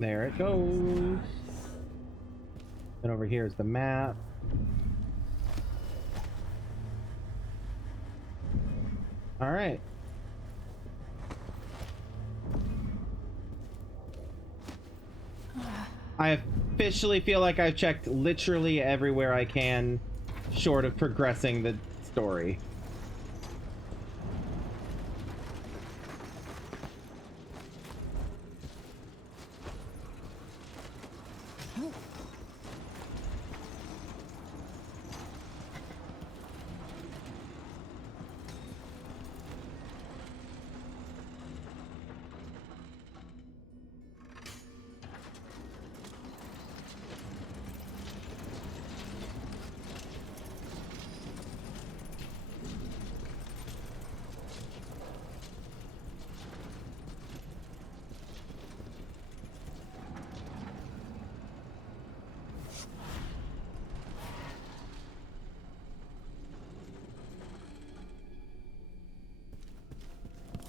There it goes. And over here is the map. All right. I officially feel like I've checked literally everywhere I can, short of progressing the story.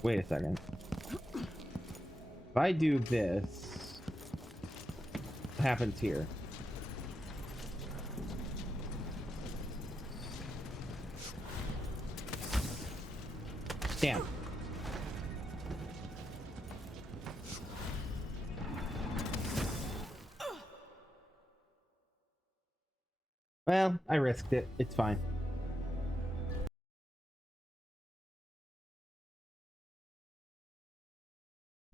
Wait a second. If I do this, what happens here? Damn. Well, I risked it. It's fine.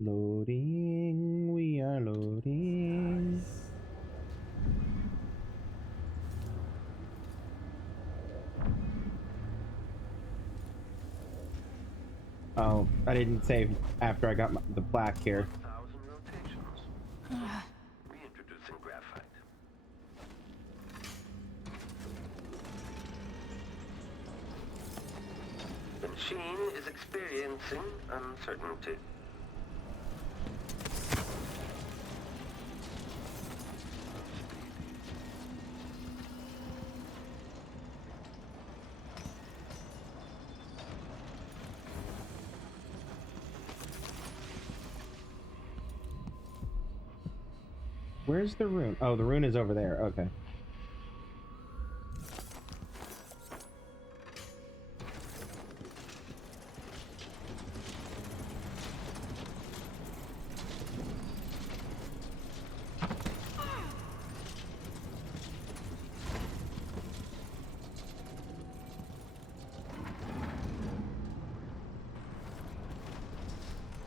Loading, we are loading. Oh, I didn't save after I got the plaque here. 1,000 rotations. Reintroducing graphite. The machine is experiencing uncertainty. Where's the rune? Oh, the rune is over there. Okay.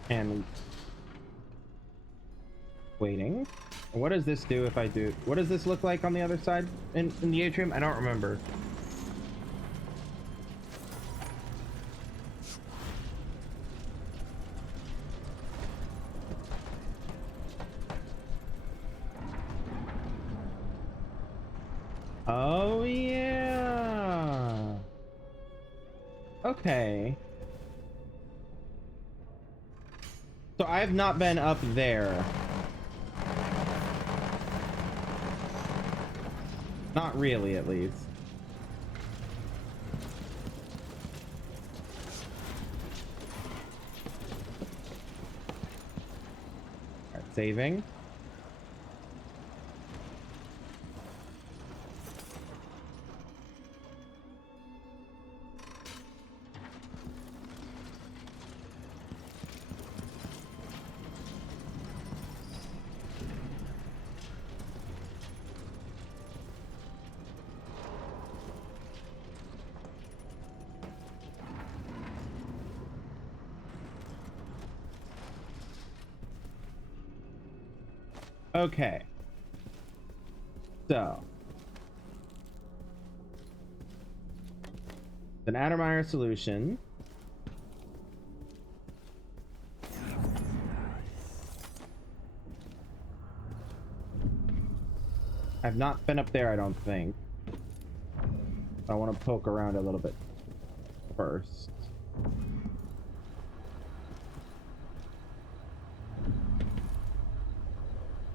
And waiting. What does this do if I do? What does this look like on the other side in the atrium? I don't remember. Oh yeah. Okay. So I've not been up there. Not really, at least. Alright, saving. Okay. So. An Addermeyer solution. I've not been up there, I don't think. I want to poke around a little bit first.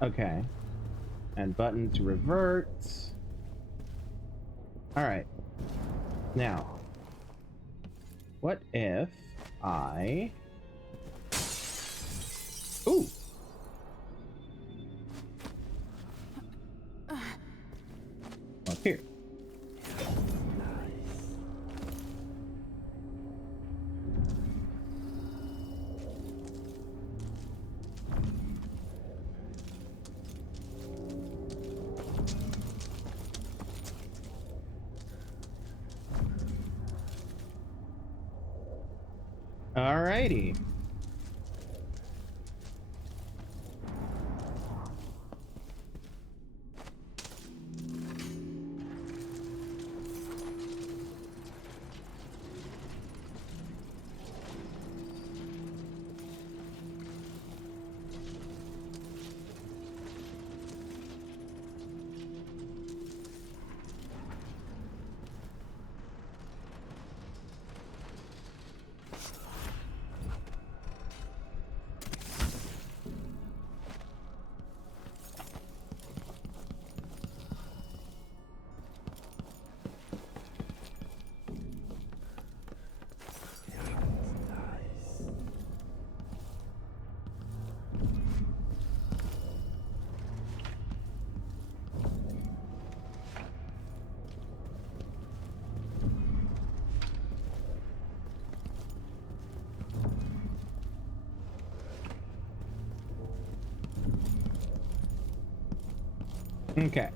Okay. And button to revert. Alright. Now. What if I... Ooh! Up here. Alrighty. Okay.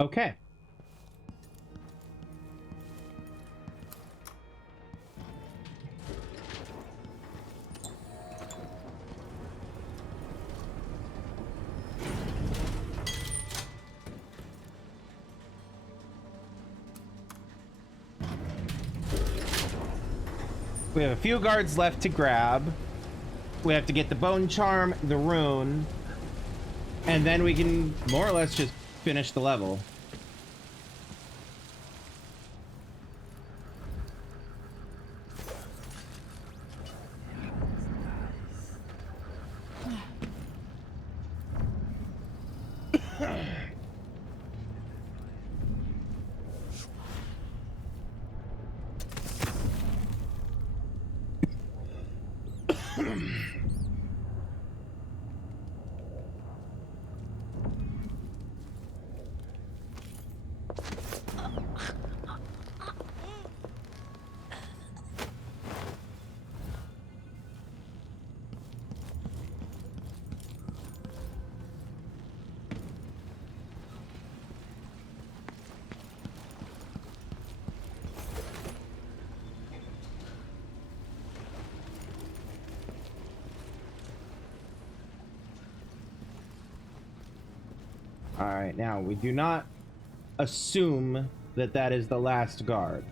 Okay. We have a few guards left to grab. We have to get the bone charm, the rune, and then we can more or less just finish the level. All right, now we do not assume that that is the last guard.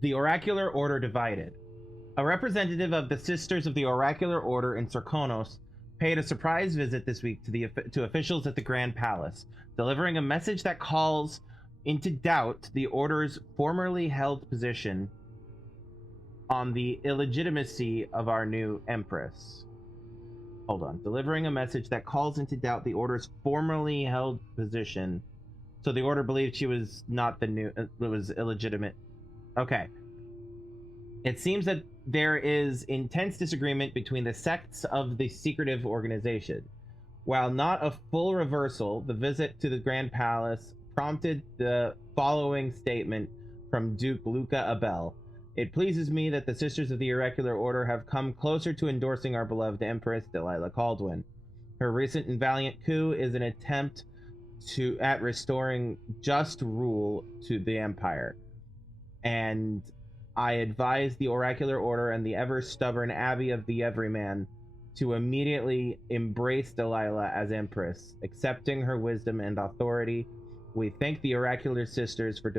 The Oracular Order divided. A representative of the Sisters of the Oracular Order in Sarkonos paid a surprise visit this week to officials at the Grand Palace, delivering a message that calls into doubt the Order's formerly held position on the illegitimacy of our new Empress. Hold on. Delivering a message that calls into doubt the Order's formerly held position. So the Order believed she was not the new... it was illegitimate. Okay. It seems that there is intense disagreement between the sects of the secretive organization. While not a full reversal, the visit to the Grand Palace prompted the following statement from Duke Luca Abel. It pleases me that the Sisters of the Oracular Order have come closer to endorsing our beloved Empress, Delilah Caldwin. Her recent and valiant coup is an attempt at restoring just rule to the Empire. And I advise the Oracular Order and the ever-stubborn Abbey of the Everyman to immediately embrace Delilah as Empress, accepting her wisdom and authority. We thank the Oracular Sisters for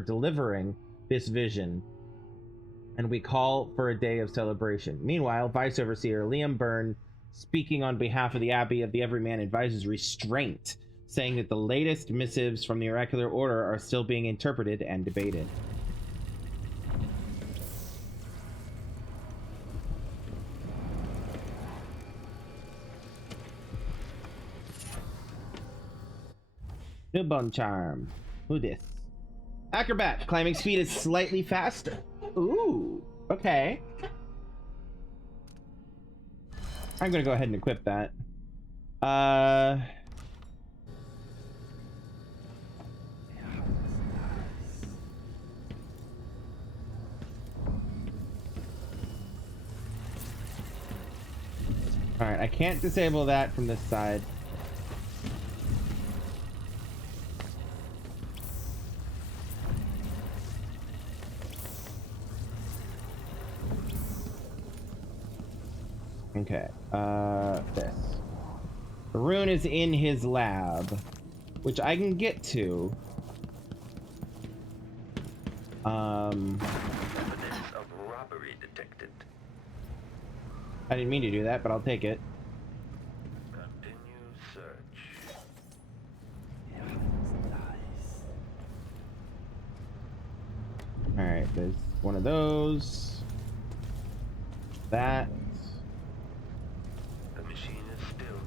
delivering this vision, and we call for a day of celebration. Meanwhile, Vice Overseer Liam Byrne, speaking on behalf of the Abbey of the Everyman, advises restraint, saying that the latest missives from the Oracular Order are still being interpreted and debated. New bone charm. Who this? Acrobat. Climbing speed is slightly faster. Ooh. Okay. I'm gonna go ahead and equip that. Alright, I can't disable that from this side. Okay, this. The rune is in his lab, which I can get to. Evidence of robbery detected. I didn't mean to do that, but I'll take it. Continue search. Alright, there's one of those. That. The machine is still.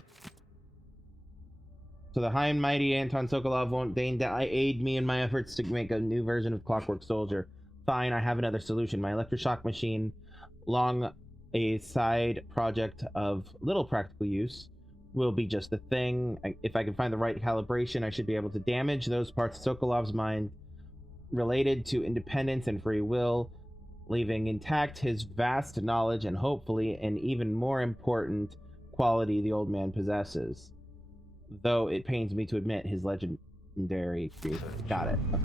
So the high and mighty Anton Sokolov won't deign to aid me in my efforts to make a new version of Clockwork Soldier. Fine, I have another solution. My electroshock machine, long a side project of little practical use, will be just the thing. If I can find the right calibration, I should be able to damage those parts of Sokolov's mind related to independence and free will, leaving intact his vast knowledge and hopefully an even more important quality the old man possesses. Though it pains me to admit his legendary creation. Got it. Okay.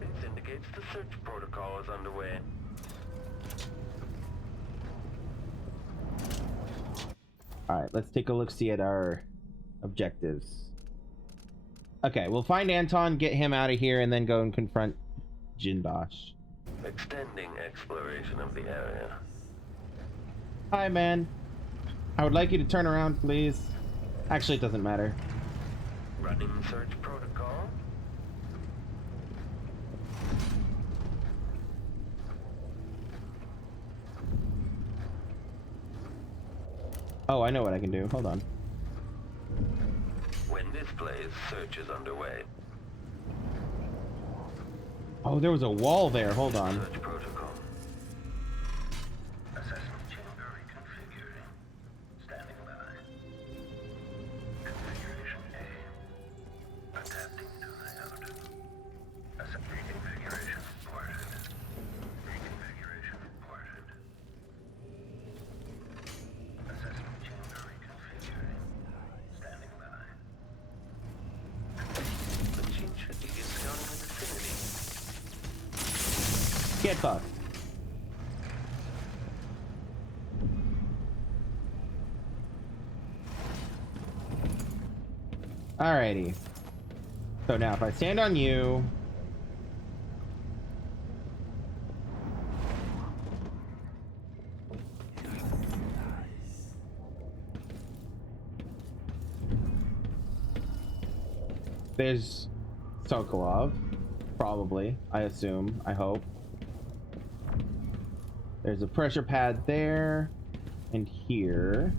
This indicates the search protocol is underway. Alright, let's take a look-see at our objectives. Okay, we'll find Anton, get him out of here, and then go and confront Jindosh. Extending exploration of the area. Hi, man. I would like you to turn around, please. Actually, it doesn't matter. Running search protocol. Oh, I know what I can do. Hold on. When this plays, search is underway. Oh, there was a wall there. Hold on. Search protocol. Assessment chamber reconfiguring. Standing by. Configuration A. Adapting to layout. Reconfiguration reported. Reconfiguration reported. Assessment chamber reconfiguring. Standing by. The machine should begin scouting the vicinity. Get fucked. Alrighty. So now if I stand on you... There's Sokolov. Probably. I assume. I hope. There's a pressure pad there. And here.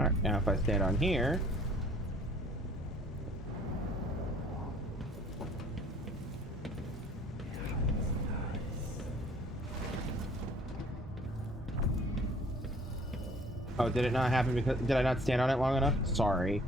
Alright, now if I stand on here. Oh, did it not happen because... Did I not stand on it long enough? Sorry.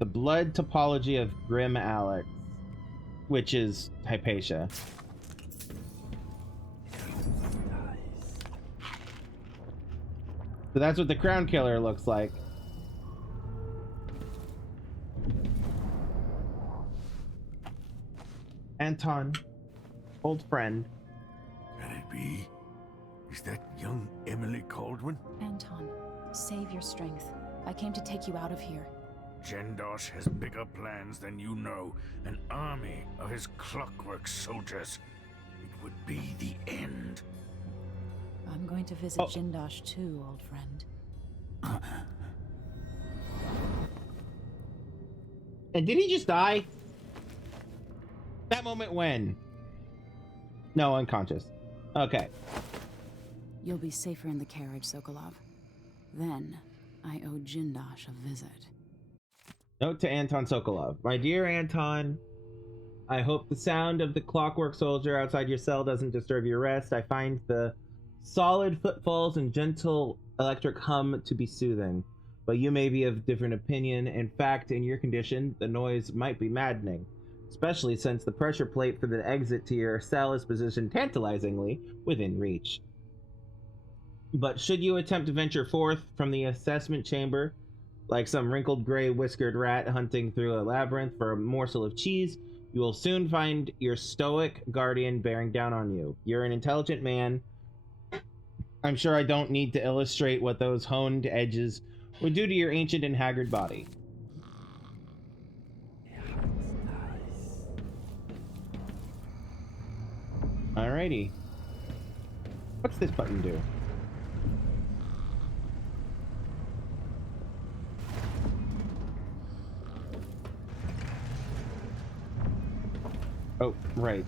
The blood topology of Grim Alex, which is Hypatia. So that's what the Crown Killer looks like. Anton, old friend. Can it be? Is that young Emily Caldwin? Anton, save your strength. I came to take you out of here. Jindosh has bigger plans than you know. An army of his clockwork soldiers. It would be the end. I'm going to visit Jindosh too, old friend. And did he just die? That moment when? No, unconscious. Okay. You'll be safer in the carriage, Sokolov. Then, I owe Jindosh a visit. Note to Anton Sokolov. My dear Anton, I hope the sound of the clockwork soldier outside your cell doesn't disturb your rest. I find the solid footfalls and gentle electric hum to be soothing. But you may be of different opinion. In fact, in your condition, the noise might be maddening. Especially since the pressure plate for the exit to your cell is positioned tantalizingly within reach. But should you attempt to venture forth from the assessment chamber, like some wrinkled gray whiskered rat hunting through a labyrinth for a morsel of cheese, you will soon find your stoic guardian bearing down on you. You're an intelligent man. I'm sure I don't need to illustrate what those honed edges would do to your ancient and haggard body. Alrighty. What's this button do? Oh, right.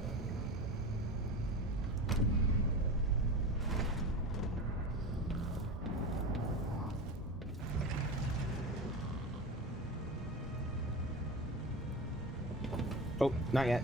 Oh, not yet.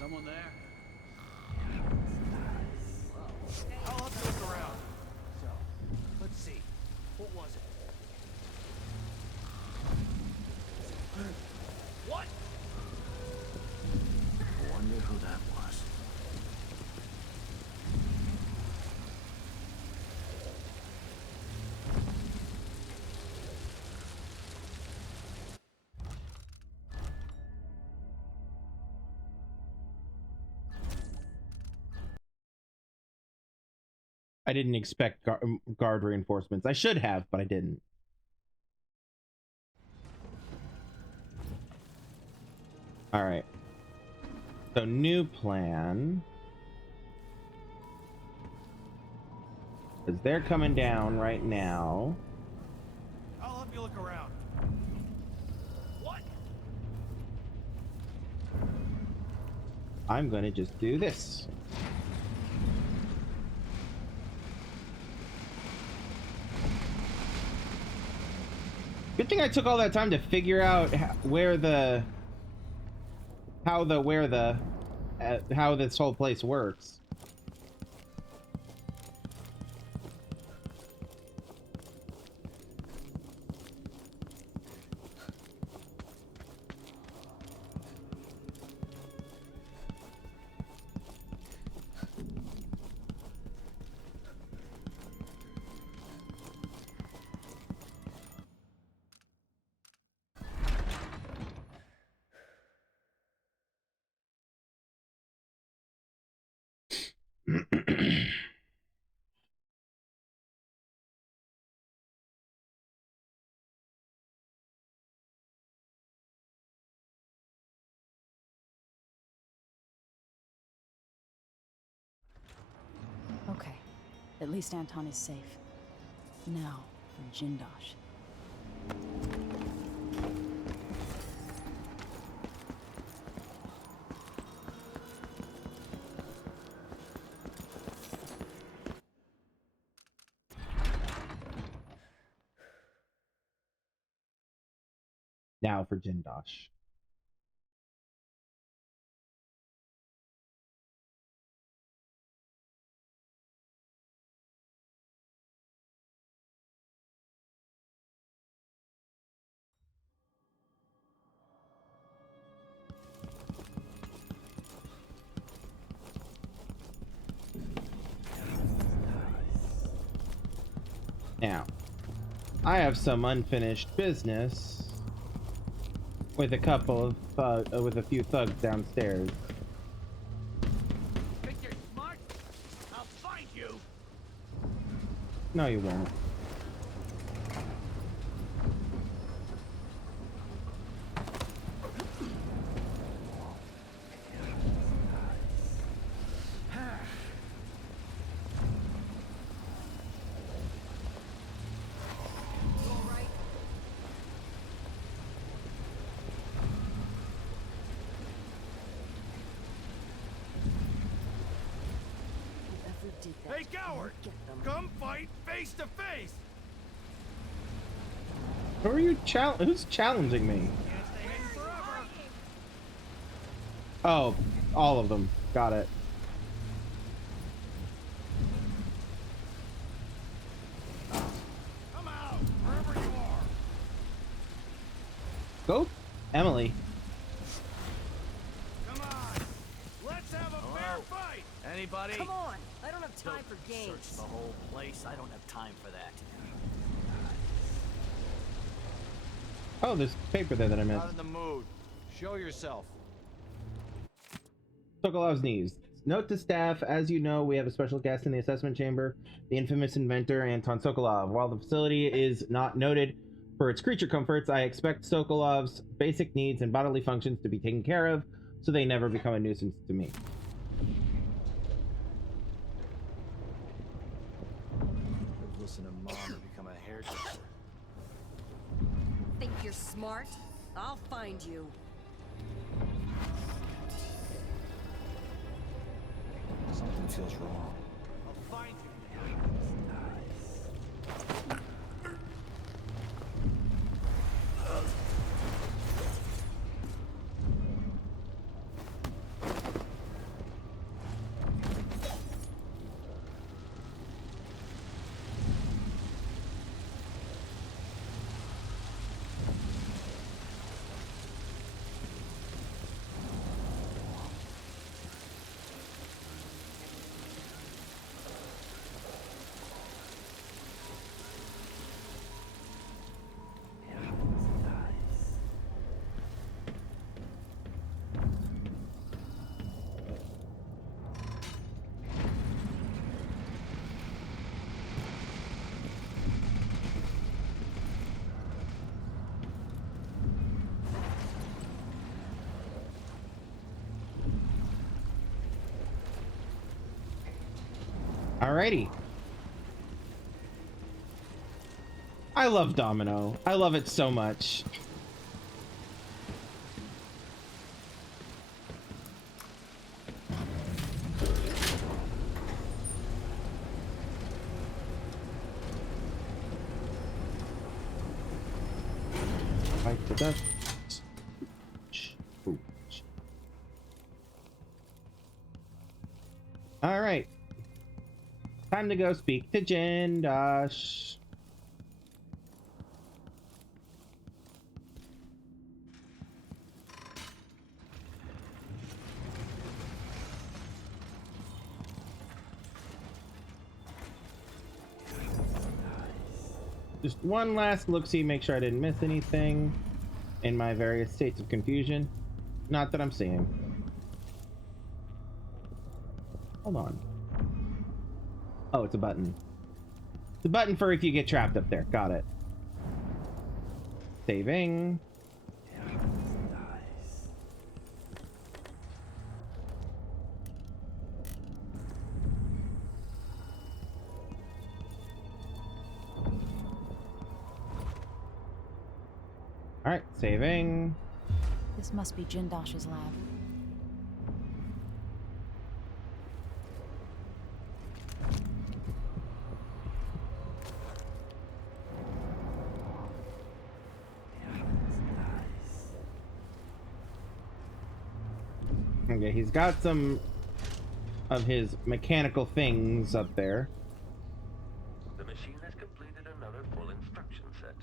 Someone there? I'll have to look around. So, let's see. What was it? What? I wonder who that was. I didn't expect guard reinforcements. I should have, but I didn't. All right. So new plan. Because they're coming down right now. I'll help you look around. What? I'm going to just do this. Good thing I took all that time to figure out how this whole place works. Okay. At least Anton is safe. Now, for Jindosh. Now for Jindosh. Now, I have some unfinished business with with a few thugs downstairs. Think you're smart? I'll find you. No, you won't. Hey, coward! Come fight face to face! Who are you who's challenging me? Can't stay hidden forever! Oh, all of them. Got it. Come out, wherever you are! Go, Emily. Come on! Let's have a fair fight! Anybody? Come on! I don't have time for games. Search the whole place. I don't have time for that. Oh, there's paper there that I missed. Not in the mood. Show yourself. Sokolov's knees. Note to staff, as you know, we have a special guest in the assessment chamber, the infamous inventor Anton Sokolov. While the facility is not noted for its creature comforts, I expect Sokolov's basic needs and bodily functions to be taken care of, so they never become a nuisance to me. Listen to mom or become a hairdresser. Think you're smart? I'll find you. Something feels wrong. I'll find you. Alrighty. I love Domino. I love it so much. Fight to death. Alright. Time to go speak to Jindosh. Just one last look-see, make sure I didn't miss anything in my various states of confusion. Not that I'm seeing. Hold on. Oh, it's a button. It's a button for if you get trapped up there. Got it. Saving. Alright, saving. This must be Jindosh's lab. Okay, he's got some of his mechanical things up there. The machine has completed another full instruction set.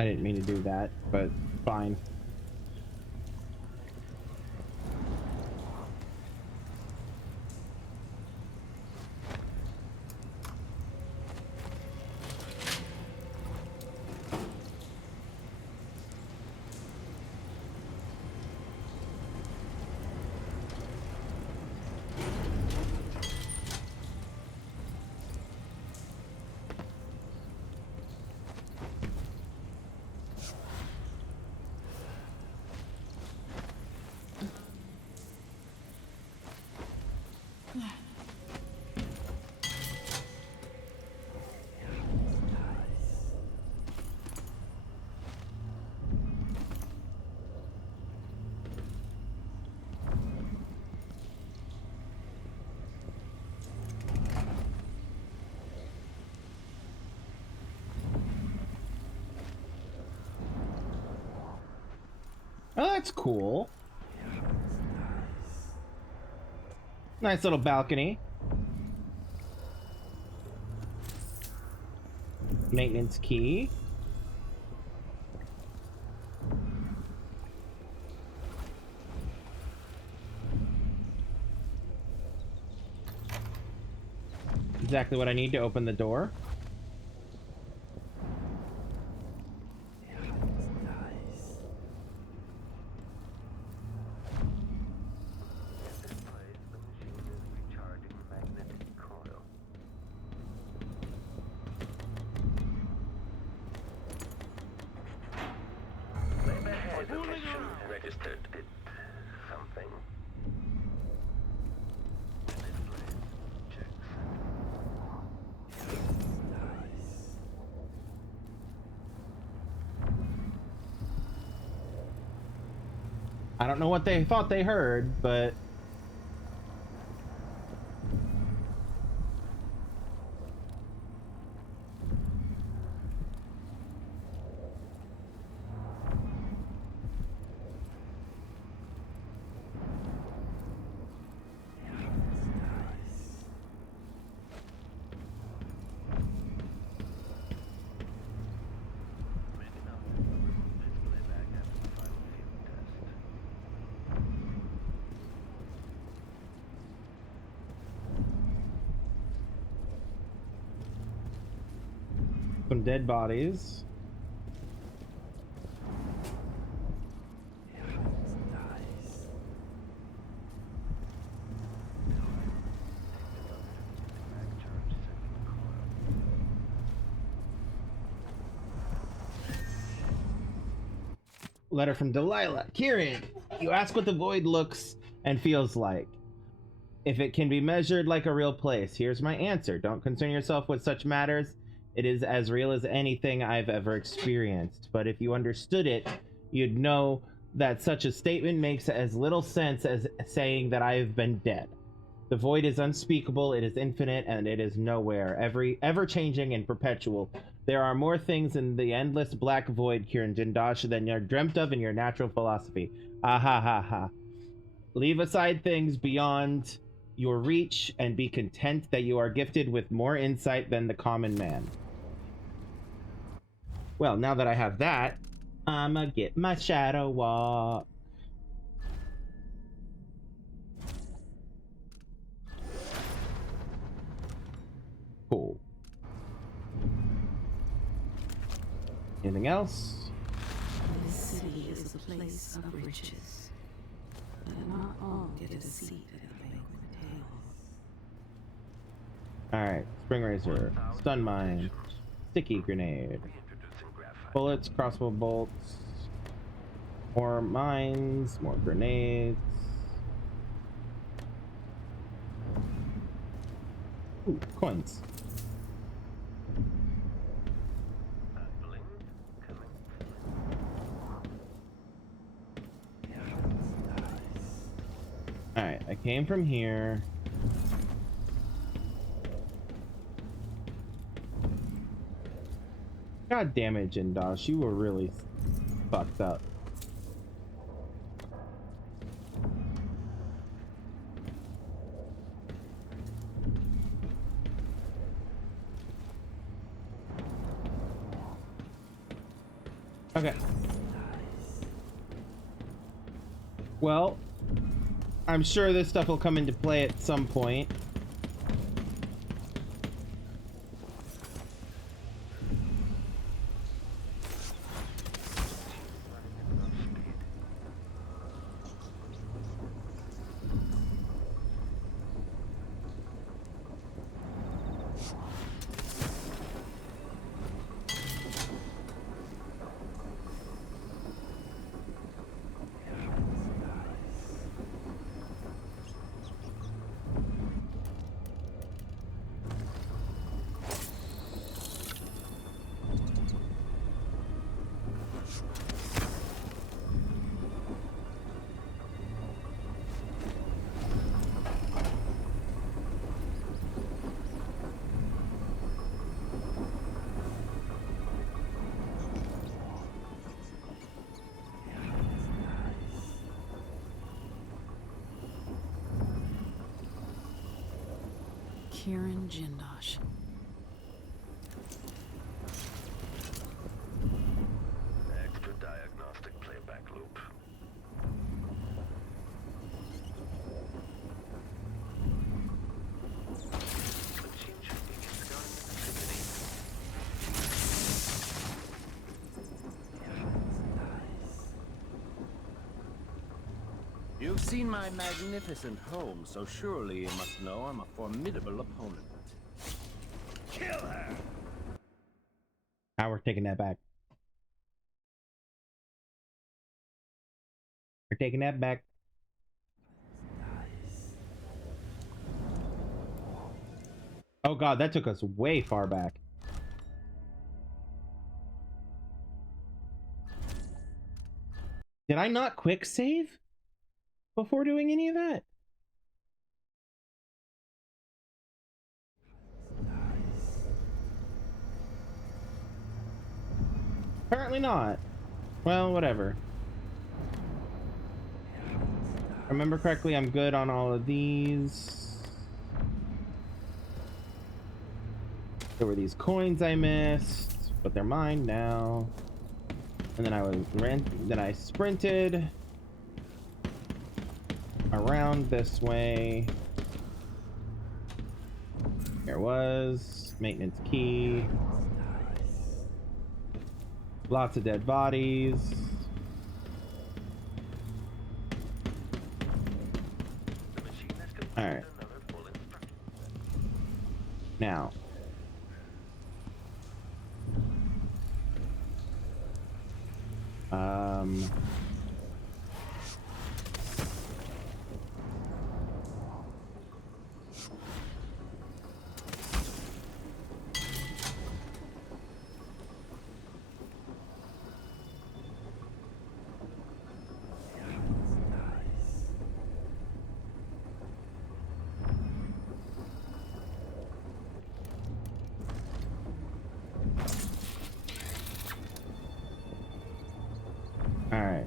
I didn't mean to do that, but fine. Oh, that's cool. Nice little balcony. Maintenance key. Exactly what I need to open the door. Registered it something. I don't know what they thought they heard, but some dead bodies. Letter from Delilah. Kieran, you ask what the void looks and feels like. If it can be measured like a real place, here's my answer. Don't concern yourself with such matters. It is as real as anything I've ever experienced. But if you understood it, you'd know that such a statement makes as little sense as saying that I have been dead. The void is unspeakable, it is infinite, and it is nowhere, ever-changing and perpetual. There are more things in the endless black void, Kieran Jindosh, than you're dreamt of in your natural philosophy. Ah ha ha ha. Leave aside things beyond your reach and be content that you are gifted with more insight than the common man. Well, now that I have that, I'ma get my shadow walk. Cool. Anything else? This city is a place of riches, but not all get a seat at the banquet table. Alright, spring razor, stun mine, sticky grenade, bullets, crossbow bolts, more mines, more grenades. Ooh, coins. Alright, I came from here. God damn it, Jindosh, you were really fucked up. Okay. Well, I'm sure this stuff will come into play at some point. Kieran Jindosh. Extra diagnostic playback loop. Machine should begin starting at the You've seen my magnificent home, so surely you must know I'm a formidable opponent. Kill her! Now we're taking that back. We're taking that back. Oh god, that took us way far back. Did I not quick save before doing any of that? Apparently not. Well, whatever. If I remember correctly, I'm good on all of these. There were these coins I missed, but they're mine now. And then I sprinted around this way. There was maintenance key. Lots of dead bodies. All right. Now. All right.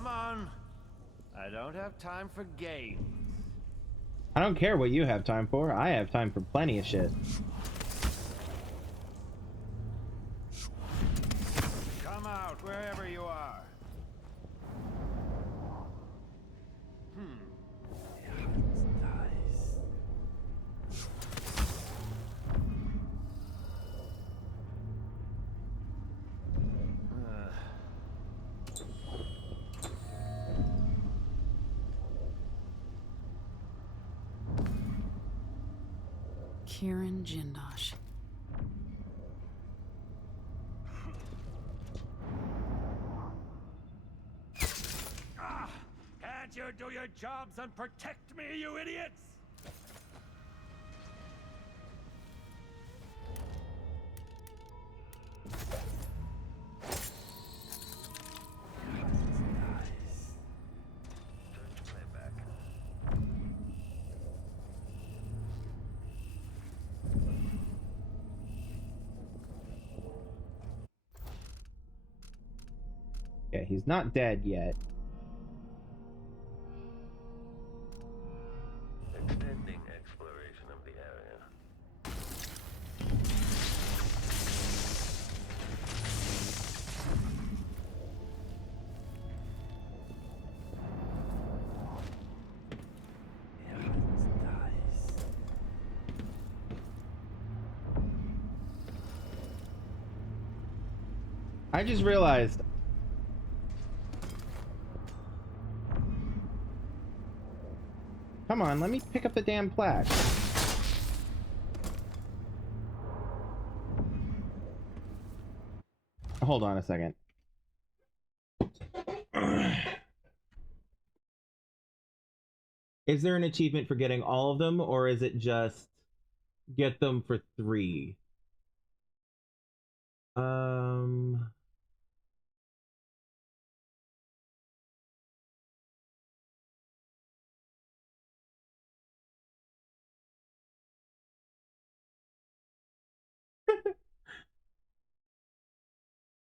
Come on. I don't have time for games. I don't care what you have time for. I have time for plenty of shit. Come out, wherever you are. Kieran Jindosh. Can't you do your jobs and protect me, you idiots? Yeah, he's not dead yet. Extending exploration of the area. I just realized. Come on, let me pick up the damn plaque. Hold on a second. Is there an achievement for getting all of them, or is it just get them for 3?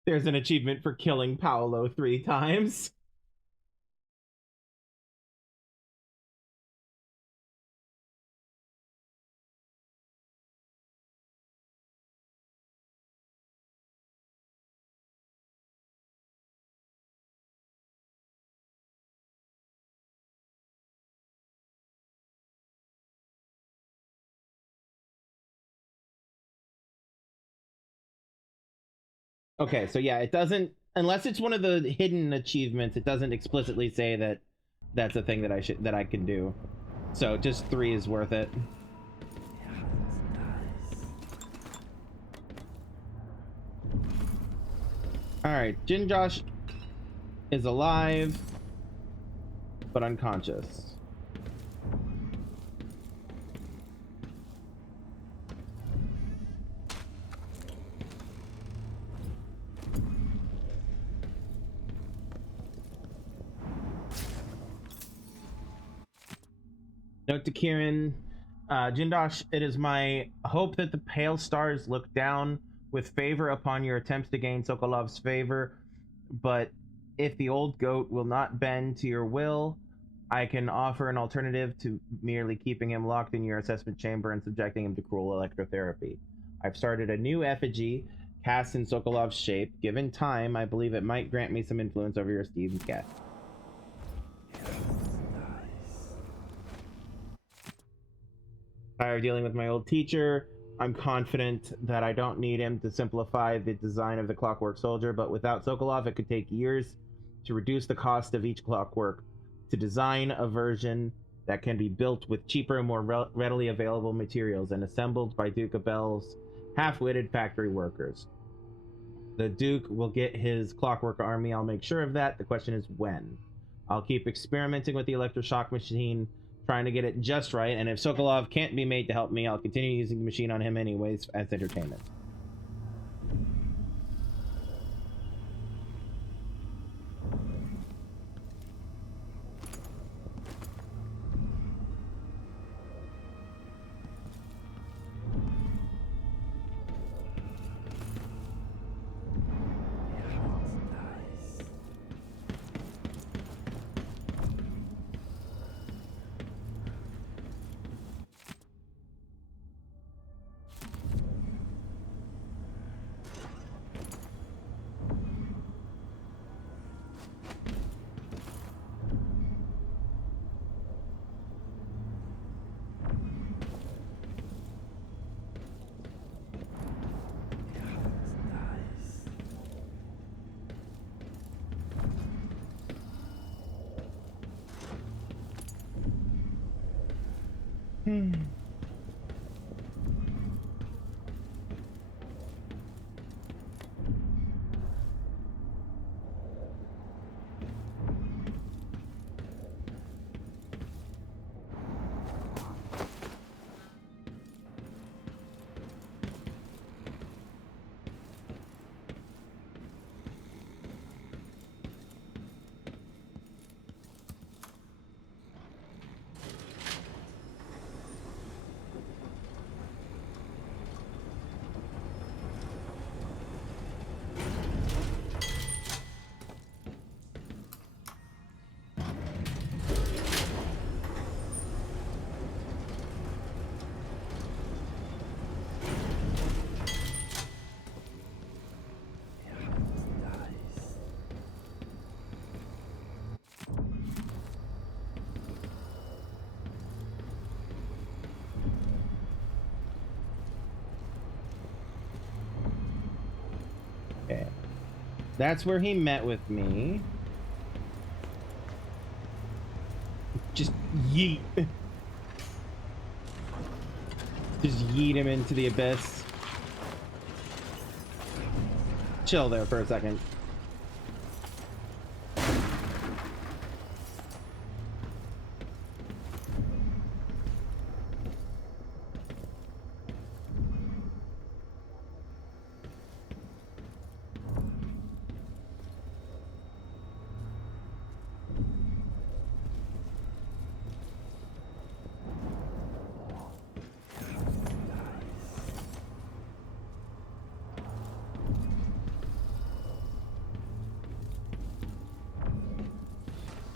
There's an achievement for killing Paolo 3 times. Okay, so yeah, it doesn't, unless it's one of the hidden achievements, it doesn't explicitly say that that's a thing that I can do. So just 3 is worth it. Alright, Jindosh is alive, but unconscious. Note to Kieran, Jindosh, it is my hope that the pale stars look down with favor upon your attempts to gain Sokolov's favor, but if the old goat will not bend to your will, I can offer an alternative to merely keeping him locked in your assessment chamber and subjecting him to cruel electrotherapy. I've started a new effigy cast in Sokolov's shape. Given time, I believe it might grant me some influence over your esteemed guest. Tired of dealing with my old teacher. I'm confident that I don't need him to simplify the design of the Clockwork Soldier, but without Sokolov, it could take years to reduce the cost of each clockwork, to design a version that can be built with cheaper and more readily available materials and assembled by Duke of Bell's half-witted factory workers. The Duke will get his clockwork army, I'll make sure of that. The question is when. I'll keep experimenting with the electroshock machine, trying to get it just right, and if Sokolov can't be made to help me, I'll continue using the machine on him anyways as entertainment. Okay. That's where he met with me. Just yeet. Just yeet him into the abyss. Chill there for a second.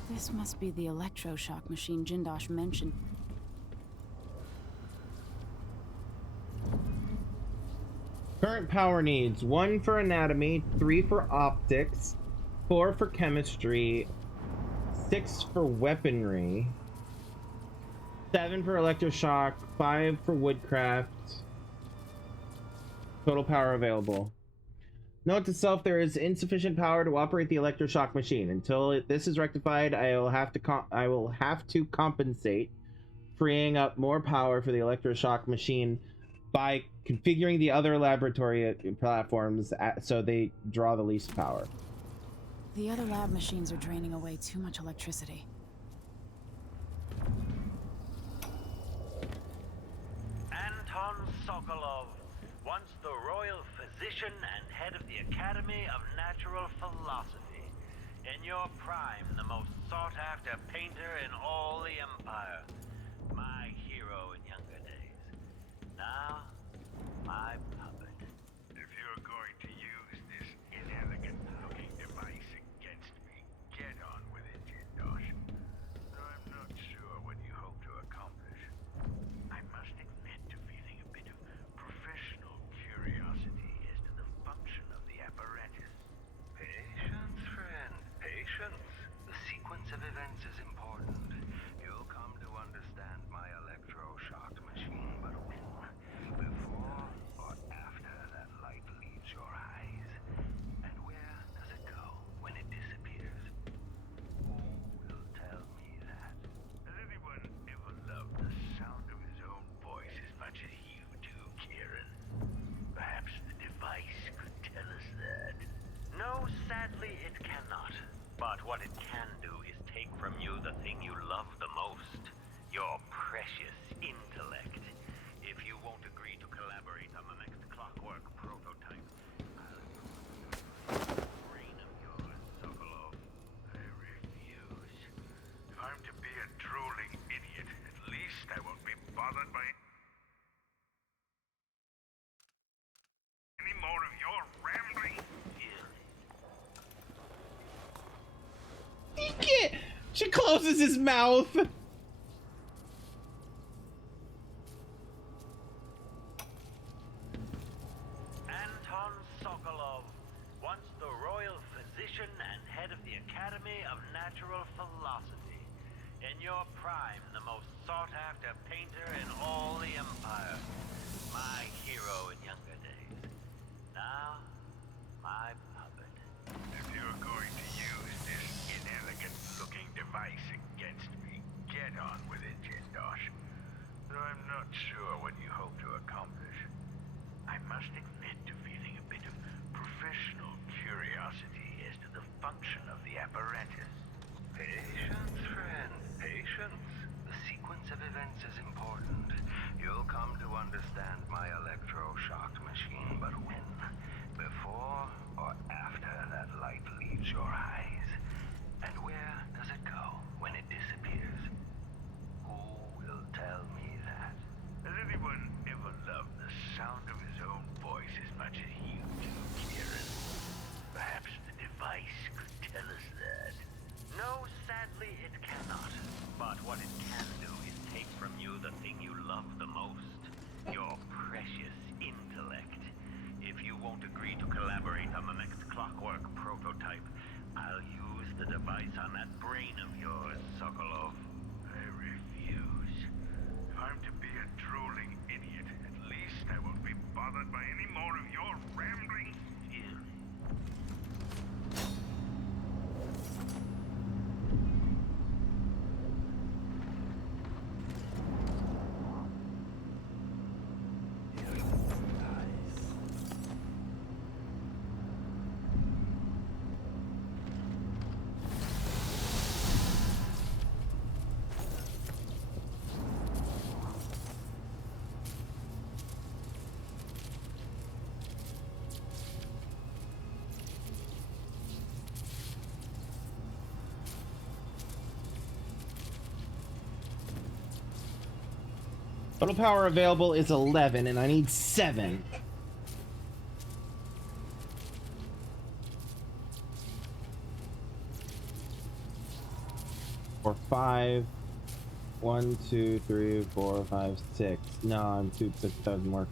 This must be the electroshock machine Jindosh mentioned. Current power needs 1 for anatomy, 3 for optics, 4 for chemistry, 6 for weaponry, 7 for electroshock, 5 for woodcraft. Total power available. Note to self: there is insufficient power to operate the electroshock machine. Until this is rectified, I will have to compensate, freeing up more power for the electroshock machine by configuring the other laboratory platforms so they draw the least power. The other lab machines are draining away too much electricity. Anton Sokolov, once the royal physician and head of the Academy of Natural Philosophy. In your prime, the most sought-after painter in all the Empire. My hero in younger days. Now, my puppet. If you're going to use this inelegant-looking device against me, get on with it, Jindosh. Though I'm not sure what you hope to accomplish. I must admit to feeling a bit of professional curiosity as to the function of the apparatus. Patience, friend, patience. The sequence of events is important. You'll come to understand my electroshock machine, but when? Before or after that light leaves your eyes? And where does it go when it disappears? Who will tell me that? Has anyone ever loved the sound of his own voice as much as you do, Kieran? Perhaps the device could tell us that. No, sadly, it cannot. But what it can do is take from you the thing you love the most. Your precious intellect. If you won't agree to collaborate on the next clockwork prototype, I'll brain of yours, Sokolov. I refuse. If I'm to be a drooling idiot, at least I won't be bothered by any more of your rambling. He can't. She closes his mouth. Anton Sokolov, once the royal physician and head of the Academy of Natural Philosophy. In your prime, the most sought-after painter in all the Empire. My hero in younger days. Now, my puppet. If you're going to use this inelegant-looking device against me, get on with it, Jindosh. Though sure what you hope to accomplish. I must admit to feeling a bit of professional curiosity as to the function of the apparatus. Patience, friend, patience. The sequence of events is important. You'll come to understand my electroshock machine, but when? Before or after that light leaves your eyes? And where does it go when it disappears? Who will tell me that? Has anyone ever loved the sound of his own voice as much as you do, Kieran? Perhaps the device could tell us that. No, sadly, it cannot. But what it can do is take from you the thing you love the most. Your precious intellect. If you won't agree to collaborate on the next Clockwork prototype, I'll use the device on that brain of yours, Sokolov. I refuse. If I'm to be a drooling idiot, at least I won't be bothered by any more of your rambling theories. Total power available is 11, and I need 7. Or 5. 1, 2, 3, 4, 5, 6. No, I'm too. That doesn't work.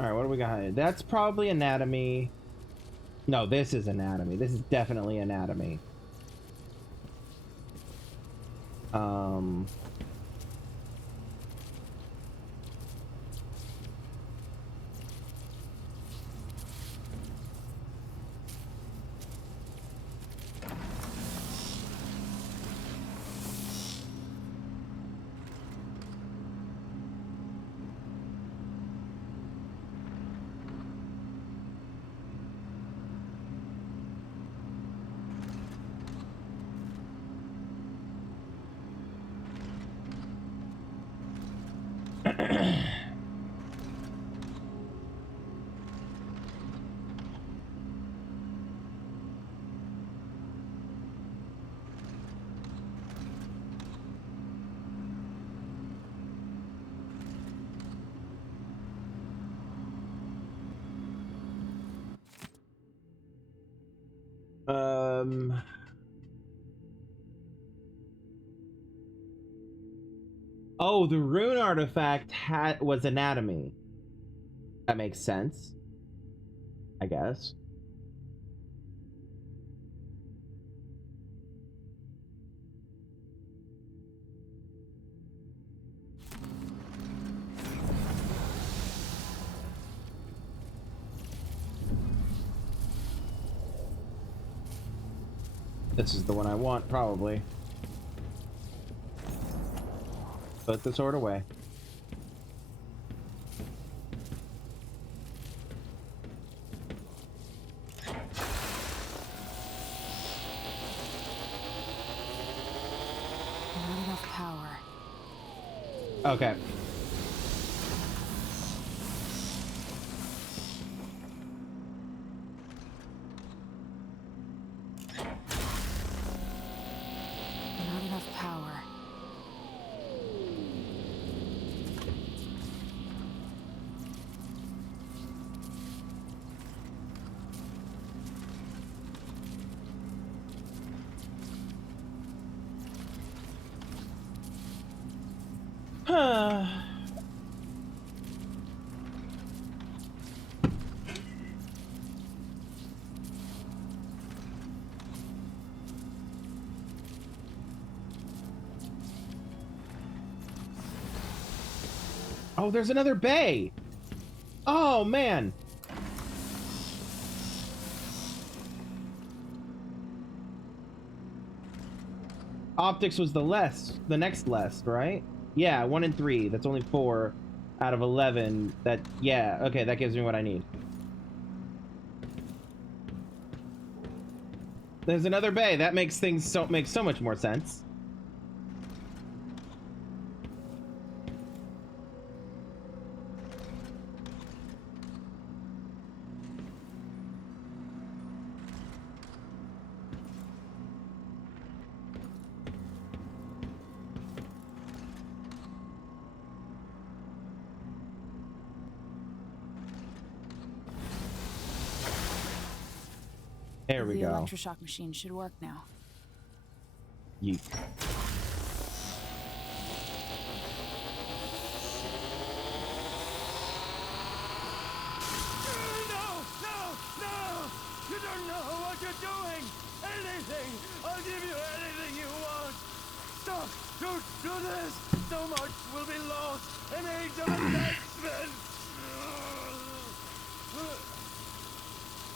Alright, what do we got here? That's probably anatomy. No, this is anatomy. This is definitely anatomy. Oh, the rune artifact was anatomy. That makes sense, I guess. This is the one I want, probably. Put the sword away. Not enough power. Okay. Not enough power. Oh, there's another bay. Oh, man. Optics was the next less, right? Yeah, 1 and 3. That's only 4 out of 11. That, yeah, okay, that gives me what I need. There's another bay. That makes things so much more sense. There we the go. electroshock machine should work now. Yeet. No! You don't know what you're doing! Anything! I'll give you anything you want! Stop! Don't do this! So much will be lost! An age of advancement!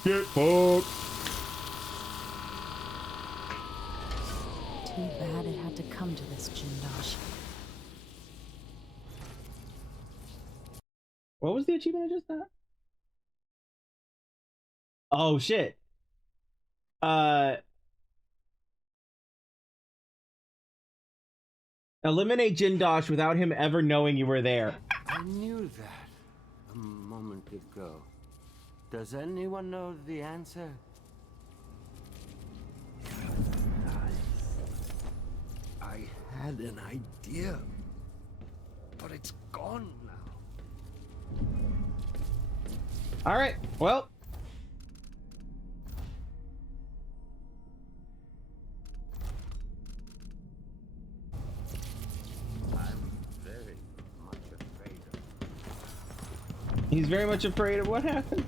Get fucked! Too bad it had to come to this, Jindosh. What was the achievement I just got? Oh shit. Eliminate Jindosh without him ever knowing you were there. I knew that a moment ago. Does anyone know the answer? I had an idea, but it's gone now. All right. Well. He's very much afraid of what happened.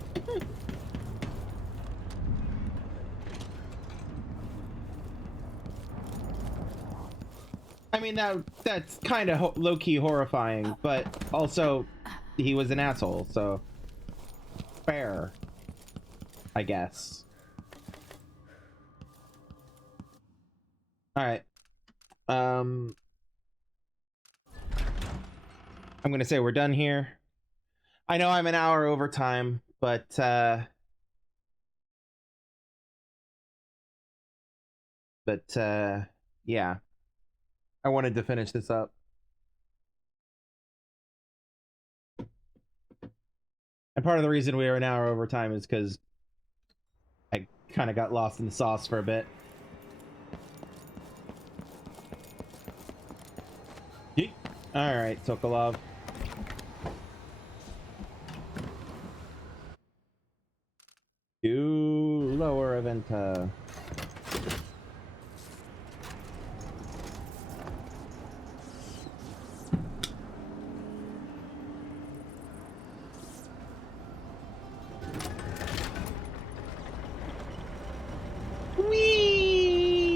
I mean, that's kind of low-key horrifying, but also he was an asshole, so fair, I guess. All right. I'm gonna say we're done here. I know I'm an hour over time, but yeah, I wanted to finish this up. And part of the reason we were an hour over time is because I kind of got lost in the sauce for a bit. Yeet. All right, Sokolov. To lower Aventa. Whee!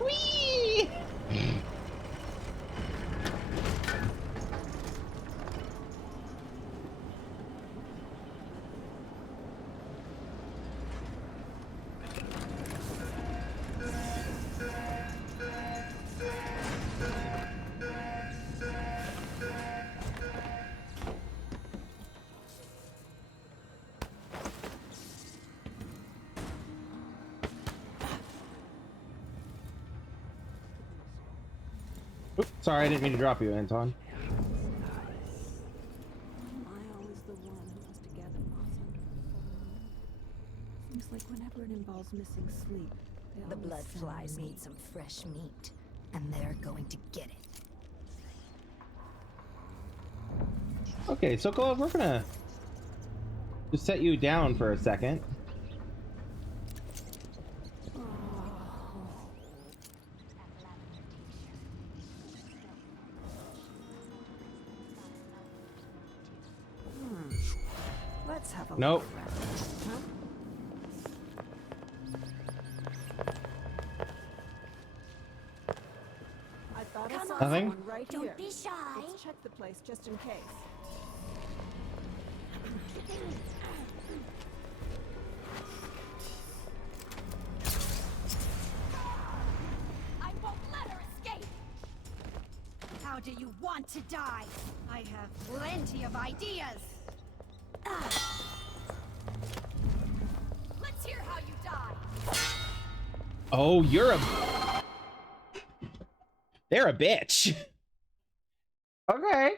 Whee! Oops, sorry, I didn't mean to drop you, Anton. Seems like whenever it involves missing sleep, The blood flies need some fresh meat, and they're going to get it. Okay, Sokolov, we're gonna just set you down for a second. Let's have a Nope. look around. Huh? I thought I saw Nothing? someone right here. Don't be shy. Let's check the place just in case. do you want to die? I have plenty of ideas. Let's hear how you die. Oh, you're a... They're a bitch. Okay.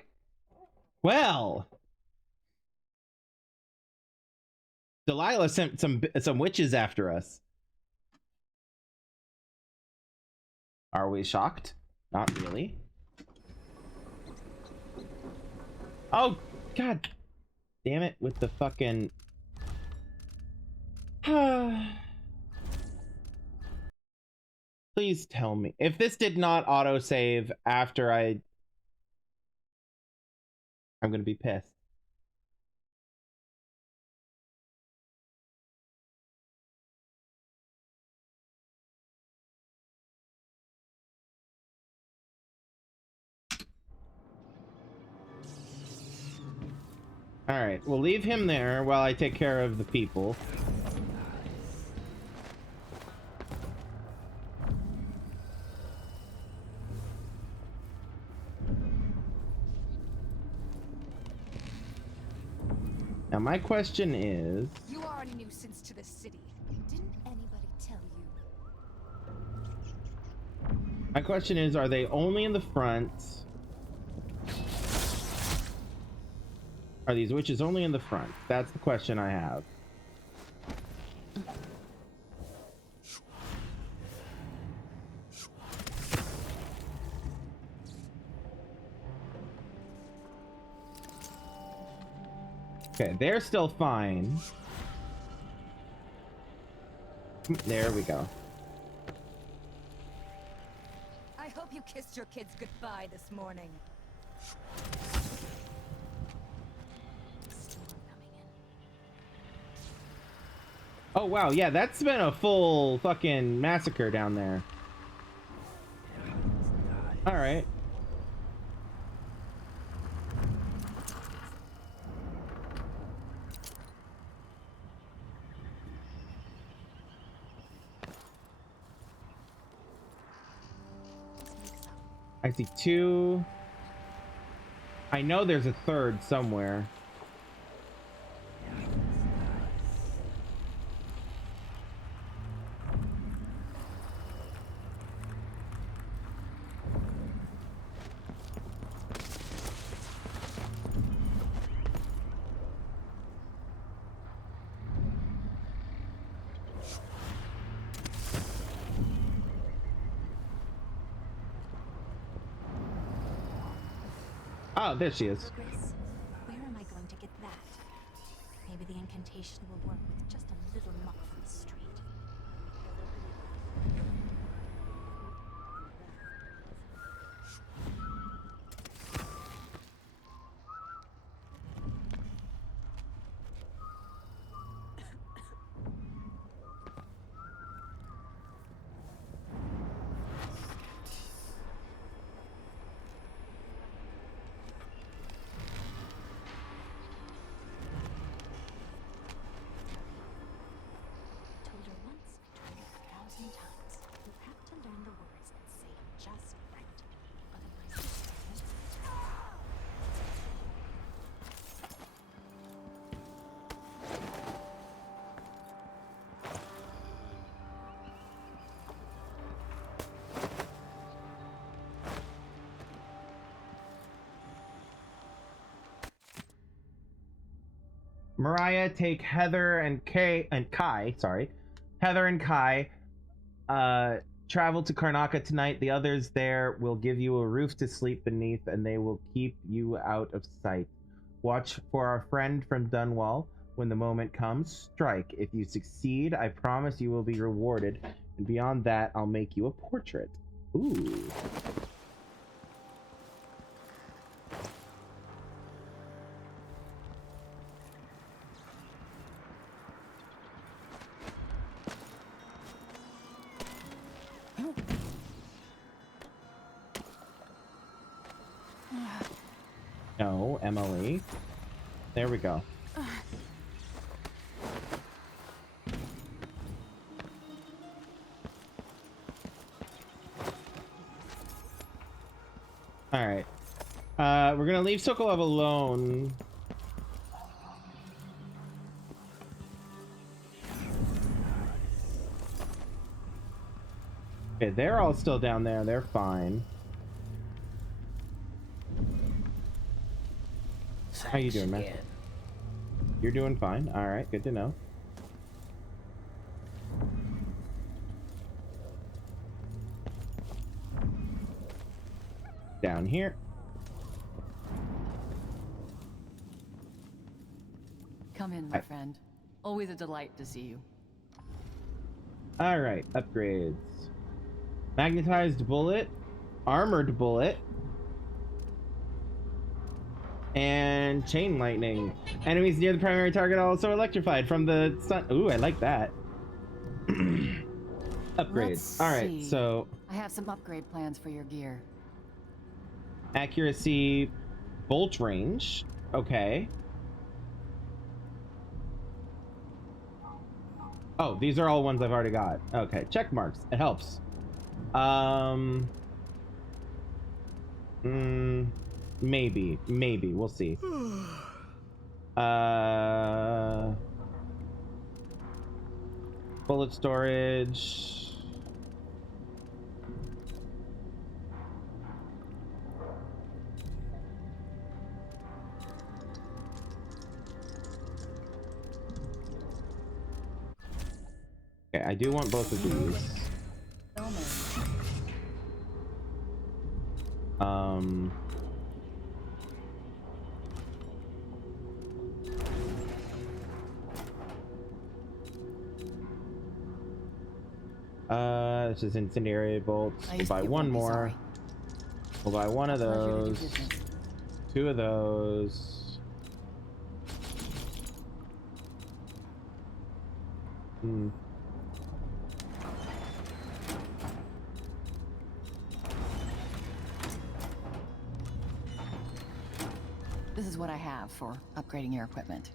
Well. Delilah sent some witches after us. Are we shocked? Not really. Oh, God damn it with the fucking... Please tell me. If this did not autosave after I'm gonna be pissed. Alright, we'll leave him there while I take care of the people. Now my question is... You are a nuisance to the city. Didn't anybody tell you? My question is, are they only in the front? Are these witches only in the front? That's the question I have. Okay, they're still fine. There we go. I hope you kissed your kids goodbye this morning. Oh wow, yeah, that's been a full fucking massacre down there. Alright. I see two. I know there's a third somewhere. Oh, there she is. Grace, where am I going to get that? Maybe the incantation will work with just a little muck from the street. Mariah, take Heather and Kai, sorry. Heather and Kai, travel to Karnaca tonight. The others there will give you a roof to sleep beneath, and they will keep you out of sight. Watch for our friend from Dunwall. When the moment comes, strike. If you succeed, I promise you will be rewarded, and beyond that, I'll make you a portrait. Ooh. No, Emily. There we go. All right. We're gonna leave Sokolov alone. Okay, they're all still down there. They're fine. How you doing, man? You're doing fine. All right, good to know. Down here. Come in, my friend. Always a delight to see you. All right, upgrades. Magnetized bullet, armored bullet, and chain lightning. Enemies near the primary target are also electrified from the sun. Ooh, I like that. Upgrades. All right, so I have some upgrade plans for your gear. accuracy, bolt range. Okay. Oh, these are all ones I've already got. Okay, check marks. It helps. Maybe we'll see. Bullet storage. Okay, I do want both of these. This is incendiary bolts. We'll buy one more. We'll buy one of those. Two of those. This is what I have for upgrading your equipment.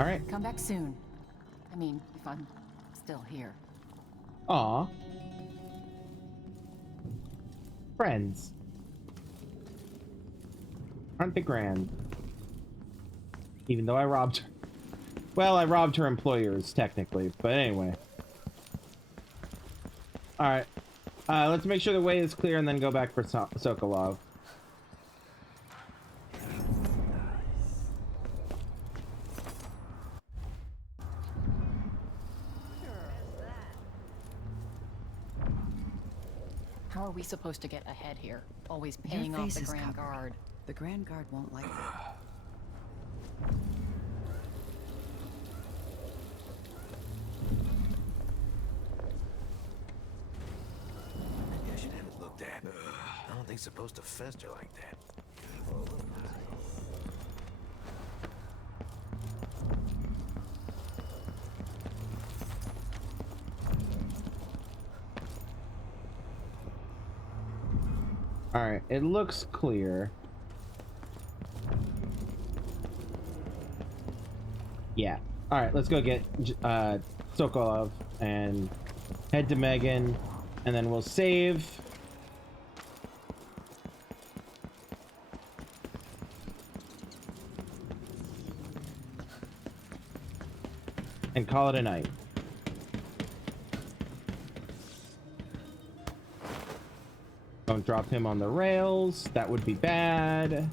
All right. Come back soon. I mean, if I'm still here. Aw. Friends. Aren't they grand? Even though I robbed her. Well, I robbed her employers, technically. But anyway. Alright. Let's make sure the way is clear and then go back for Sokolov. How are we supposed to get ahead here? Always paying off the Grand Guard. The Grand Guard won't like that. Maybe I should have it looked at. I don't think it's supposed to fester like that. Alright, it looks clear. Yeah. Alright, let's go get Sokolov and head to Megan, and then we'll save. And call it a night. Don't drop him on the rails. That would be bad.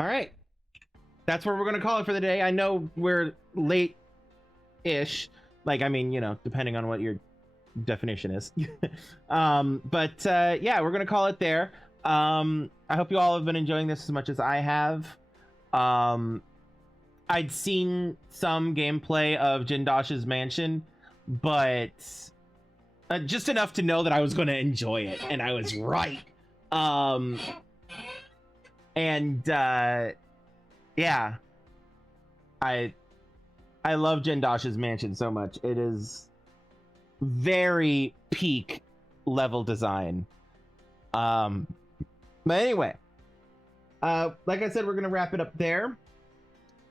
All right. That's where we're going to call it for the day. I know we're late-ish. Like, I mean, you know, depending on what your definition is. But yeah, we're going to call it there. I hope you all have been enjoying this as much as I have. I'd seen some gameplay of Jindosh's Mansion, but just enough to know that I was going to enjoy it, and I was right. Yeah, I love Jindosh's Mansion so much. It is very peak level design. But anyway, like I said, we're gonna wrap it up there.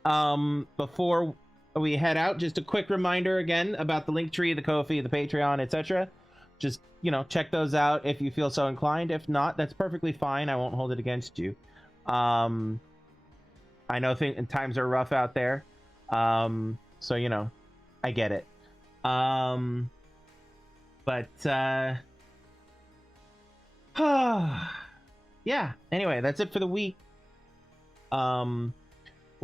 Before we head out, just a quick reminder again about the Linktree, the Ko-fi, the Patreon, etc. Just, you know, check those out if you feel so inclined. If not, that's perfectly fine. I won't hold it against you. I know times are rough out there. So, you know, I get it. Yeah, anyway, that's it for the week. We'll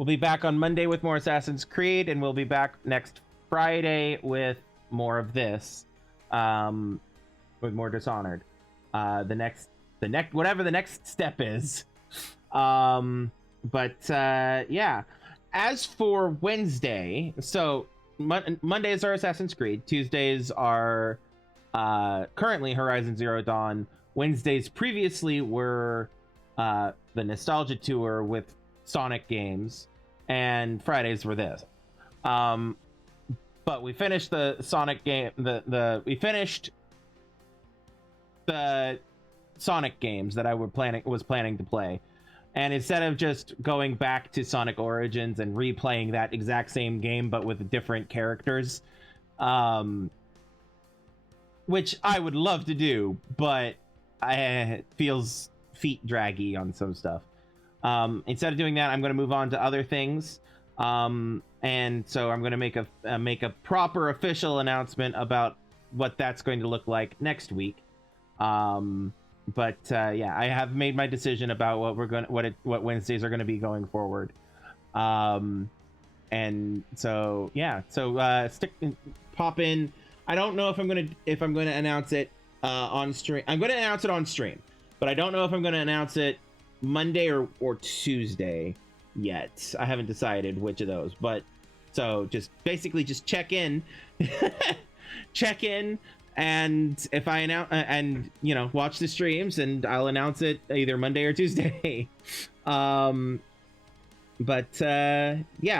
be back on Monday with more Assassin's Creed, and we'll be back next Friday with more of this, with more Dishonored. Whatever the next step is. Yeah. As for Wednesday, so Mondays are Assassin's Creed. Tuesdays are currently Horizon Zero Dawn. Wednesdays previously were the Nostalgia Tour with Sonic games, and Fridays were this. But we finished the Sonic game. We finished the Sonic games that I was planning to play. And instead of just going back to Sonic Origins and replaying that exact same game but with different characters, which I would love to do, but it feels feet draggy on some stuff. Instead of doing that, I'm going to move on to other things. And so I'm going to make a proper official announcement about what that's going to look like next week. Yeah, I have made my decision about what Wednesdays are going to be going forward. And so yeah, so pop in. I don't know if I'm going to announce it on stream. I'm going to announce it on stream, but I don't know if I'm going to announce it Monday or Tuesday yet. I haven't decided which of those, but so just check in. Check in. And if I announce and you know, watch the streams, and I'll announce it either Monday or Tuesday. Yeah,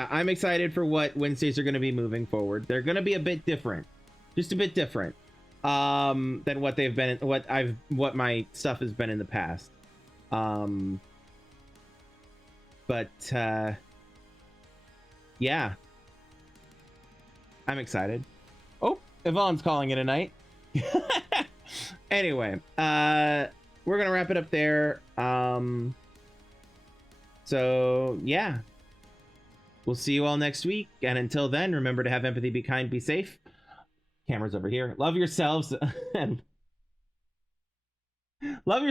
I'm excited for what Wednesdays are going to be moving forward. They're going to be a bit different, just a bit different than what they've been, what my stuff has been in the past. Yeah, I'm excited. Oh, Yvonne's calling it a night. Anyway, we're gonna wrap it up there. So yeah, we'll see you all next week, and until then, remember to have empathy, be kind, be safe. Camera's over here. Love yourselves and love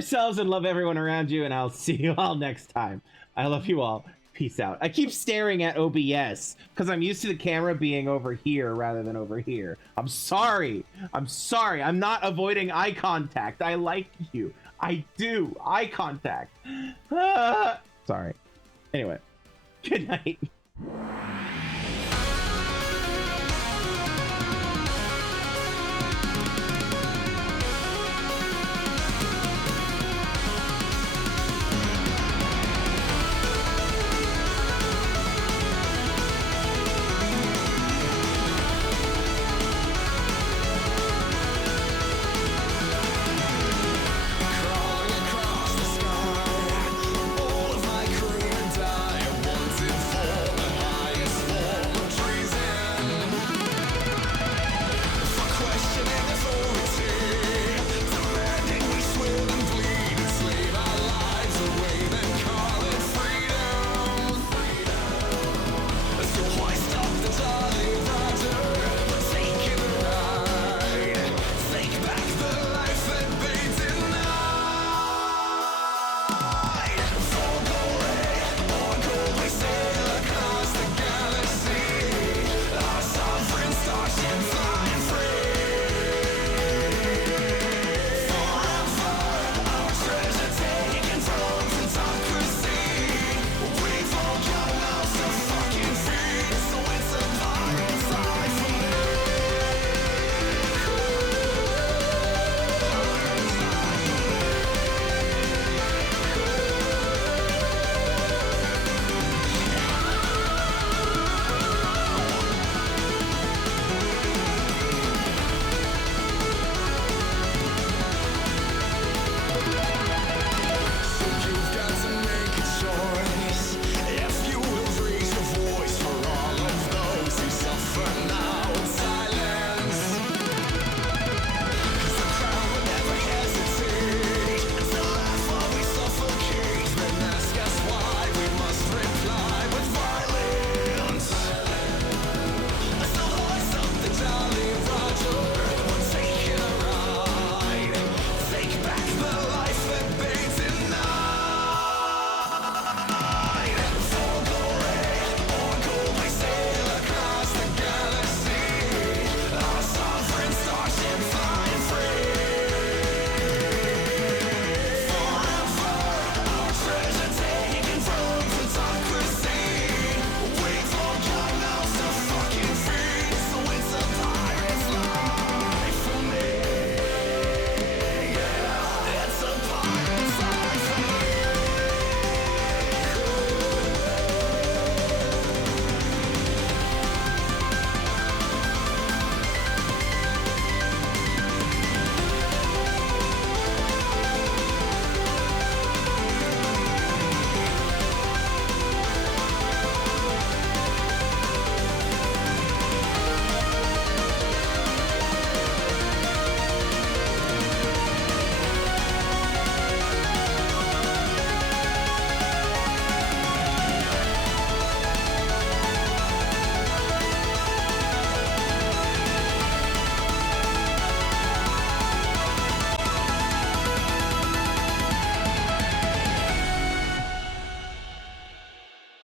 everyone around you, and I'll see you all next time. I love you all. Peace out. I keep staring at OBS because I'm used to the camera being over here rather than over here. I'm sorry. I'm not avoiding eye contact. I like you. I do. Eye contact. Sorry. Anyway, good night.